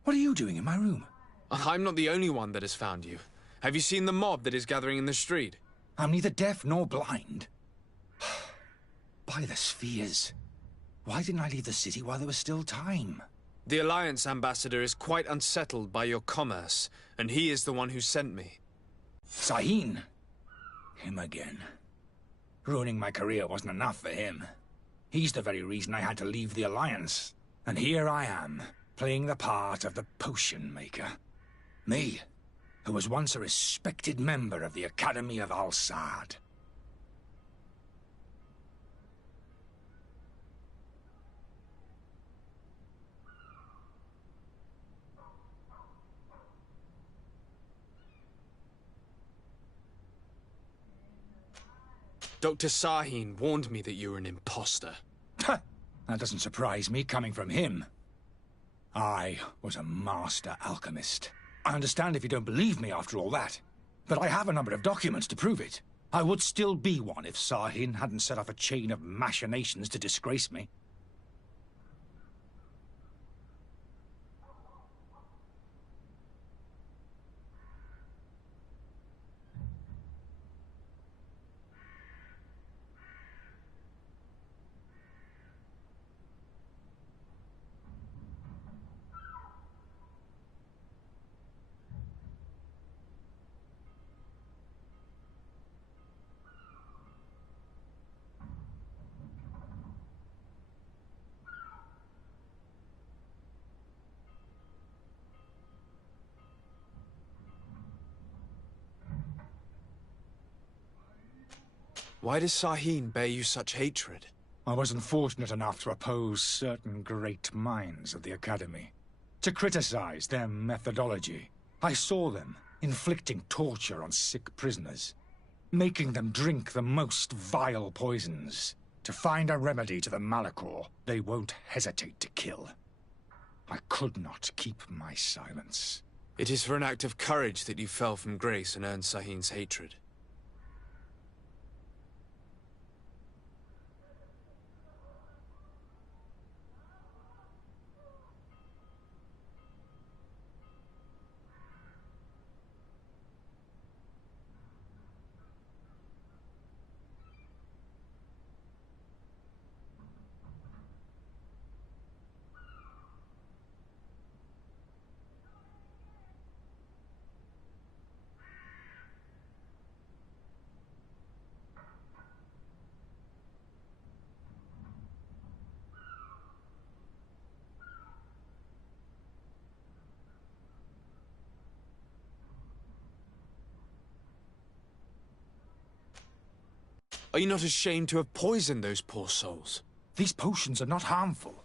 What are you doing in my room? I'm not the only one that has found you. Have you seen the mob that is gathering in the street? I'm neither deaf nor blind. By the spheres. Why didn't I leave the city while there was still time? The Alliance ambassador is quite unsettled by your commerce, and he is the one who sent me. Sahin. Him again. Ruining my career wasn't enough for him. He's the very reason I had to leave the Alliance. And here I am, playing the part of the potion maker. Me, who was once a respected member of the Academy of Al-Saad. Dr. Sahin warned me that you were an imposter. Ha! That doesn't surprise me, coming from him. I was a master alchemist. I understand if you don't believe me after all that, but I have a number of documents to prove it. I would still be one if Sahin hadn't set off a chain of machinations to disgrace me. Why does Sahin bear you such hatred? I wasn't fortunate enough to oppose certain great minds of the Academy. To criticize their methodology. I saw them inflicting torture on sick prisoners. Making them drink the most vile poisons. To find a remedy to the malachor they won't hesitate to kill. I could not keep my silence. It is for an act of courage that you fell from grace and earned Sahin's hatred. Are you not ashamed to have poisoned those poor souls? These potions are not harmful.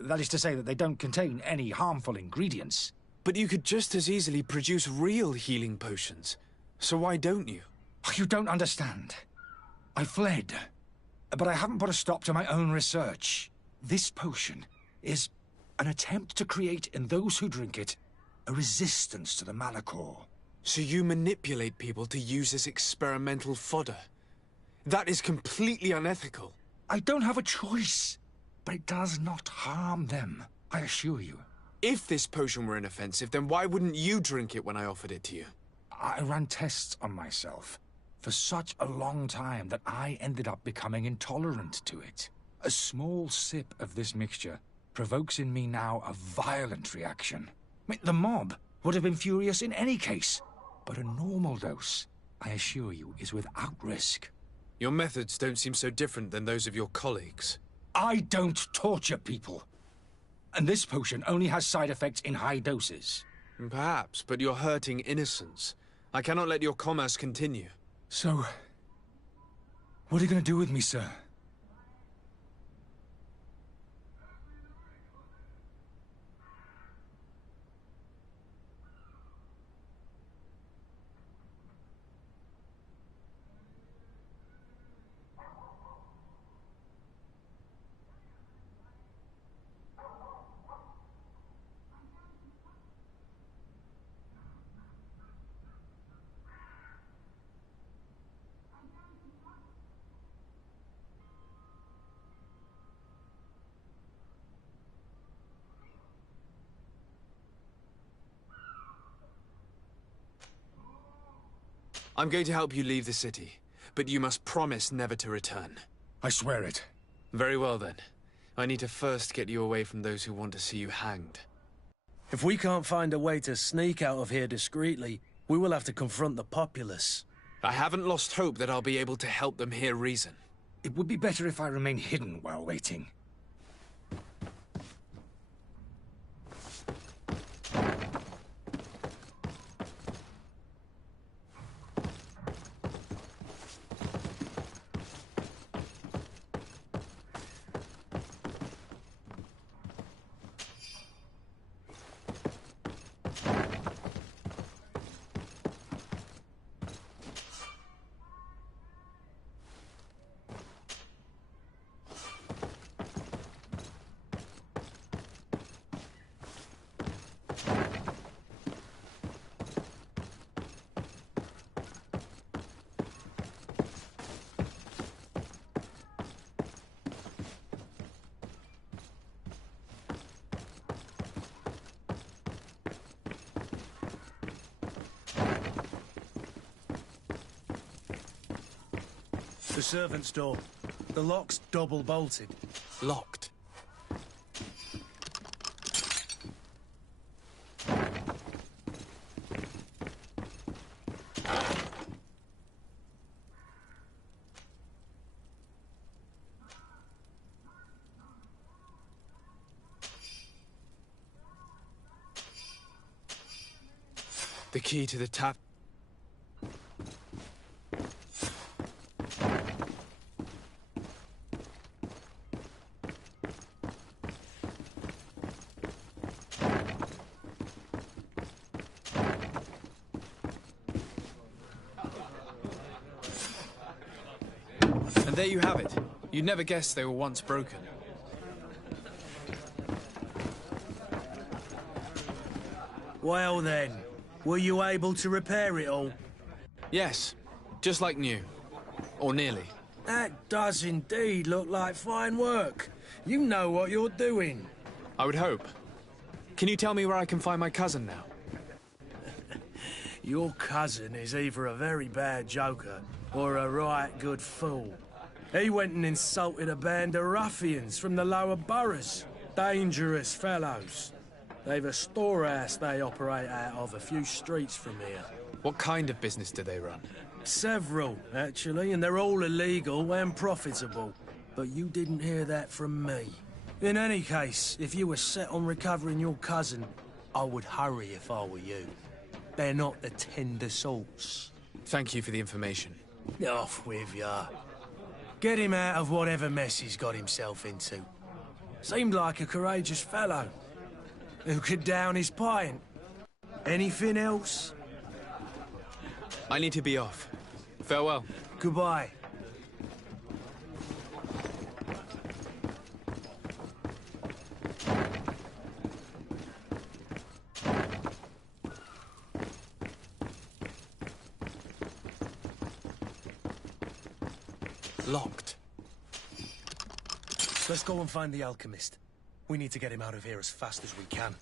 That is to say that they don't contain any harmful ingredients. But you could just as easily produce real healing potions. So why don't you? You don't understand. I fled. But I haven't put a stop to my own research. This potion is an attempt to create in those who drink it a resistance to the Malachor. So you manipulate people to use as experimental fodder? That is completely unethical. I don't have a choice, but it does not harm them, I assure you. If this potion were inoffensive, then why wouldn't you drink it when I offered it to you? I ran tests on myself for such a long time that I ended up becoming intolerant to it. A small sip of this mixture provokes in me now a violent reaction. I mean, the mob would have been furious in any case, but a normal dose, I assure you, is without risk. Your methods don't seem so different than those of your colleagues. I don't torture people. And this potion only has side effects in high doses. Perhaps, but you're hurting innocents. I cannot let your commerce continue. So, what are you going to do with me, sir? I'm going to help you leave the city, but you must promise never to return. I swear it. Very well then. I need to first get you away from those who want to see you hanged. If we can't find a way to sneak out of here discreetly, we will have to confront the populace. I haven't lost hope that I'll be able to help them hear reason. It would be better if I remain hidden while waiting. The servant's door. The lock's double bolted. Locked? The key to the tap. And there you have it. You'd never guess they were once broken. Well then, were you able to repair it all? Yes, just like new. Or nearly. That does indeed look like fine work. You know what you're doing. I would hope. Can you tell me where I can find my cousin now? Your cousin is either a very bad joker or a right good fool. He went and insulted a band of ruffians from the lower boroughs. Dangerous fellows. They've a storehouse they operate out of a few streets from here. What kind of business do they run? Several, actually, and they're all illegal and profitable. But you didn't hear that from me. In any case, if you were set on recovering your cousin, I would hurry if I were you. They're not the tender sorts. Thank you for the information. Off with ya. Get him out of whatever mess he's got himself into. Seemed like a courageous fellow who could down his pint. Anything else? I need to be off. Farewell. Goodbye. Locked. Let's go and find the alchemist. We need to get him out of here as fast as we can.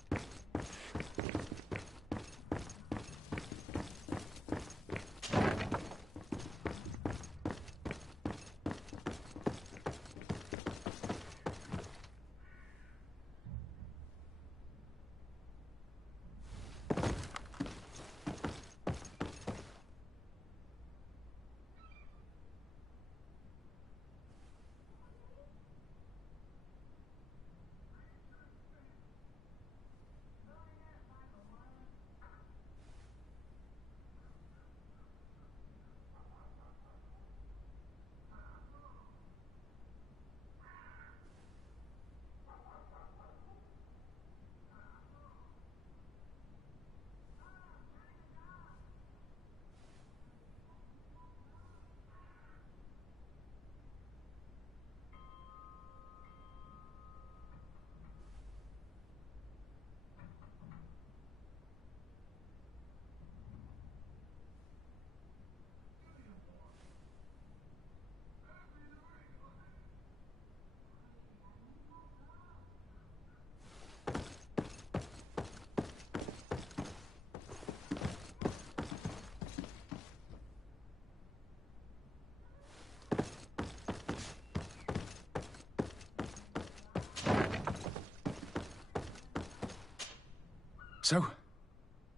So,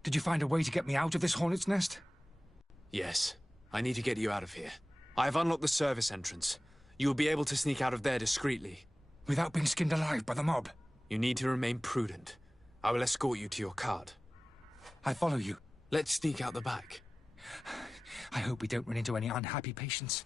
did you find a way to get me out of this hornet's nest? Yes. I need to get you out of here. I have unlocked the service entrance. You will be able to sneak out of there discreetly. Without being skinned alive by the mob? You need to remain prudent. I will escort you to your cart. I follow you. Let's sneak out the back. I hope we don't run into any unhappy patients.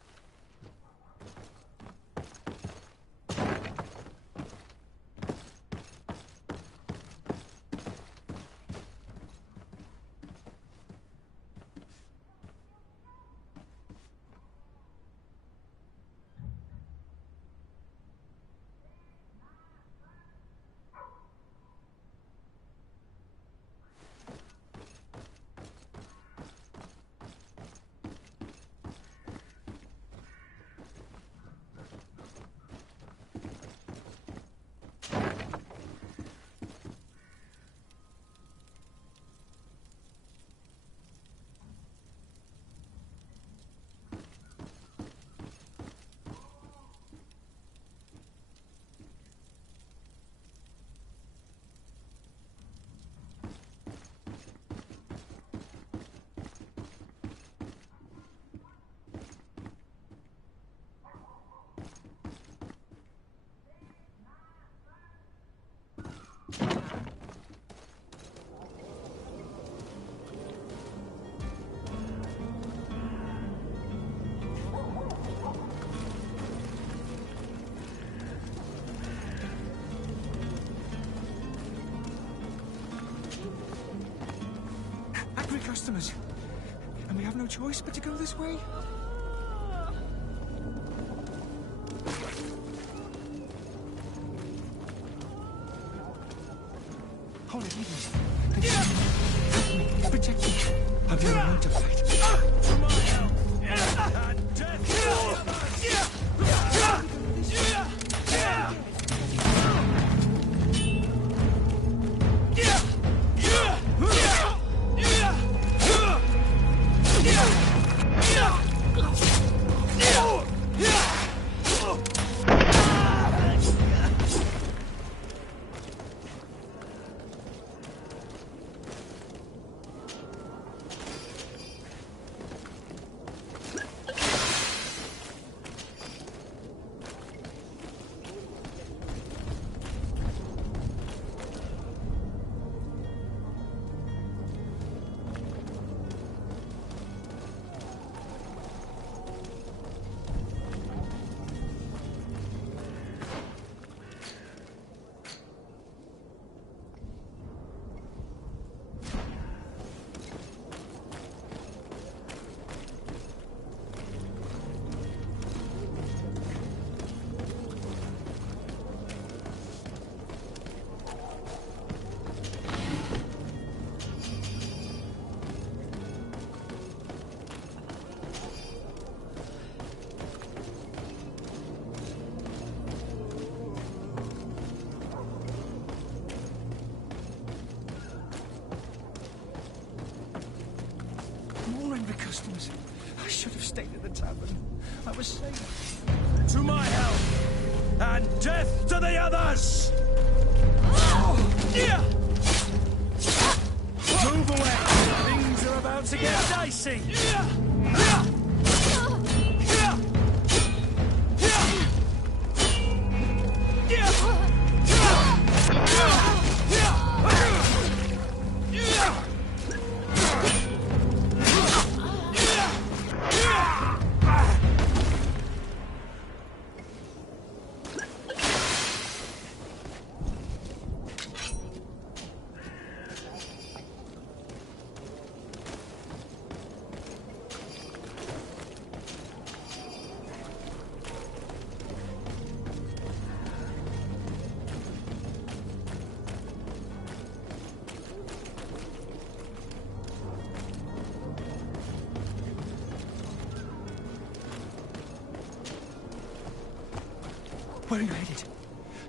Customers, and we have no choice but to go this way. Hold it, leave me. Help me, protect me. I've never known to fight. To my help! And death! tavern. I was safe. To my help! And death to the others! Move away! Things are about to get dicey! Where are you headed?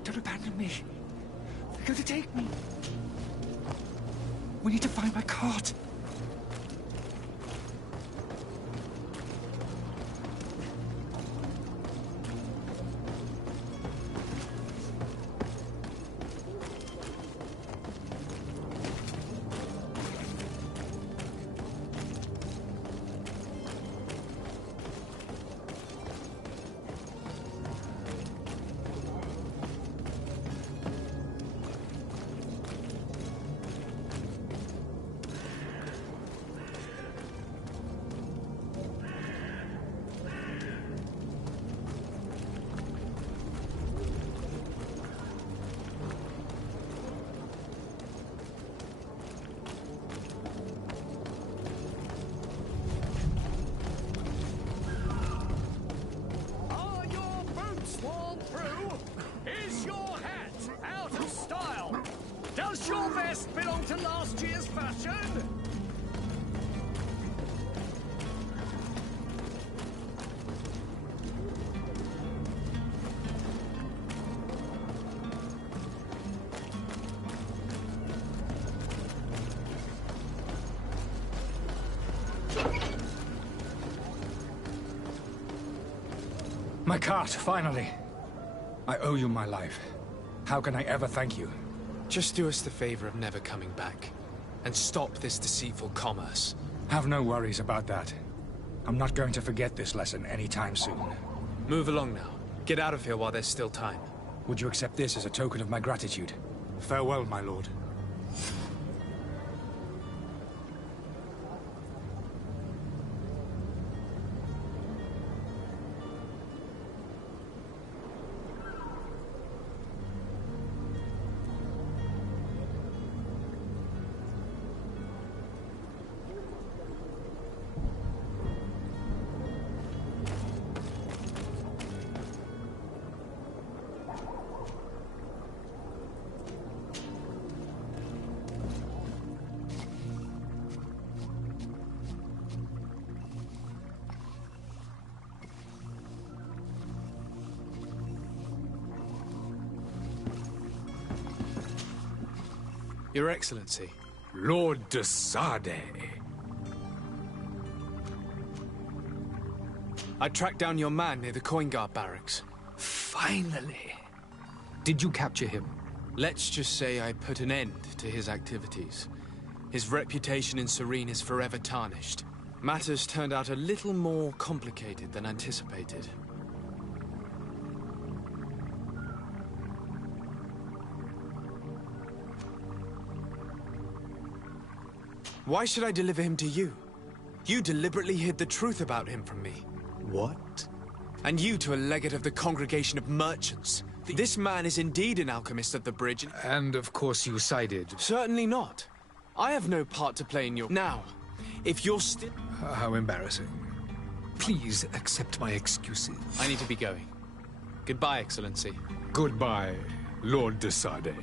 Don't abandon me. They're going to take me. We need to find my cart. Does your vest belong to last year's fashion? My cart, finally. I owe you my life. How can I ever thank you? Just do us the favor of never coming back. And stop this deceitful commerce. Have no worries about that. I'm not going to forget this lesson anytime soon. Move along now. Get out of here while there's still time. Would you accept this as a token of my gratitude? Farewell, my lord. Your Excellency. Lord de Sade. I tracked down your man near the Coin Guard barracks. Finally. Did you capture him? Let's just say I put an end to his activities. His reputation in Serene is forever tarnished. Matters turned out a little more complicated than anticipated. Why should I deliver him to you? You deliberately hid the truth about him from me. What? And you to a legate of the Congregation of Merchants. This man is indeed an alchemist of the bridge. And of course you sided. Certainly not. I have no part to play in your... Now, if you're still... How embarrassing. Please accept my excuses. I need to be going. Goodbye, Excellency. Goodbye, Lord de Sade.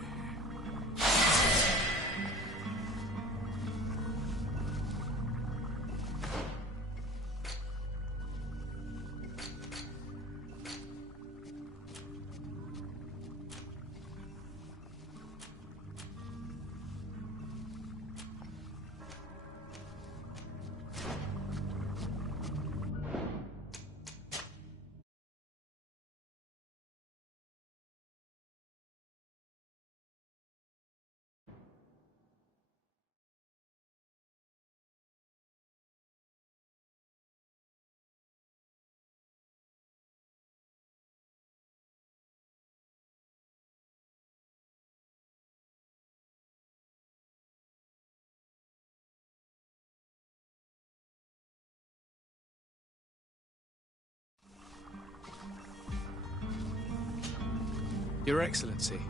Your Excellency.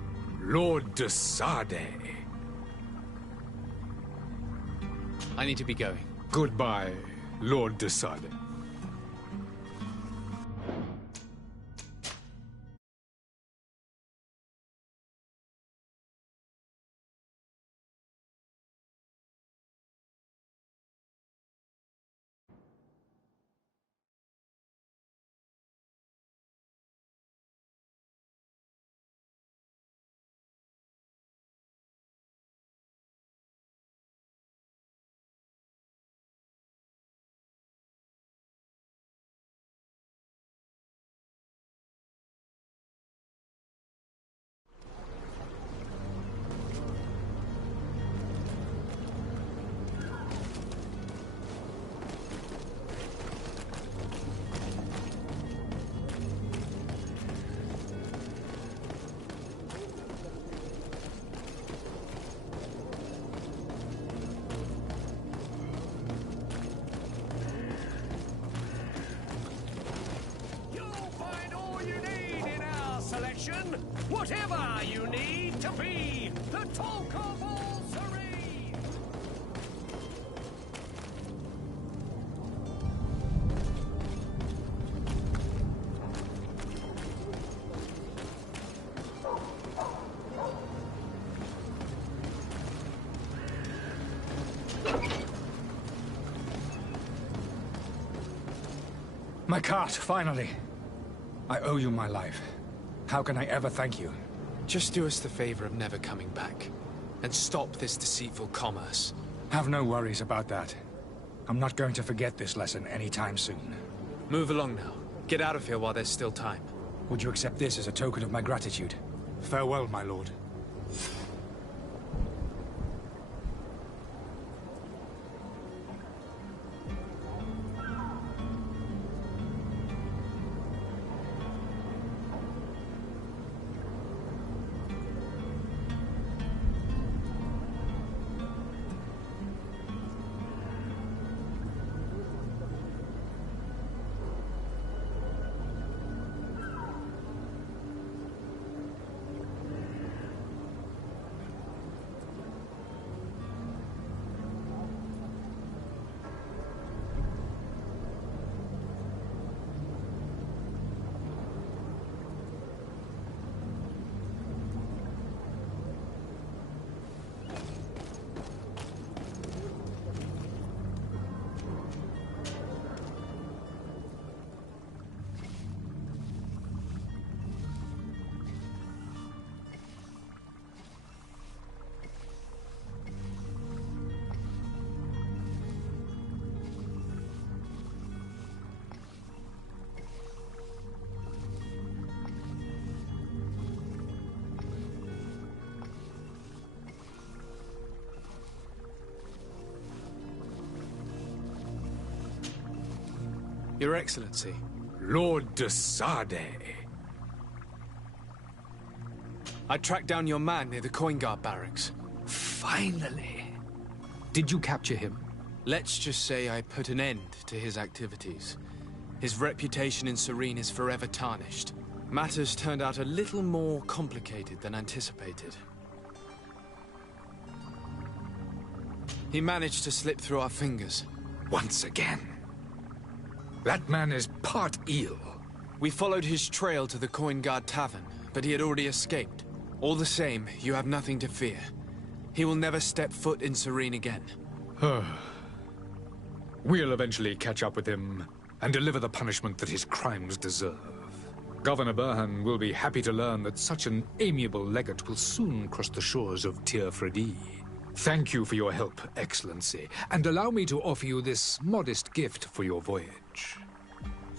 Lord de Sade. I need to be going. Goodbye, Lord de Sade. Whatever you need to be the talk of all Serene. My cart, finally. I owe you my life. How can I ever thank you? Just do us the favor of never coming back. And stop this deceitful commerce. Have no worries about that. I'm not going to forget this lesson anytime soon. Move along now. Get out of here while there's still time. Would you accept this as a token of my gratitude? Farewell, my lord. Your Excellency. Lord de Sade. I tracked down your man near the Coin Guard barracks. Finally. Did you capture him? Let's just say I put an end to his activities. His reputation in Serene is forever tarnished. Matters turned out a little more complicated than anticipated. He managed to slip through our fingers. Once again. That man is part eel. We followed his trail to the Coin Guard Tavern, but he had already escaped. All the same, you have nothing to fear. He will never step foot in Serene again. We'll eventually catch up with him and deliver the punishment that his crimes deserve. Governor Burhan will be happy to learn that such an amiable legate will soon cross the shores of Tir Fredi. Thank you for your help, Excellency, and allow me to offer you this modest gift for your voyage.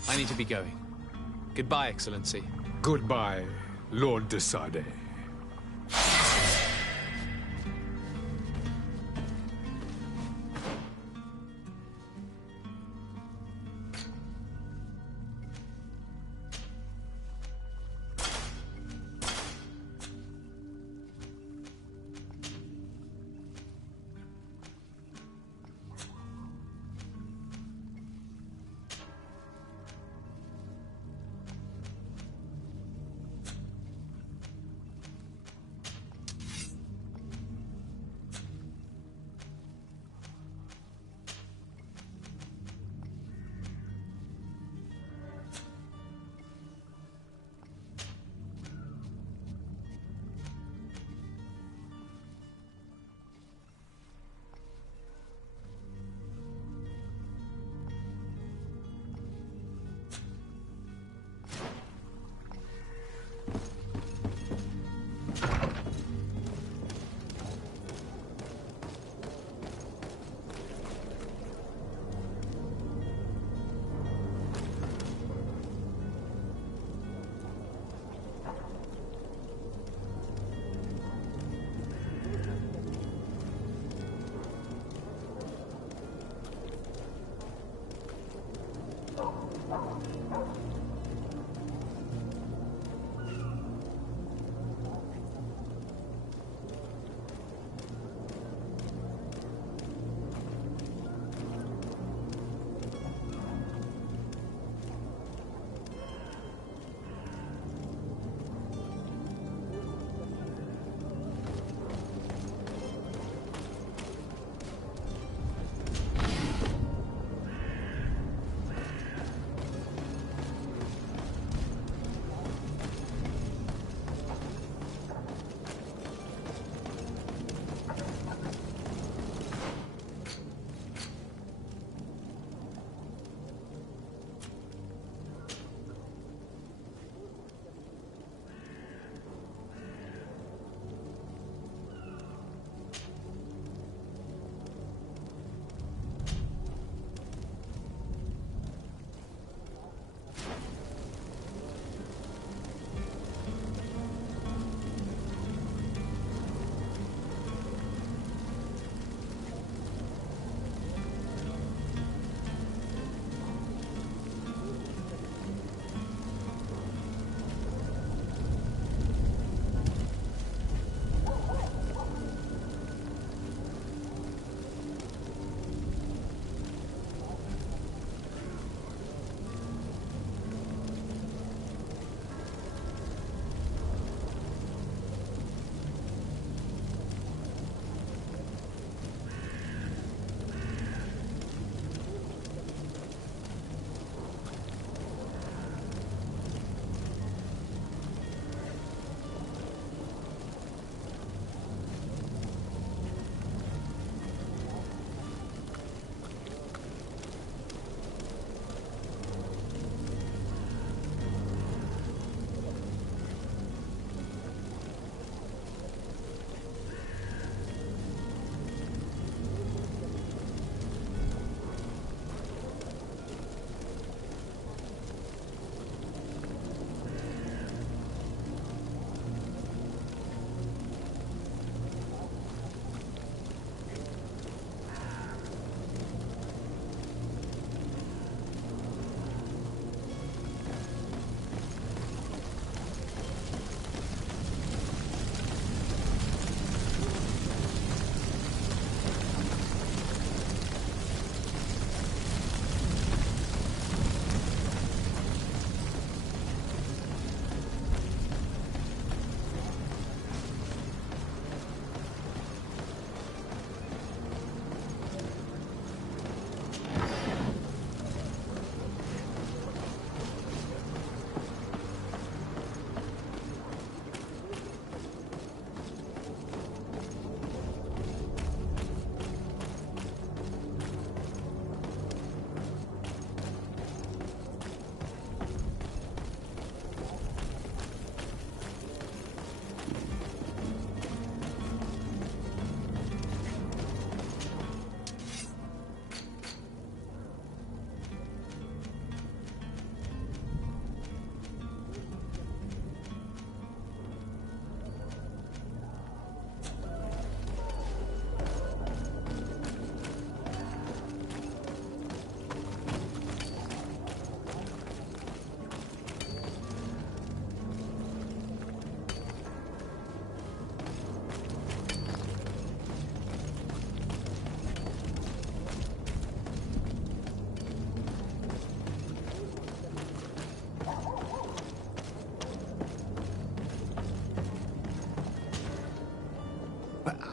I need to be going. Goodbye, Excellency. Goodbye, Lord de Sade.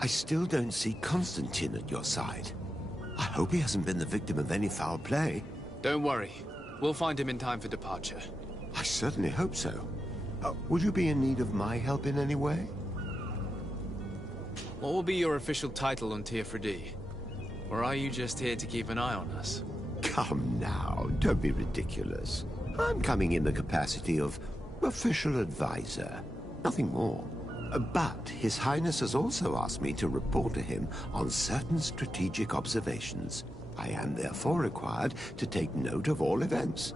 I still don't see Constantine at your side. I hope he hasn't been the victim of any foul play. Don't worry. We'll find him in time for departure. I certainly hope so. Would you be in need of my help in any way? What will be your official title on Teofredi? Or are you just here to keep an eye on us? Come now, don't be ridiculous. I'm coming in the capacity of official advisor, nothing more. But His Highness has also asked me to report to him on certain strategic observations. I am therefore required to take note of all events,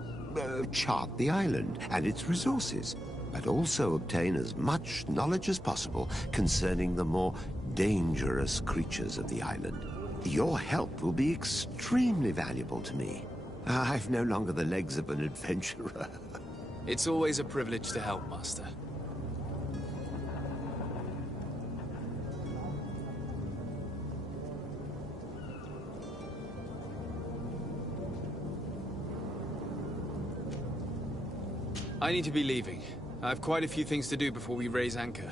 chart the island and its resources, but also obtain as much knowledge as possible concerning the more dangerous creatures of the island. Your help will be extremely valuable to me. I've no longer the legs of an adventurer. It's always a privilege to help, Master. I need to be leaving. I have quite a few things to do before we raise anchor.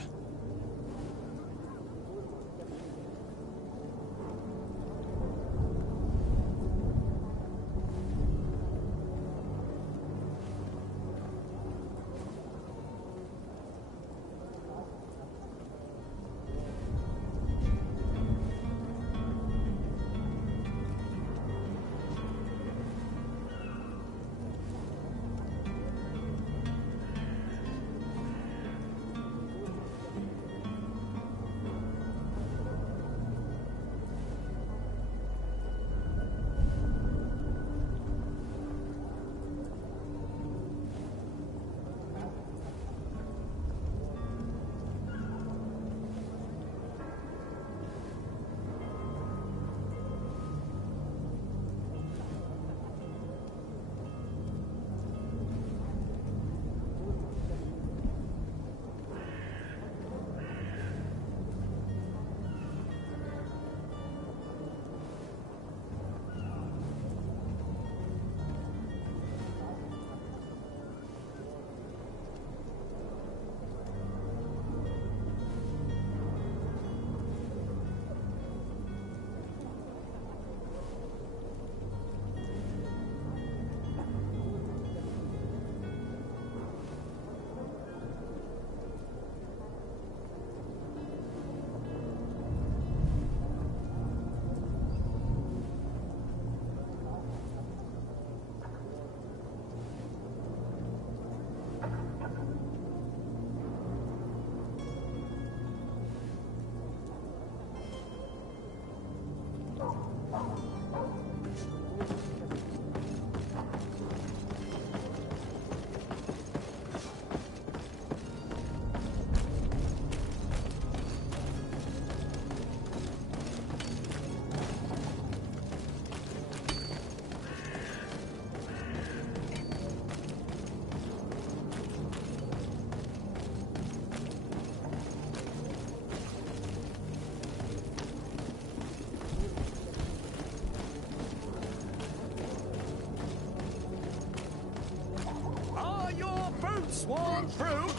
Sworn through.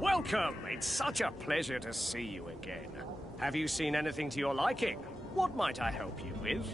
Welcome! It's such a pleasure to see you again. Have you seen anything to your liking? What might I help you with?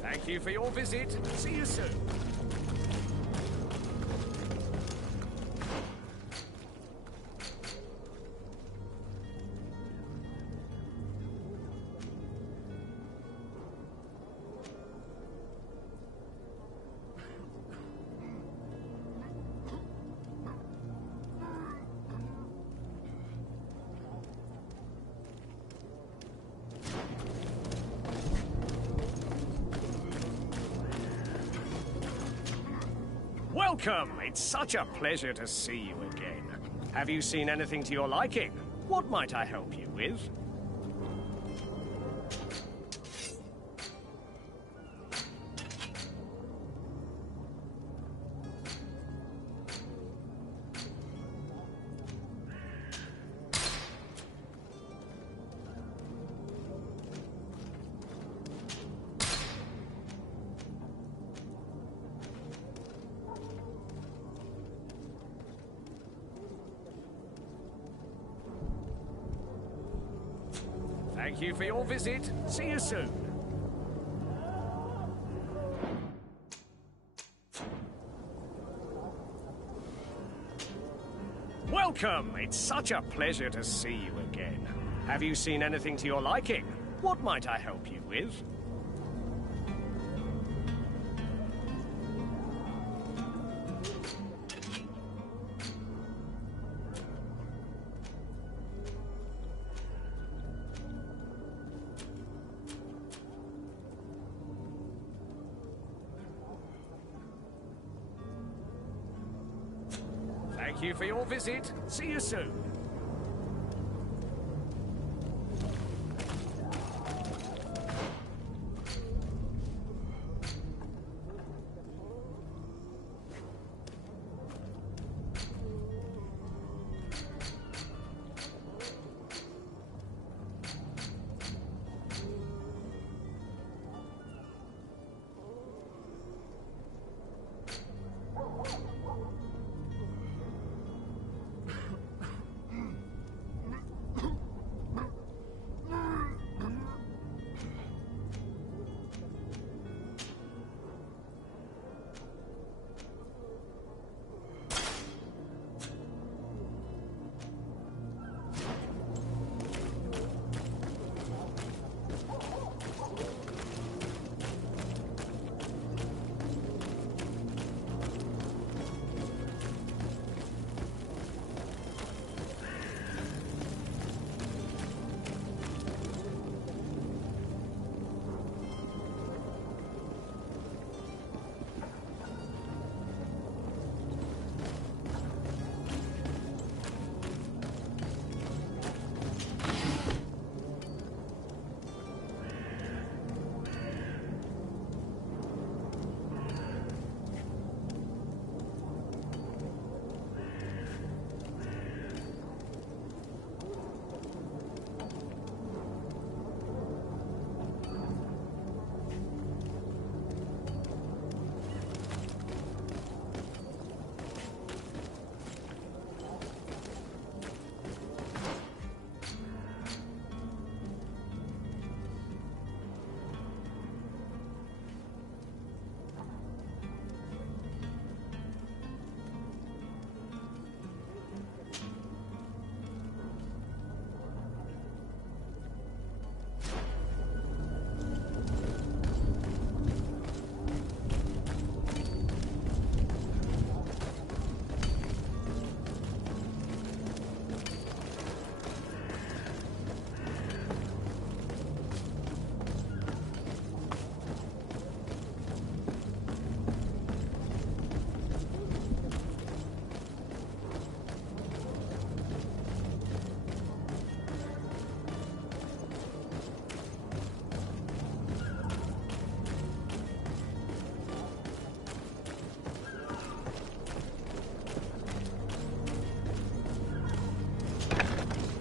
Thank you for your visit. See you soon. Welcome! It's such a pleasure to see you again. Have you seen anything to your liking? What might I help you with? Thank you for your visit. See you soon. Welcome! It's such a pleasure to see you again. Have you seen anything to your liking? What might I help you with? Thank you for your visit. See you soon.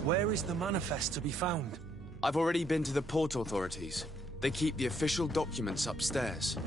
Where is the manifest to be found? I've already been to the port authorities. They keep the official documents upstairs.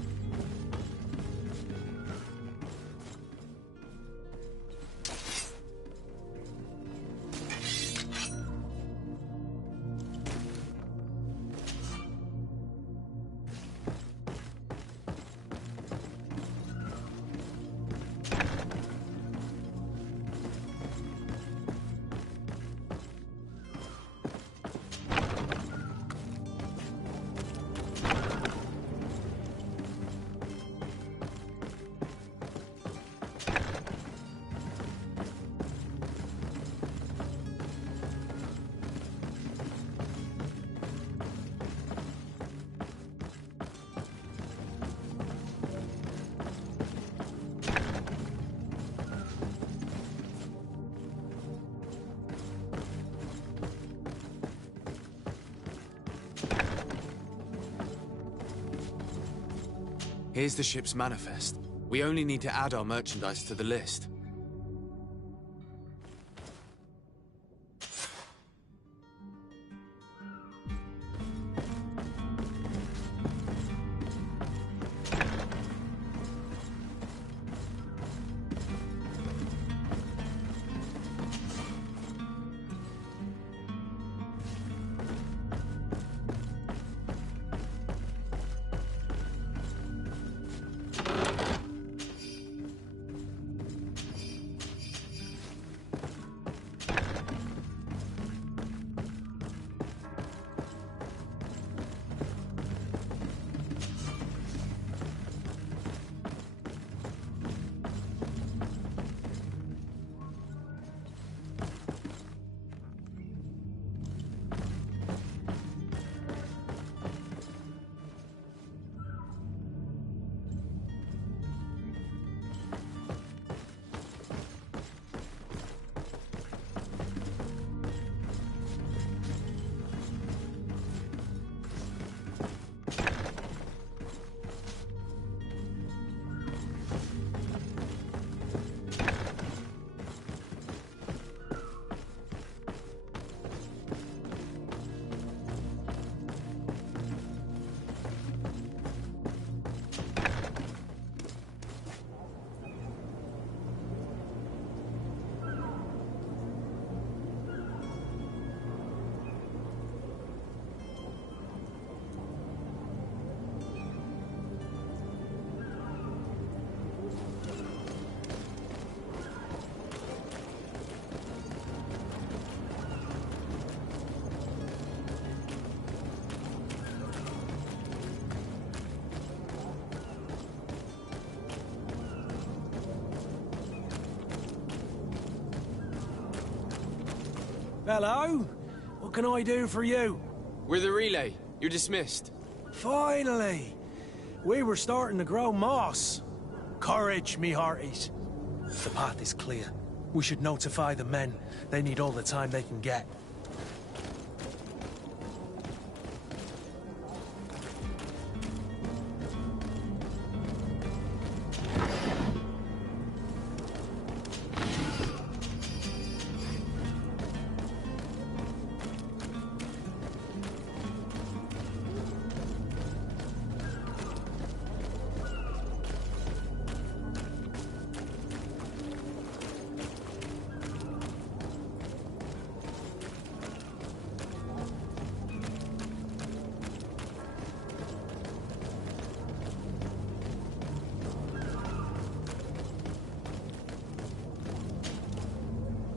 Here's the ship's manifest. We only need to add our merchandise to the list. Hello? What can I do for you? We're the relay. You're dismissed. Finally! We were starting to grow moss. Courage, me hearties. The path is clear. We should notify the men. They need all the time they can get.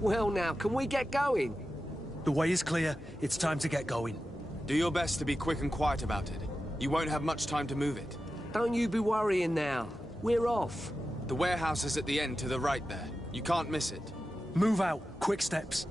Well now, can we get going? The way is clear. It's time to get going. Do your best to be quick and quiet about it. You won't have much time to move it. Don't you be worrying now. We're off. The warehouse is at the end to the right there. You can't miss it. Move out. Quick steps.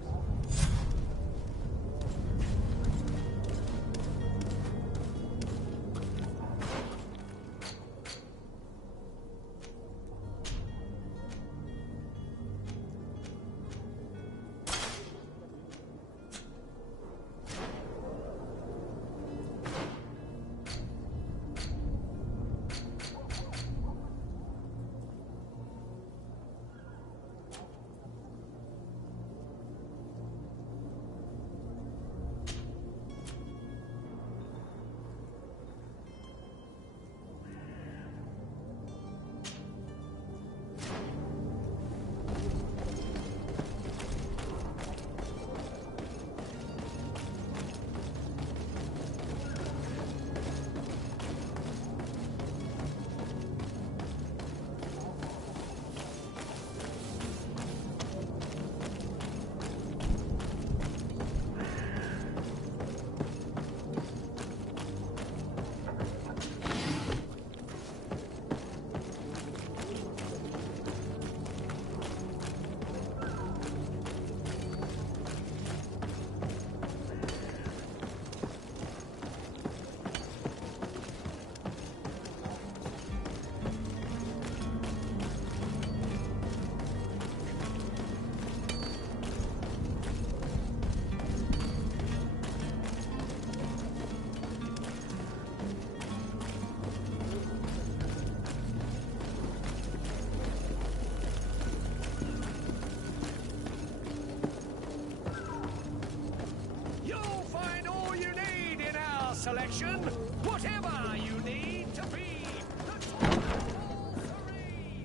selection. Whatever you need to be the top of all three.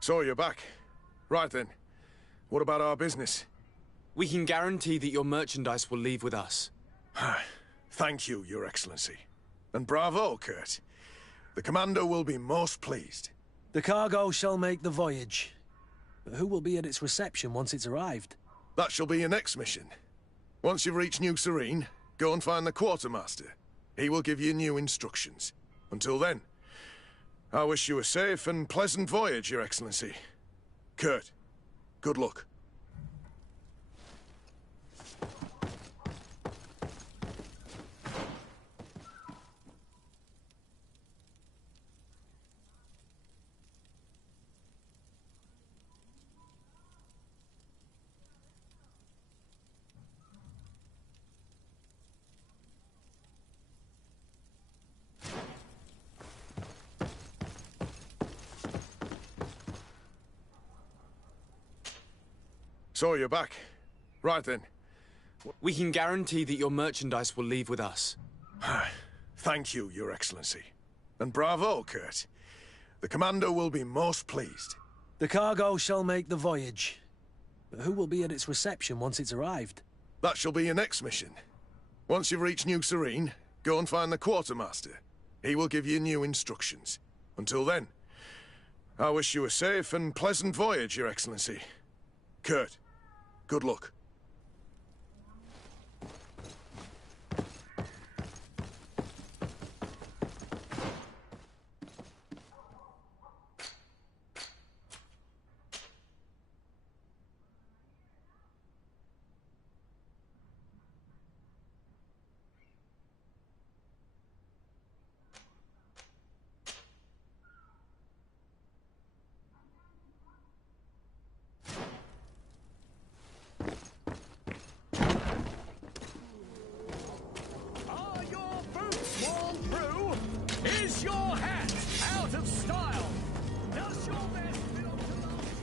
So you're back. Right then. What about our business? We can guarantee that your merchandise will leave with us. Thank you, Your Excellency. And bravo, Kurt. The Commander will be most pleased. The cargo shall make the voyage. But who will be at its reception once it's arrived? That shall be your next mission. Once you've reached New Serene, go and find the Quartermaster. He will give you new instructions. Until then, I wish you a safe and pleasant voyage, Your Excellency. Kurt, good luck. So you're back. Right then. We can guarantee that your merchandise will leave with us. Thank you, Your Excellency. And bravo, Kurt. The Commander will be most pleased. The cargo shall make the voyage. But who will be at its reception once it's arrived? That shall be your next mission. Once you've reached New Serene, go and find the Quartermaster. He will give you new instructions. Until then, I wish you a safe and pleasant voyage, Your Excellency. Kurt, good luck. Is your hat out of style? Does your vest belong to last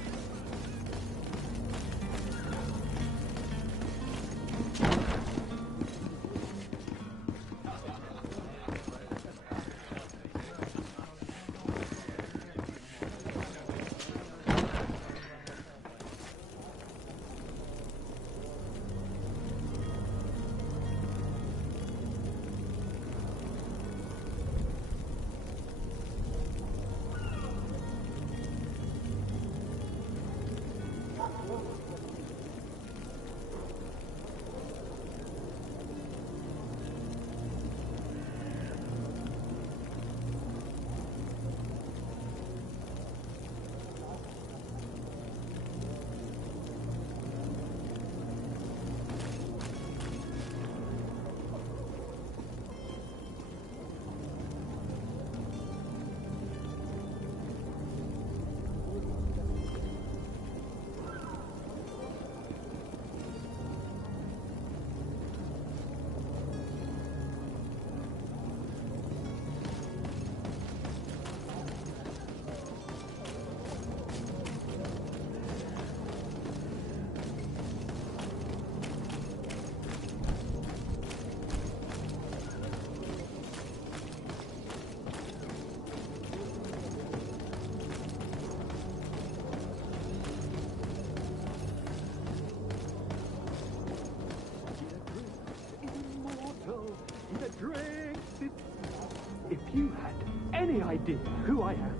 If you had any idea who I am...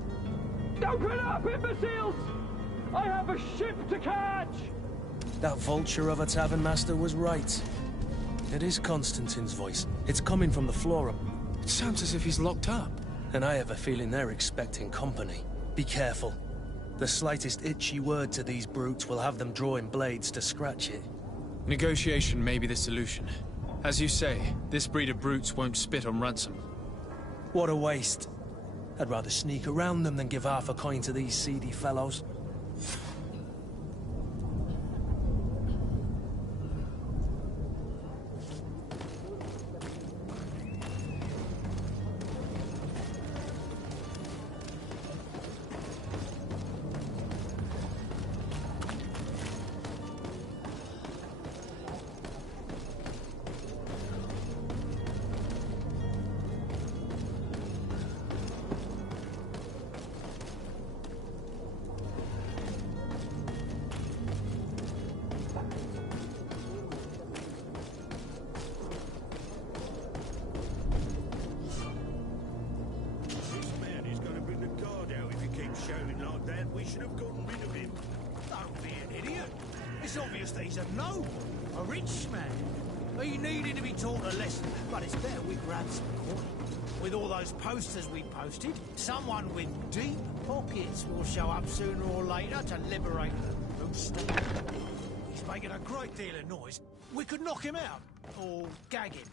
Open up, imbeciles! I have a ship to catch! That vulture of a tavern master was right. It is Constantine's voice. It's coming from the Forum. It sounds as if he's locked up. And I have a feeling they're expecting company. Be careful. The slightest itchy word to these brutes will have them drawing blades to scratch it. Negotiation may be the solution. As you say, this breed of brutes won't spit on ransom. What a waste. I'd rather sneak around them than give half a coin to these seedy fellows. It's obvious that he's a noble, a rich man. He needed to be taught a lesson, but it's better we grab some coin. With all those posters we posted, someone with deep pockets will show up sooner or later to liberate the rooster. He's making a great deal of noise. We could knock him out, or gag him.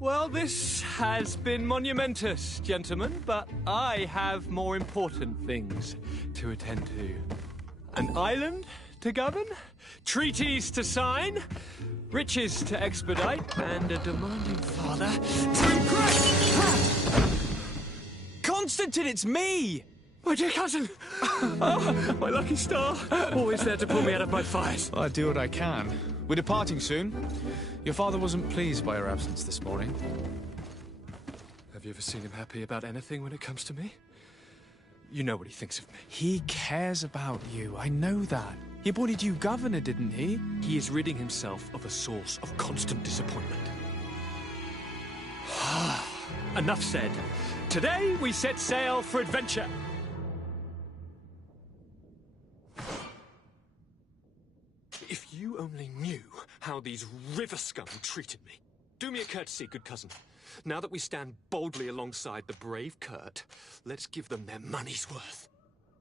Well, this has been monumentous, gentlemen, but I have more important things to attend to. An island to govern, treaties to sign, riches to expedite, and a demanding father to impress. Constantine, it's me! My dear cousin! Oh, my lucky star. Always there to pull me out of my fires. I do what I can. We're departing soon. Your father wasn't pleased by your absence this morning. Have you ever seen him happy about anything when it comes to me? You know what he thinks of me. He cares about you, I know that. He appointed you governor, didn't he? He is ridding himself of a source of constant disappointment. Enough said. Today we set sail for adventure. If you only knew how these river scum treated me. Do me a courtesy, good cousin. Now that we stand boldly alongside the brave Kurt, let's give them their money's worth.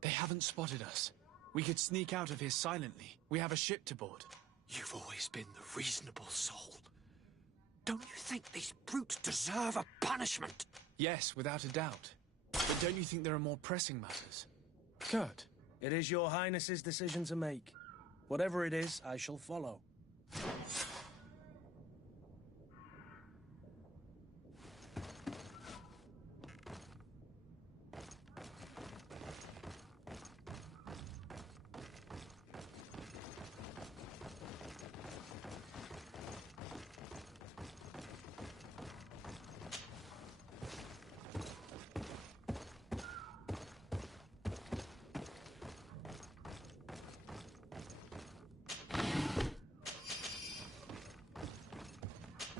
They haven't spotted us. We could sneak out of here silently. We have a ship to board. You've always been the reasonable soul. Don't you think these brutes deserve a punishment? Yes, without a doubt. But don't you think there are more pressing matters? Kurt? It is your Highness's decision to make. Whatever it is, I shall follow.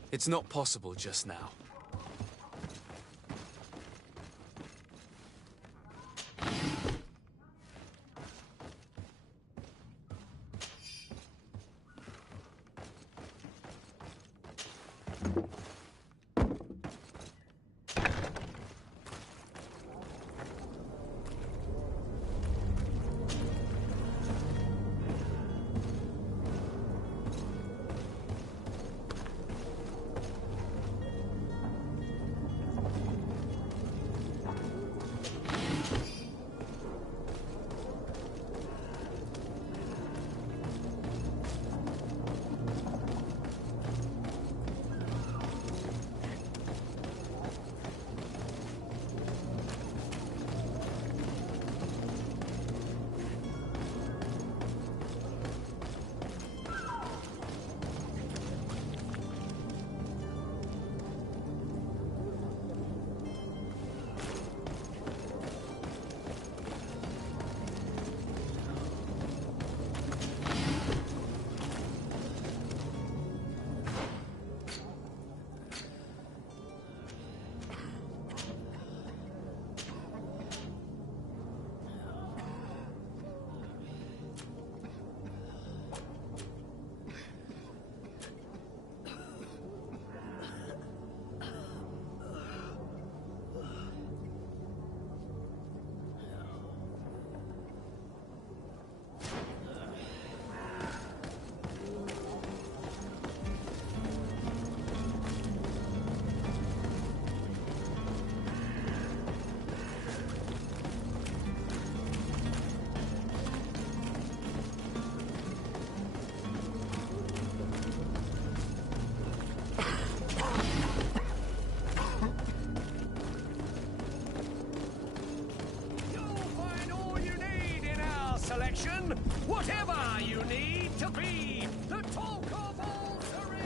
It's not possible just now. selection. Whatever you need to be the talk of all Serene.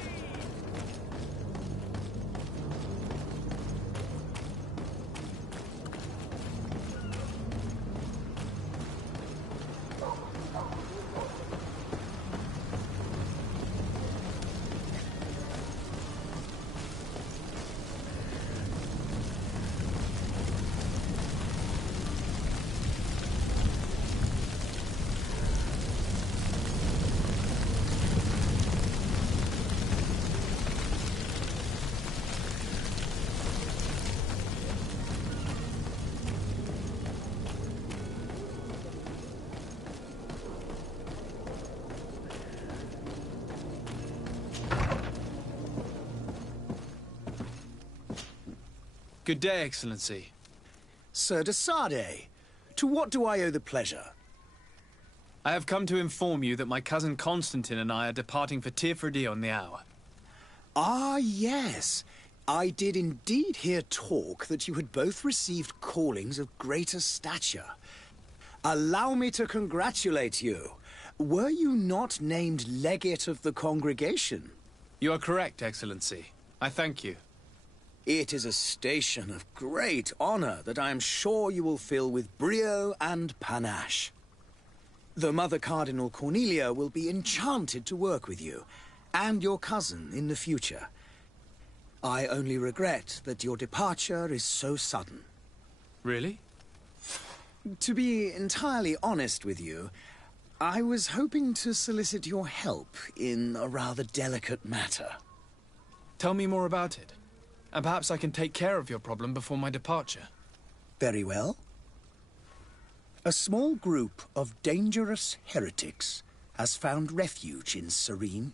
Good day, Excellency. Sir de Sardet, to what do I owe the pleasure? I have come to inform you that my cousin Constantine and I are departing for Tirfredi on the hour. Ah, yes. I did indeed hear talk that you had both received callings of greater stature. Allow me to congratulate you. Were you not named legate of the congregation? You are correct, Excellency. I thank you. It is a station of great honor that I am sure you will fill with brio and panache. The Mother Cardinal Cornelia will be enchanted to work with you, and your cousin in the future. I only regret that your departure is so sudden. Really? To be entirely honest with you, I was hoping to solicit your help in a rather delicate matter. Tell me more about it. And perhaps I can take care of your problem before my departure. Very well. A small group of dangerous heretics has found refuge in Serene.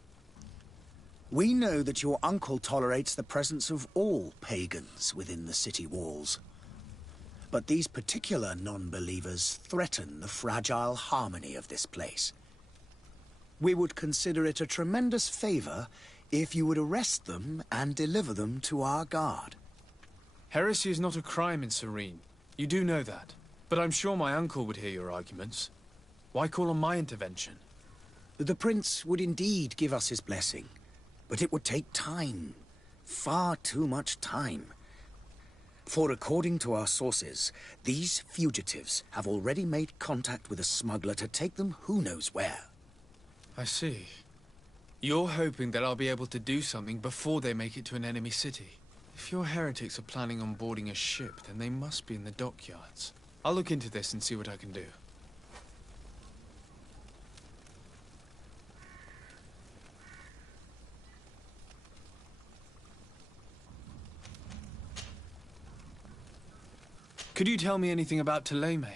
We know that your uncle tolerates the presence of all pagans within the city walls. But these particular non-believers threaten the fragile harmony of this place. We would consider it a tremendous favor if you would arrest them and deliver them to our guard. Heresy is not a crime in Serene. You do know that. But I'm sure my uncle would hear your arguments. Why call on my intervention? The prince would indeed give us his blessing, but it would take time. Far too much time. For according to our sources, these fugitives have already made contact with a smuggler to take them who knows where. I see. You're hoping that I'll be able to do something before they make it to an enemy city. If your heretics are planning on boarding a ship, then they must be in the dockyards. I'll look into this and see what I can do. Could you tell me anything about Thélème?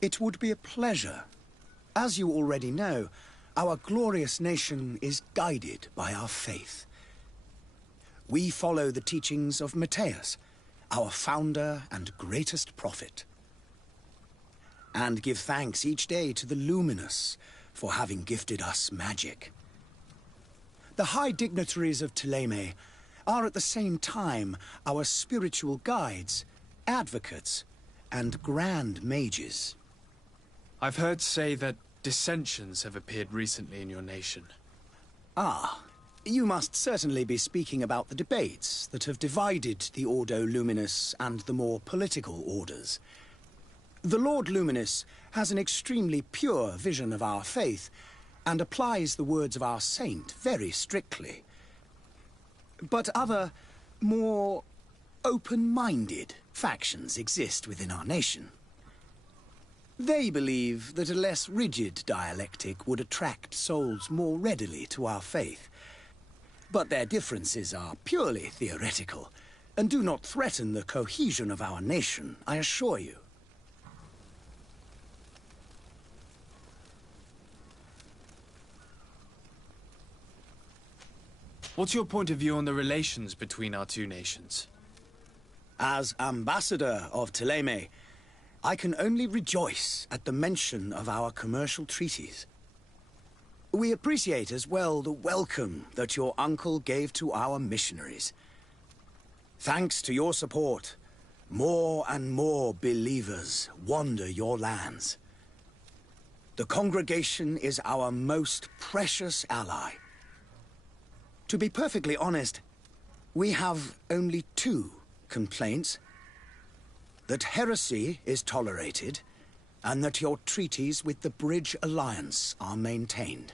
It would be a pleasure. As you already know, our glorious nation is guided by our faith. We follow the teachings of Matthias, our founder and greatest prophet, and give thanks each day to the Luminous for having gifted us magic. The high dignitaries of Thélème are at the same time our spiritual guides, advocates, and grand mages. I've heard say that dissensions have appeared recently in your nation. Ah, you must certainly be speaking about the debates that have divided the Ordo Luminous and the more political orders. The Lord Luminous has an extremely pure vision of our faith and applies the words of our saint very strictly. But other, more open-minded factions exist within our nation. They believe that a less rigid dialectic would attract souls more readily to our faith. But their differences are purely theoretical, and do not threaten the cohesion of our nation, I assure you. What's your point of view on the relations between our two nations? As ambassador of Thélème, I can only rejoice at the mention of our commercial treaties. We appreciate as well the welcome that your uncle gave to our missionaries. Thanks to your support, more and more believers wander your lands. The congregation is our most precious ally. To be perfectly honest, we have only two complaints. That heresy is tolerated, and that your treaties with the Bridge Alliance are maintained.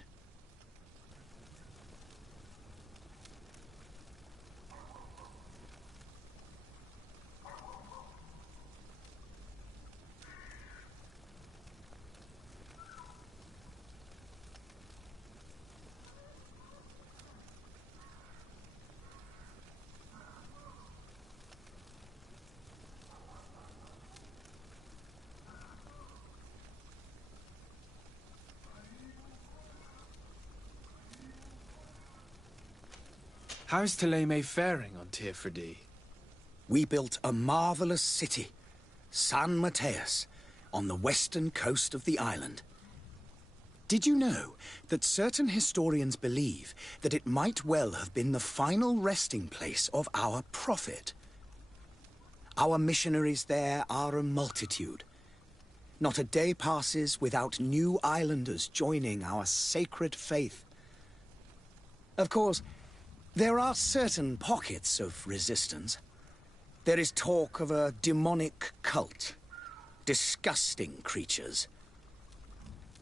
How's Thélème faring on Tir-Freddy? We built a marvelous city, San Mateus, on the western coast of the island. Did you know that certain historians believe that it might well have been the final resting place of our prophet? Our missionaries there are a multitude. Not a day passes without new islanders joining our sacred faith. Of course, there are certain pockets of resistance. There is talk of a demonic cult. Disgusting creatures.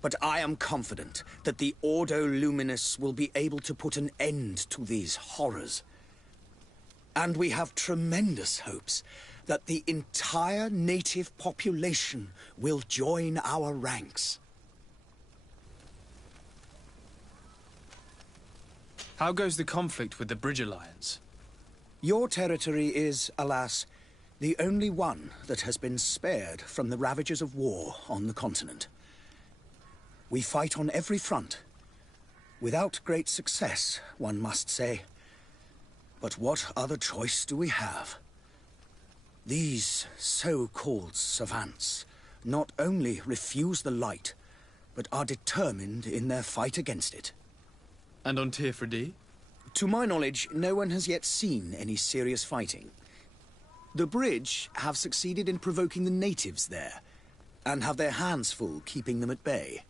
But I am confident that the Ordo Luminous will be able to put an end to these horrors. And we have tremendous hopes that the entire native population will join our ranks. How goes the conflict with the Bridge Alliance? Your territory is, alas, the only one that has been spared from the ravages of war on the continent. We fight on every front. Without great success, one must say. But what other choice do we have? These so-called savants not only refuse the light, but are determined in their fight against it. And on Tir-Freddy? To my knowledge, no one has yet seen any serious fighting. The Bridge have succeeded in provoking the natives there, and have their hands full keeping them at bay.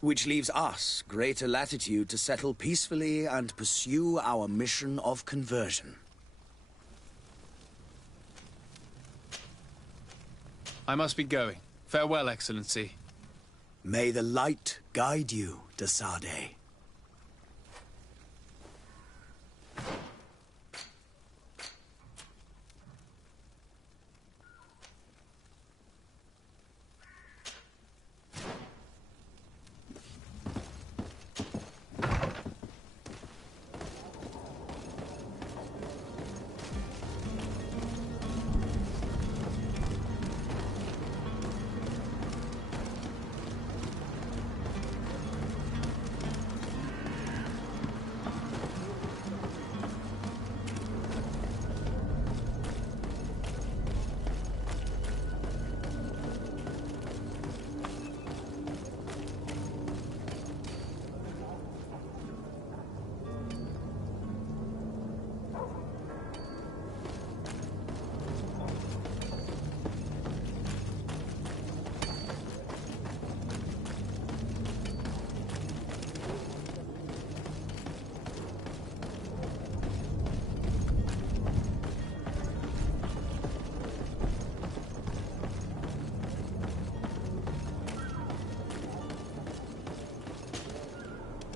Which leaves us greater latitude to settle peacefully and pursue our mission of conversion. I must be going. Farewell, Excellency. May the light guide you, de Sade.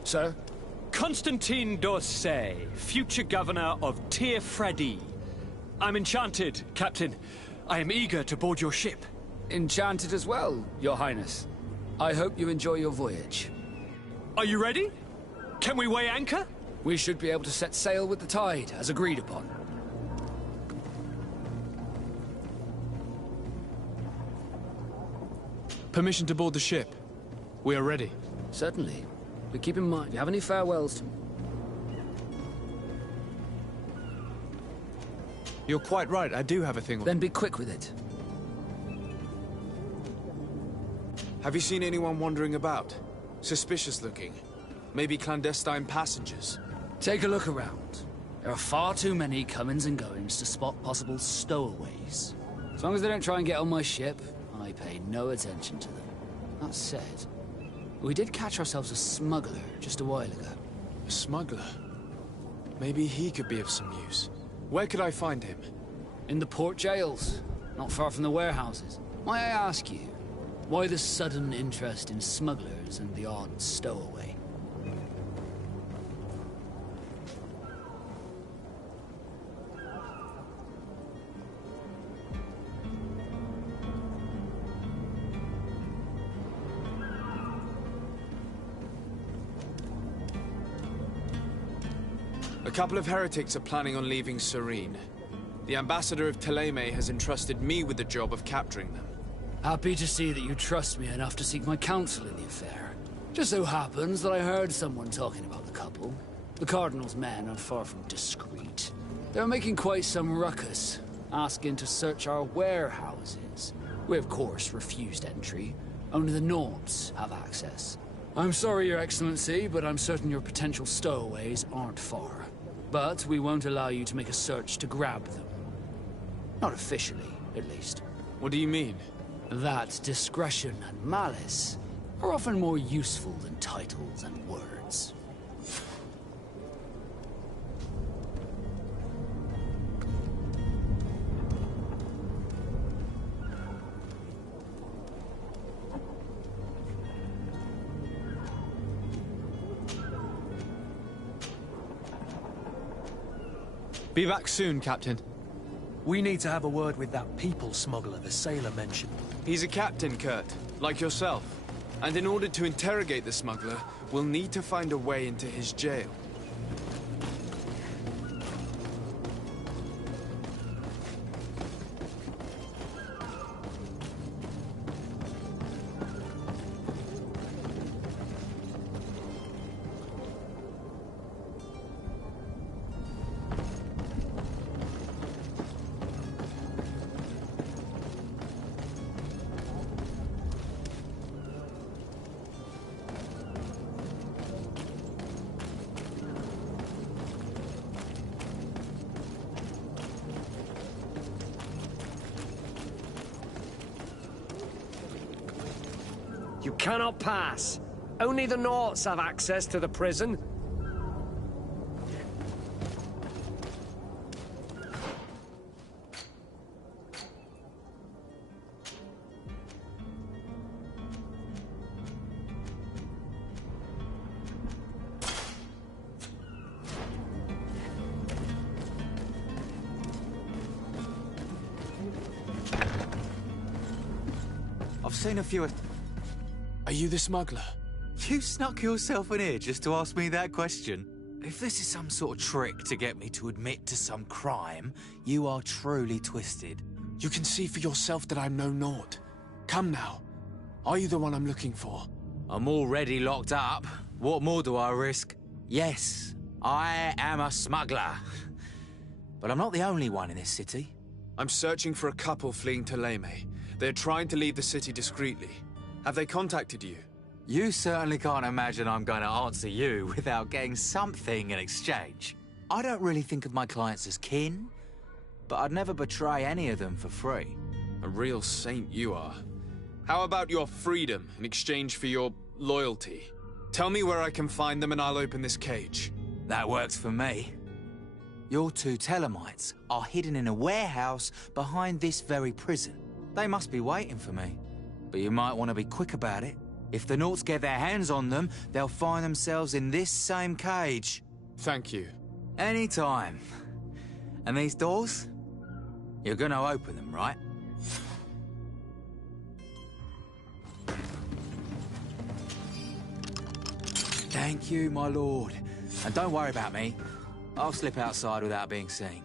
Sir? Constantine d'Orsay, future governor of Tir-Freddy. I'm enchanted, Captain. I am eager to board your ship. Enchanted as well, Your Highness. I hope you enjoy your voyage. Are you ready? Can we weigh anchor? We should be able to set sail with the tide, as agreed upon. Permission to board the ship. We are ready. Certainly. But keep in mind, if you have any farewells... You're quite right, I do have a thing... Then be quick with it. Have you seen anyone wandering about? Suspicious looking. Maybe clandestine passengers. Take a look around. There are far too many comings and goings to spot possible stowaways. As long as they don't try and get on my ship, I pay no attention to them. That said, We did catch ourselves a smuggler just a while ago. A smuggler? Maybe he could be of some use. Where could I find him? In the port jails, not far from the warehouses. May I ask you, why the sudden interest in smugglers and the odd stowaway? A couple of heretics are planning on leaving Serene. The ambassador of Thélème has entrusted me with the job of capturing them. Happy to see that you trust me enough to seek my counsel in the affair. Just so happens that I heard someone talking about the couple. The Cardinal's men are far from discreet. They're making quite some ruckus, asking to search our warehouses. We, of course, refused entry. Only the Nords have access. I'm sorry, Your Excellency, but I'm certain your potential stowaways aren't far. But we won't allow you to make a search to grab them. Not officially, at least. What do you mean? That discretion and malice are often more useful than titles and words. Be back soon, Captain. We need to have a word with that people smuggler the sailor mentioned. He's a captain, Kurt, like yourself. And in order to interrogate the smuggler, we'll need to find a way into his jail. You cannot pass. Only the Nords have access to the prison. I've seen a few of... Are you the smuggler? You snuck yourself in here just to ask me that question? If this is some sort of trick to get me to admit to some crime, you are truly twisted. You can see for yourself that I'm no Nord. Come now. Are you the one I'm looking for? I'm already locked up. What more do I risk? Yes, I am a smuggler. But I'm not the only one in this city. I'm searching for a couple fleeing Thélème. They're trying to leave the city discreetly. Have they contacted you? You certainly can't imagine I'm going to answer you without getting something in exchange. I don't really think of my clients as kin, but I'd never betray any of them for free. A real saint you are. How about your freedom in exchange for your loyalty? Tell me where I can find them and I'll open this cage. That works for me. Your two Thelemites are hidden in a warehouse behind this very prison. They must be waiting for me. But you might want to be quick about it. If the Nords get their hands on them, they'll find themselves in this same cage. Thank you. Anytime. And these doors? You're gonna open them, right? Thank you, my lord. And don't worry about me. I'll slip outside without being seen.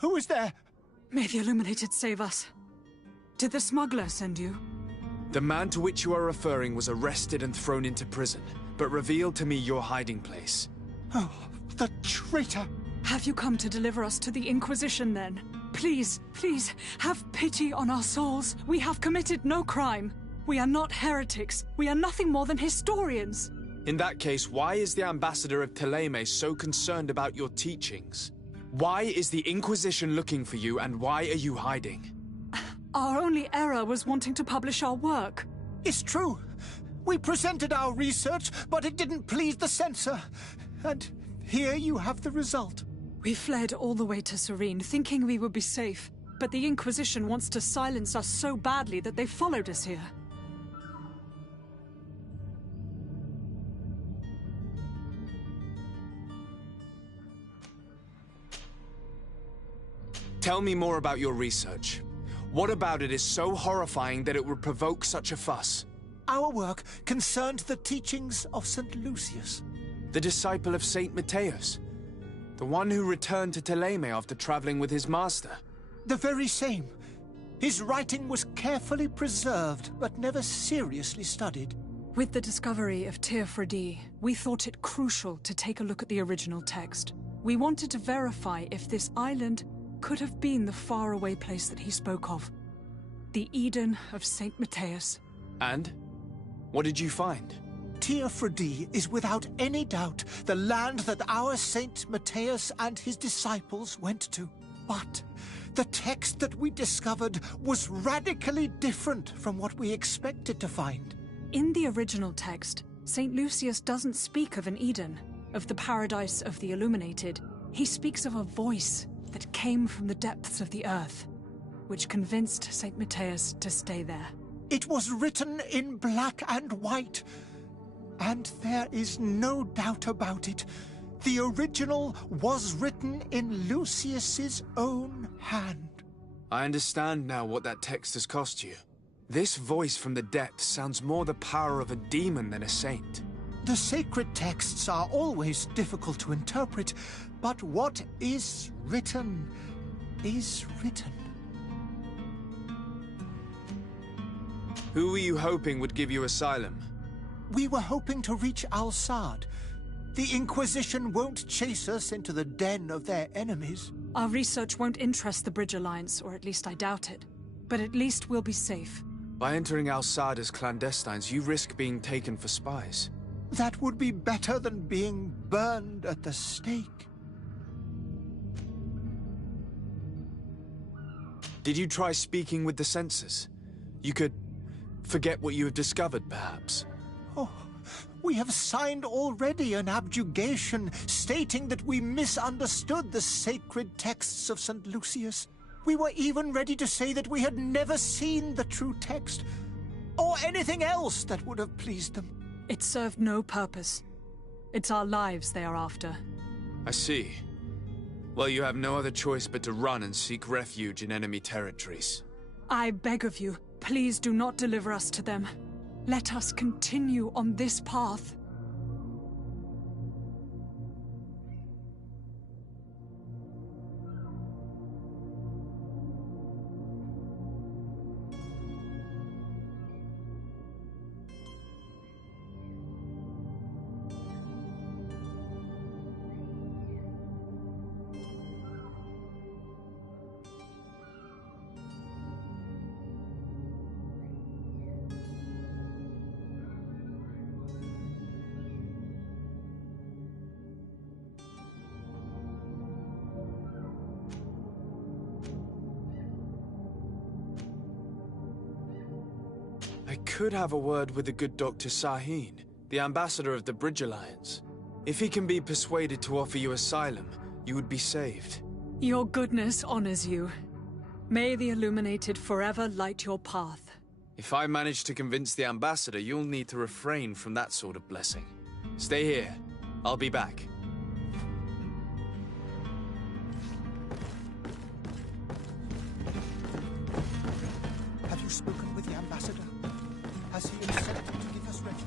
Who is there? May the Illuminated save us. Did the smuggler send you? The man to which you are referring was arrested and thrown into prison, but revealed to me your hiding place. Oh, the traitor! Have you come to deliver us to the Inquisition, then? Please, please, have pity on our souls. We have committed no crime. We are not heretics. We are nothing more than historians. In that case, why is the ambassador of Thélème so concerned about your teachings? Why is the Inquisition looking for you, and why are you hiding? Our only error was wanting to publish our work. It's true. We presented our research, but it didn't please the censor. And here you have the result. We fled all the way to Serene, thinking we would be safe. But the Inquisition wants to silence us so badly that they followed us here. Tell me more about your research. What about it is so horrifying that it would provoke such a fuss? Our work concerned the teachings of St. Lucius. The disciple of St. Matthias? The one who returned to Thélème after traveling with his master? The very same. His writing was carefully preserved, but never seriously studied. With the discovery of Teofredi, we thought it crucial to take a look at the original text. We wanted to verify if this island could have been the faraway place that he spoke of. The Eden of St. Matthias. And? What did you find? Teofredi is without any doubt the land that our Saint Matthias and his disciples went to. But the text that we discovered was radically different from what we expected to find. In the original text, St. Lucius doesn't speak of an Eden, of the paradise of the illuminated. He speaks of a voice that came from the depths of the earth, which convinced St. Matthias to stay there. It was written in black and white. And there is no doubt about it. The original was written in Lucius's own hand. I understand now what that text has cost you. This voice from the depths sounds more the power of a demon than a saint. The sacred texts are always difficult to interpret, but what is written is written. Who were you hoping would give you asylum? We were hoping to reach Al-Sad. The Inquisition won't chase us into the den of their enemies. Our research won't interest the Bridge Alliance, or at least I doubt it. But at least we'll be safe. By entering Al-Sad as clandestines, you risk being taken for spies. That would be better than being burned at the stake. Did you try speaking with the censors? You could forget what you have discovered, perhaps. Oh, we have signed already an abjugation stating that we misunderstood the sacred texts of St. Lucius. We were even ready to say that we had never seen the true text, or anything else that would have pleased them. It served no purpose. It's our lives they are after. I see. Well, you have no other choice but to run and seek refuge in enemy territories. I beg of you, please do not deliver us to them. Let us continue on this path. I could have a word with the good Dr. Sahin, the ambassador of the Bridge Alliance. If he can be persuaded to offer you asylum, you would be saved. Your goodness honors you. May the Illuminated forever light your path. If I manage to convince the ambassador, you'll need to refrain from that sort of blessing. Stay here. I'll be back. Have you spoken with the ambassador? Has he accepted to give us refuge?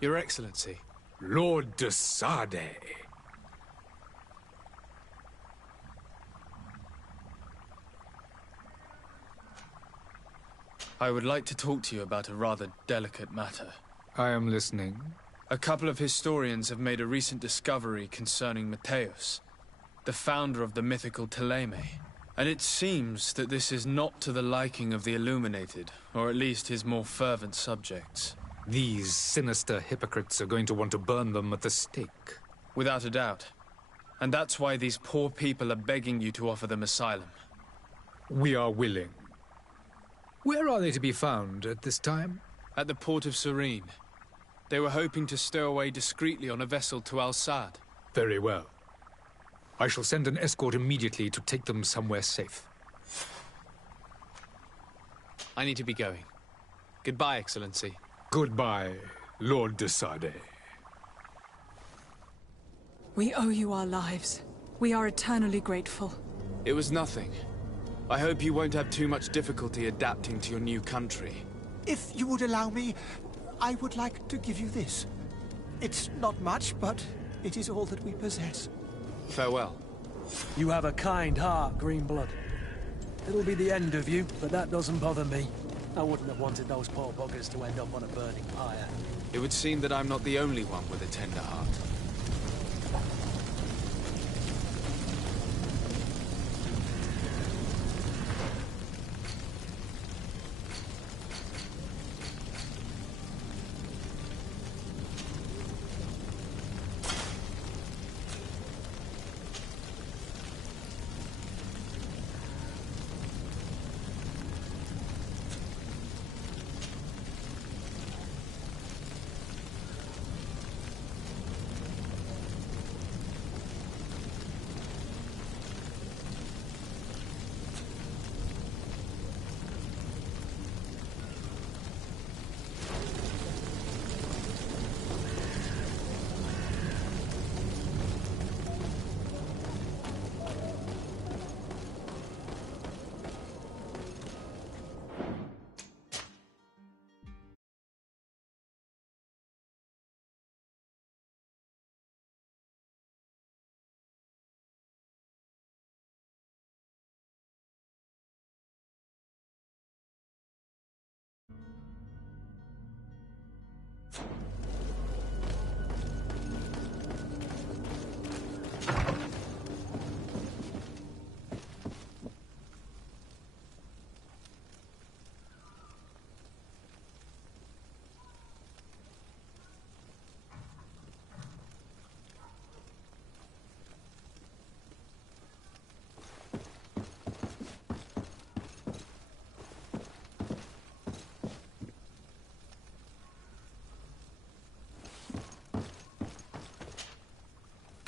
Your Excellency. Lord de Sade. I would like to talk to you about a rather delicate matter. I am listening. A couple of historians have made a recent discovery concerning Mateus, the founder of the mythical Teleme. And it seems that this is not to the liking of the Illuminated, or at least his more fervent subjects. These sinister hypocrites are going to want to burn them at the stake. Without a doubt. And that's why these poor people are begging you to offer them asylum. We are willing. Where are they to be found at this time? At the port of Serene. They were hoping to stow away discreetly on a vessel to Al-Sad. Very well. I shall send an escort immediately to take them somewhere safe. I need to be going. Goodbye, Excellency. Goodbye, Lord de Sade. We owe you our lives. We are eternally grateful. It was nothing. I hope you won't have too much difficulty adapting to your new country. If you would allow me, I would like to give you this. It's not much, but it is all that we possess. Farewell. You have a kind heart, Greenblood. It'll be the end of you, but that doesn't bother me. I wouldn't have wanted those poor buggers to end up on a burning pyre. It would seem that I'm not the only one with a tender heart.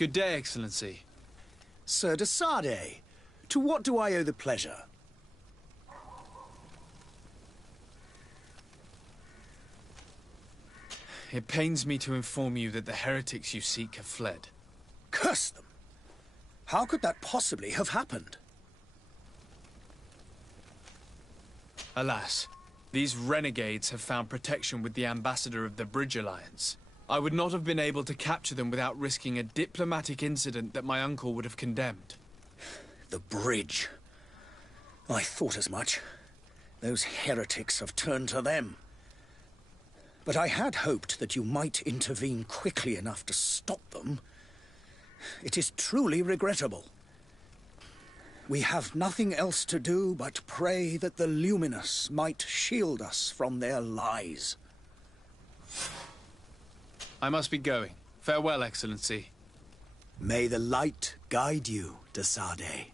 Good day, Excellency. Sir de Sade, to what do I owe the pleasure? It pains me to inform you that the heretics you seek have fled. Curse them! How could that possibly have happened? Alas, these renegades have found protection with the ambassador of the Bridge Alliance. I would not have been able to capture them without risking a diplomatic incident that my uncle would have condemned. The bridge. I thought as much. Those heretics have turned to them. But I had hoped that you might intervene quickly enough to stop them. It is truly regrettable. We have nothing else to do but pray that the Luminous might shield us from their lies. I must be going. Farewell, Excellency. May the light guide you, de Sade.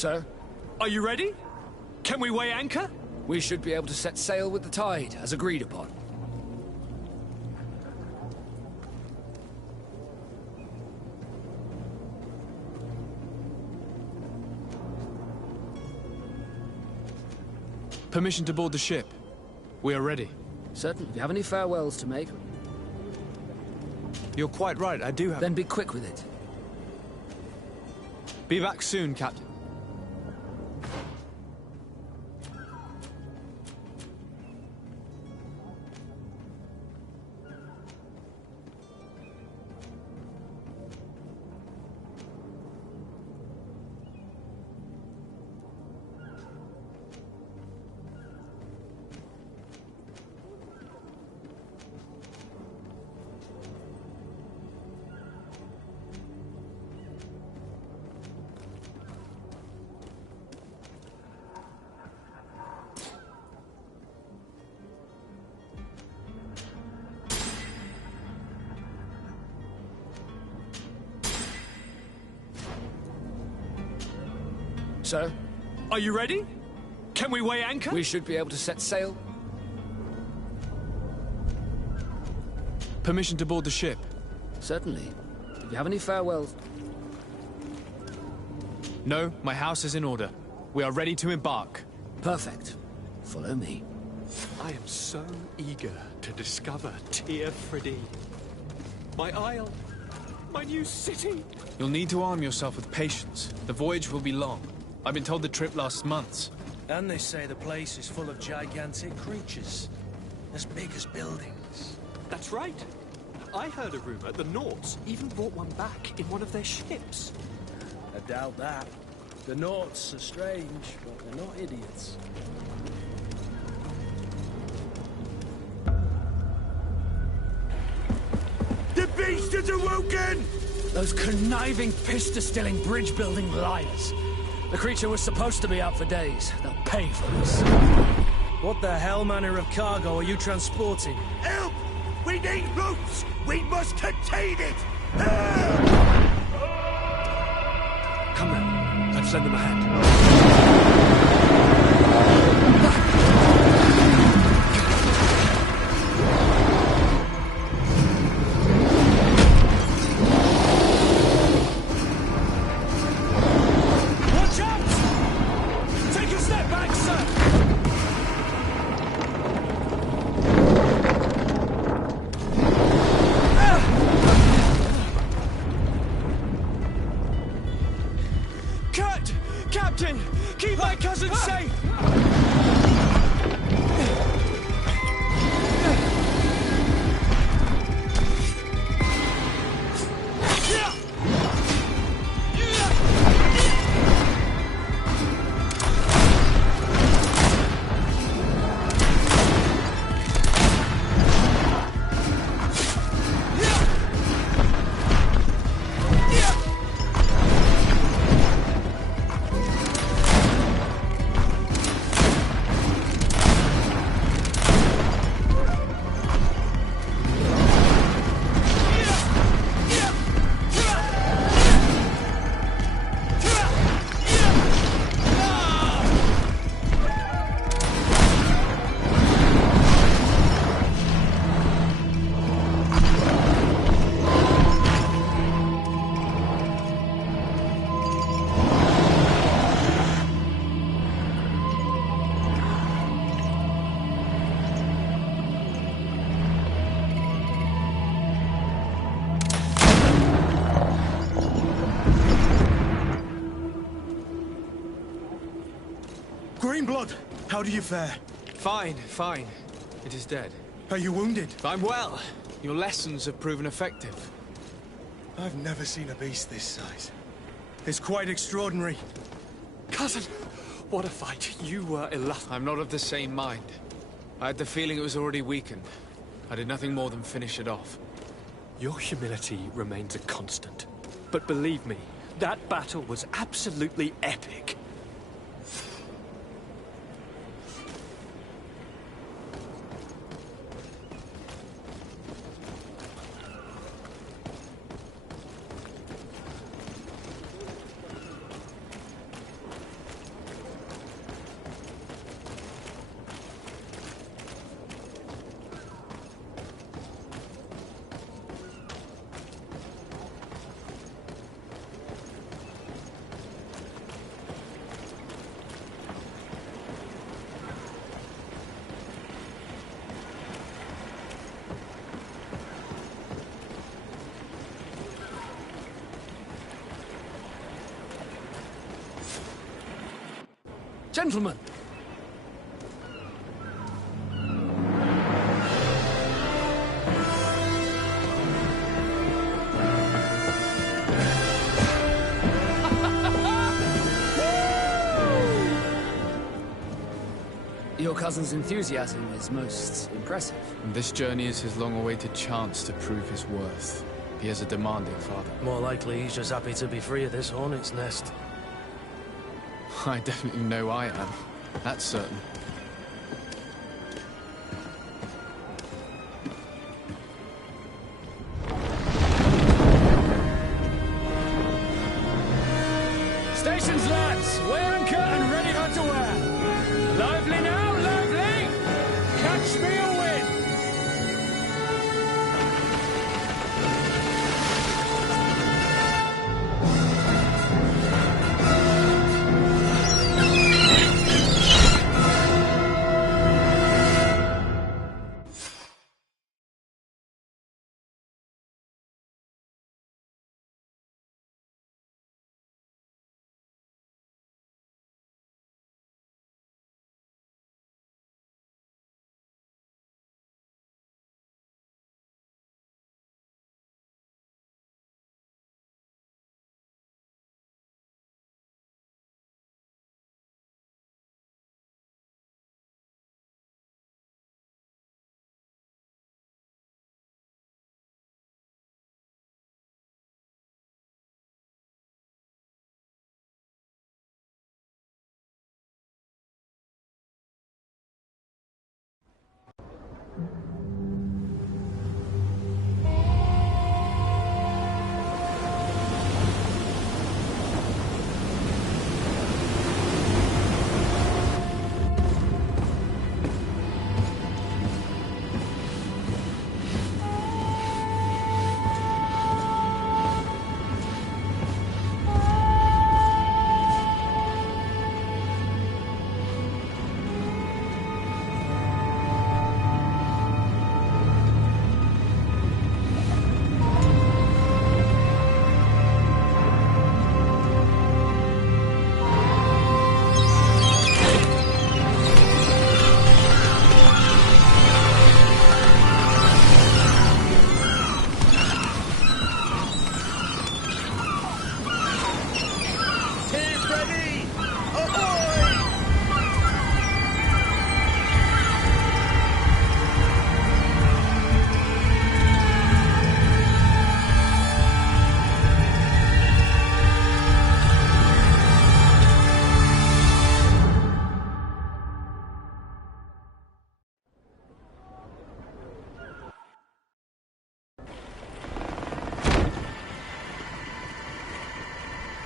Sir? Are you ready? Can we weigh anchor? We should be able to set sail with the tide, as agreed upon. Permission to board the ship. We are ready. Certainly. If you have any farewells to make... You're quite right, I do have... Then be quick with it. Be back soon, Captain. Sir? Are you ready? Can we weigh anchor? We should be able to set sail. Permission to board the ship. Certainly. If you have any farewells... No, my house is in order. We are ready to embark. Perfect. Follow me. I am so eager to discover Teer Fradee. My isle. My new city. You'll need to arm yourself with patience. The voyage will be long. I've been told the trip lasts months. And they say the place is full of gigantic creatures. As big as buildings. That's right. I heard a rumor the Nauts even brought one back in one of their ships. I doubt that. The Nauts are strange, but they're not idiots. The beast is awoken! Those conniving, pista-stilling, bridge-building liars. The creature was supposed to be out for days. They'll pay for this. What the hell manner of cargo are you transporting? Help! We need boats! We must contain it! Come now. Let's lend them a hand. Captain! Keep my cousin safe! Greenblood, how do you fare? Fine, fine. It is dead. Are you wounded? I'm well. Your lessons have proven effective. I've never seen a beast this size. It's quite extraordinary. Cousin, what a fight. You were illustrious. I'm not of the same mind. I had the feeling it was already weakened. I did nothing more than finish it off. Your humility remains a constant. But believe me, that battle was absolutely epic. Gentlemen! Your cousin's enthusiasm is most impressive. And this journey is his long-awaited chance to prove his worth. He has a demanding father. More likely he's just happy to be free of this hornet's nest. I definitely know I am. That's certain. Stations, lads! Weigh anchor and ready hard to wear! Lively now, lively! Catch me a wind!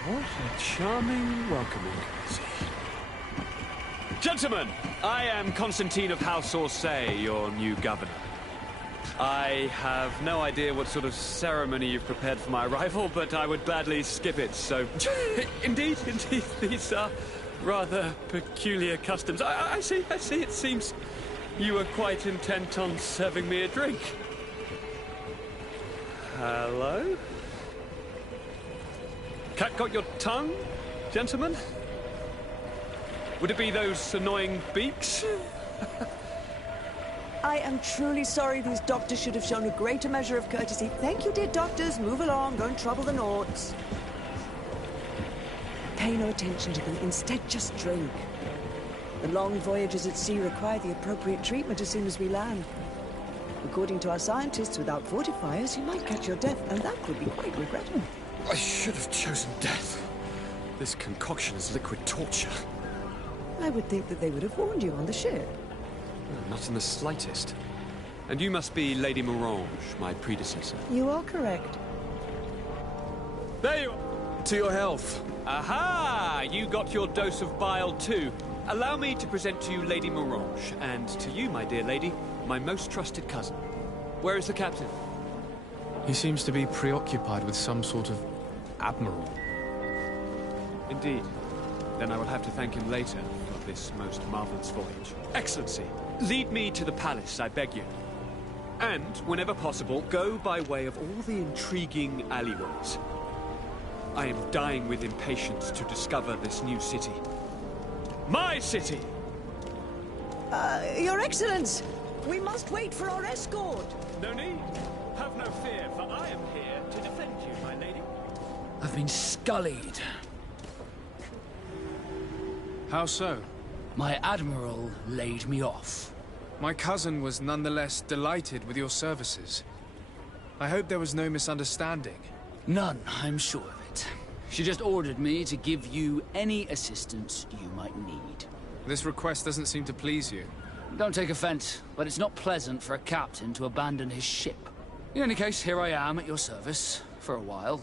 What a charming welcoming courtesy. Gentlemen, I am Constantine of House Orsay, your new governor. I have no idea what sort of ceremony you've prepared for my arrival, but I would gladly skip it, so... Indeed, these are rather peculiar customs. I see, it seems you were quite intent on serving me a drink. Hello? Cat got your tongue, gentlemen? Would it be those annoying beaks? I am truly sorry. These doctors should have shown a greater measure of courtesy. Thank you, dear doctors. Move along. Don't trouble the Nords. Pay no attention to them. Instead, just drink. The long voyages at sea require the appropriate treatment as soon as we land. According to our scientists, without fortifiers, you might catch your death, and that could be quite regrettable. I should have chosen death. This concoction is liquid torture. I would think that they would have warned you on the ship. Not in the slightest. And you must be Lady Morange, my predecessor. You are correct. There you are. To your health. Aha! You got your dose of bile too. Allow me to present to you Lady Morange, and to you, my dear lady, my most trusted cousin. Where is the captain? He seems to be preoccupied with some sort of admiral. Indeed. Then I will have to thank him later for this most marvelous voyage. Excellency, lead me to the palace, I beg you. And, whenever possible, go by way of all the intriguing alleyways. I am dying with impatience to discover this new city. My city! Your Excellence! We must wait for our escort! No need. Have no fear, for I am here to defend you, my lady. I've been scullied. How so? My admiral laid me off. My cousin was nonetheless delighted with your services. I hope there was no misunderstanding. None, I'm sure of it. She just ordered me to give you any assistance you might need. This request doesn't seem to please you. Don't take offense, but it's not pleasant for a captain to abandon his ship. In any case, here I am at your service, for a while.